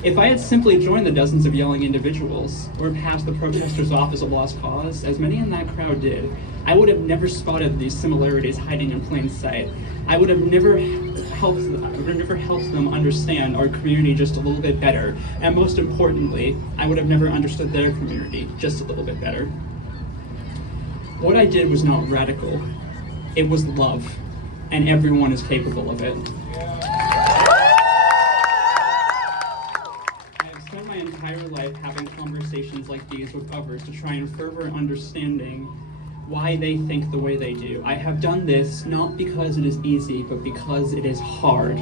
If I had simply joined the dozens of yelling individuals or passed the protesters off as a lost cause, as many in that crowd did, I would have never spotted these similarities hiding in plain sight. I would have never helped them understand our community just a little bit better. And most importantly, I would have never understood their community just a little bit better. What I did was not radical. It was love. And everyone is capable of it. I have spent my entire life having conversations like these with others to try and further understanding why they think the way they do. I have done this not because it is easy, but because it is hard.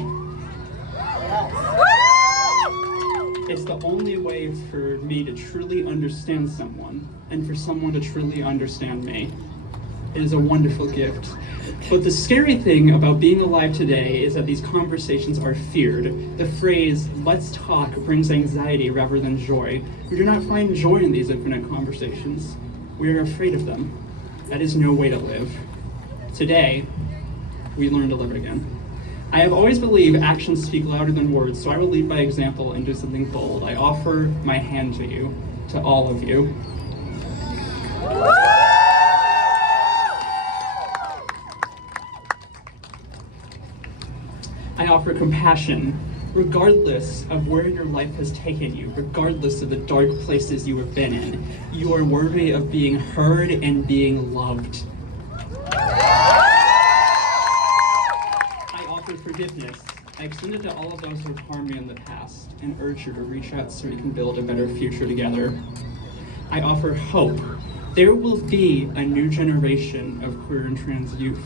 It's the only way for me to truly understand someone, and for someone to truly understand me. It is a wonderful gift. But the scary thing about being alive today is that these conversations are feared. The phrase, "let's talk," brings anxiety rather than joy. We do not find joy in these infinite conversations. We are afraid of them. That is no way to live. Today, we learn to live it again. I have always believed actions speak louder than words, so I will lead by example and do something bold. I offer my hand to you, to all of you. I offer compassion, regardless of where your life has taken you, regardless of the dark places you have been in. You are worthy of being heard and being loved. I offer forgiveness. I extend it to all of those who have harmed me in the past and urge you to reach out so we can build a better future together. I offer hope. There will be a new generation of queer and trans youth.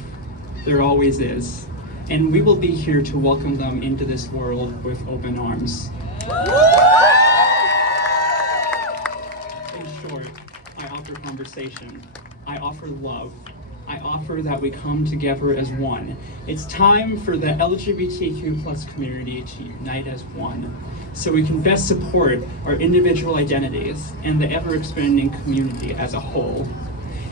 There always is. And we will be here to welcome them into this world with open arms. In short, I offer conversation. I offer love. I offer that we come together as one. It's time for the LGBTQ+ community to unite as one, so we can best support our individual identities and the ever-expanding community as a whole.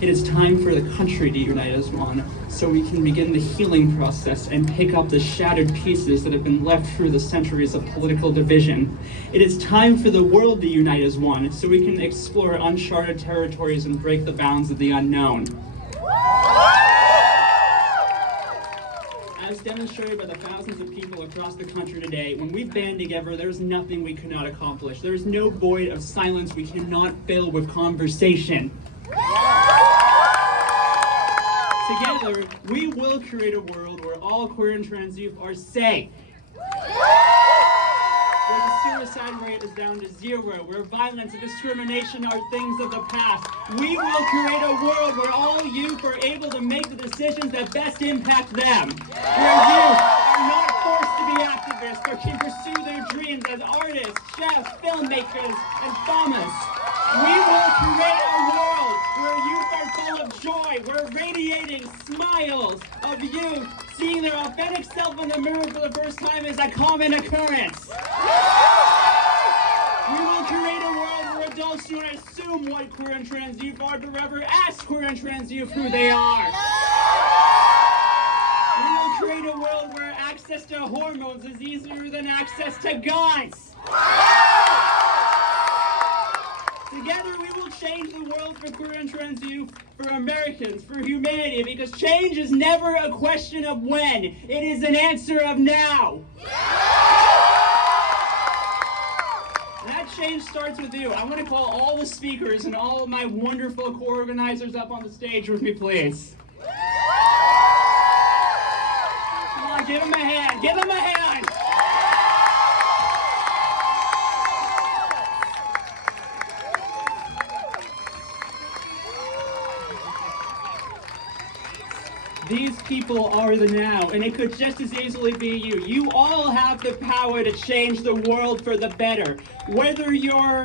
It is time for the country to unite as one, so we can begin the healing process and pick up the shattered pieces that have been left through the centuries of political division. It is time for the world to unite as one, so we can explore uncharted territories and break the bounds of the unknown. As demonstrated by the thousands of people across the country today, when we band together, there's nothing we cannot accomplish. There is no void of silence we cannot fill with conversation. Together, we will create a world where all queer and trans youth are safe. Where the suicide rate is down to 0, where violence and discrimination are things of the past. We will create a world where all youth are able to make the decisions that best impact them. Where youth are not forced to be activists, but can pursue their dreams as artists, chefs, filmmakers, and farmers. We will create a world where youth are full of joy, where radiating smiles of youth, seeing their authentic self in the mirror for the first time is a common occurrence. We will create a world where adults do not assume what queer and trans youth are, but rather ask queer and trans youth who they are. We will create a world where access to hormones is easier than access to guns. Together we will change the world for queer and trans youth, for Americans, for humanity, because change is never a question of when, it is an answer of now. And that change starts with you. I want to call all the speakers and all of my wonderful co-organizers up on the stage with me, please. Come on, give them a hand, give them a hand. These people are the now, and it could just as easily be you. You all have the power to change the world for the better. Whether you're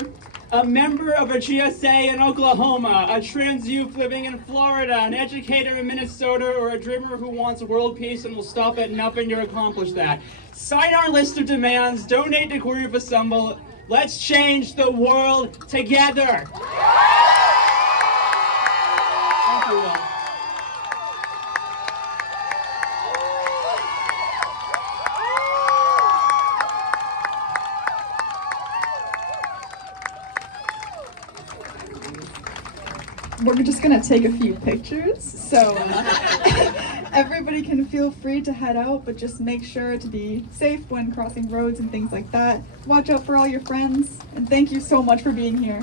a member of a GSA in Oklahoma, a trans youth living in Florida, an educator in Minnesota, or a dreamer who wants world peace and will stop at nothing to accomplish that. Sign our list of demands, donate to Queer Youth Assemble. Let's change the world together. Thank you all. we're just gonna take a few pictures, so everybody can feel free to head out, but just make sure to be safe when crossing roads and things like that. Watch out for all your friends, and thank you so much for being here.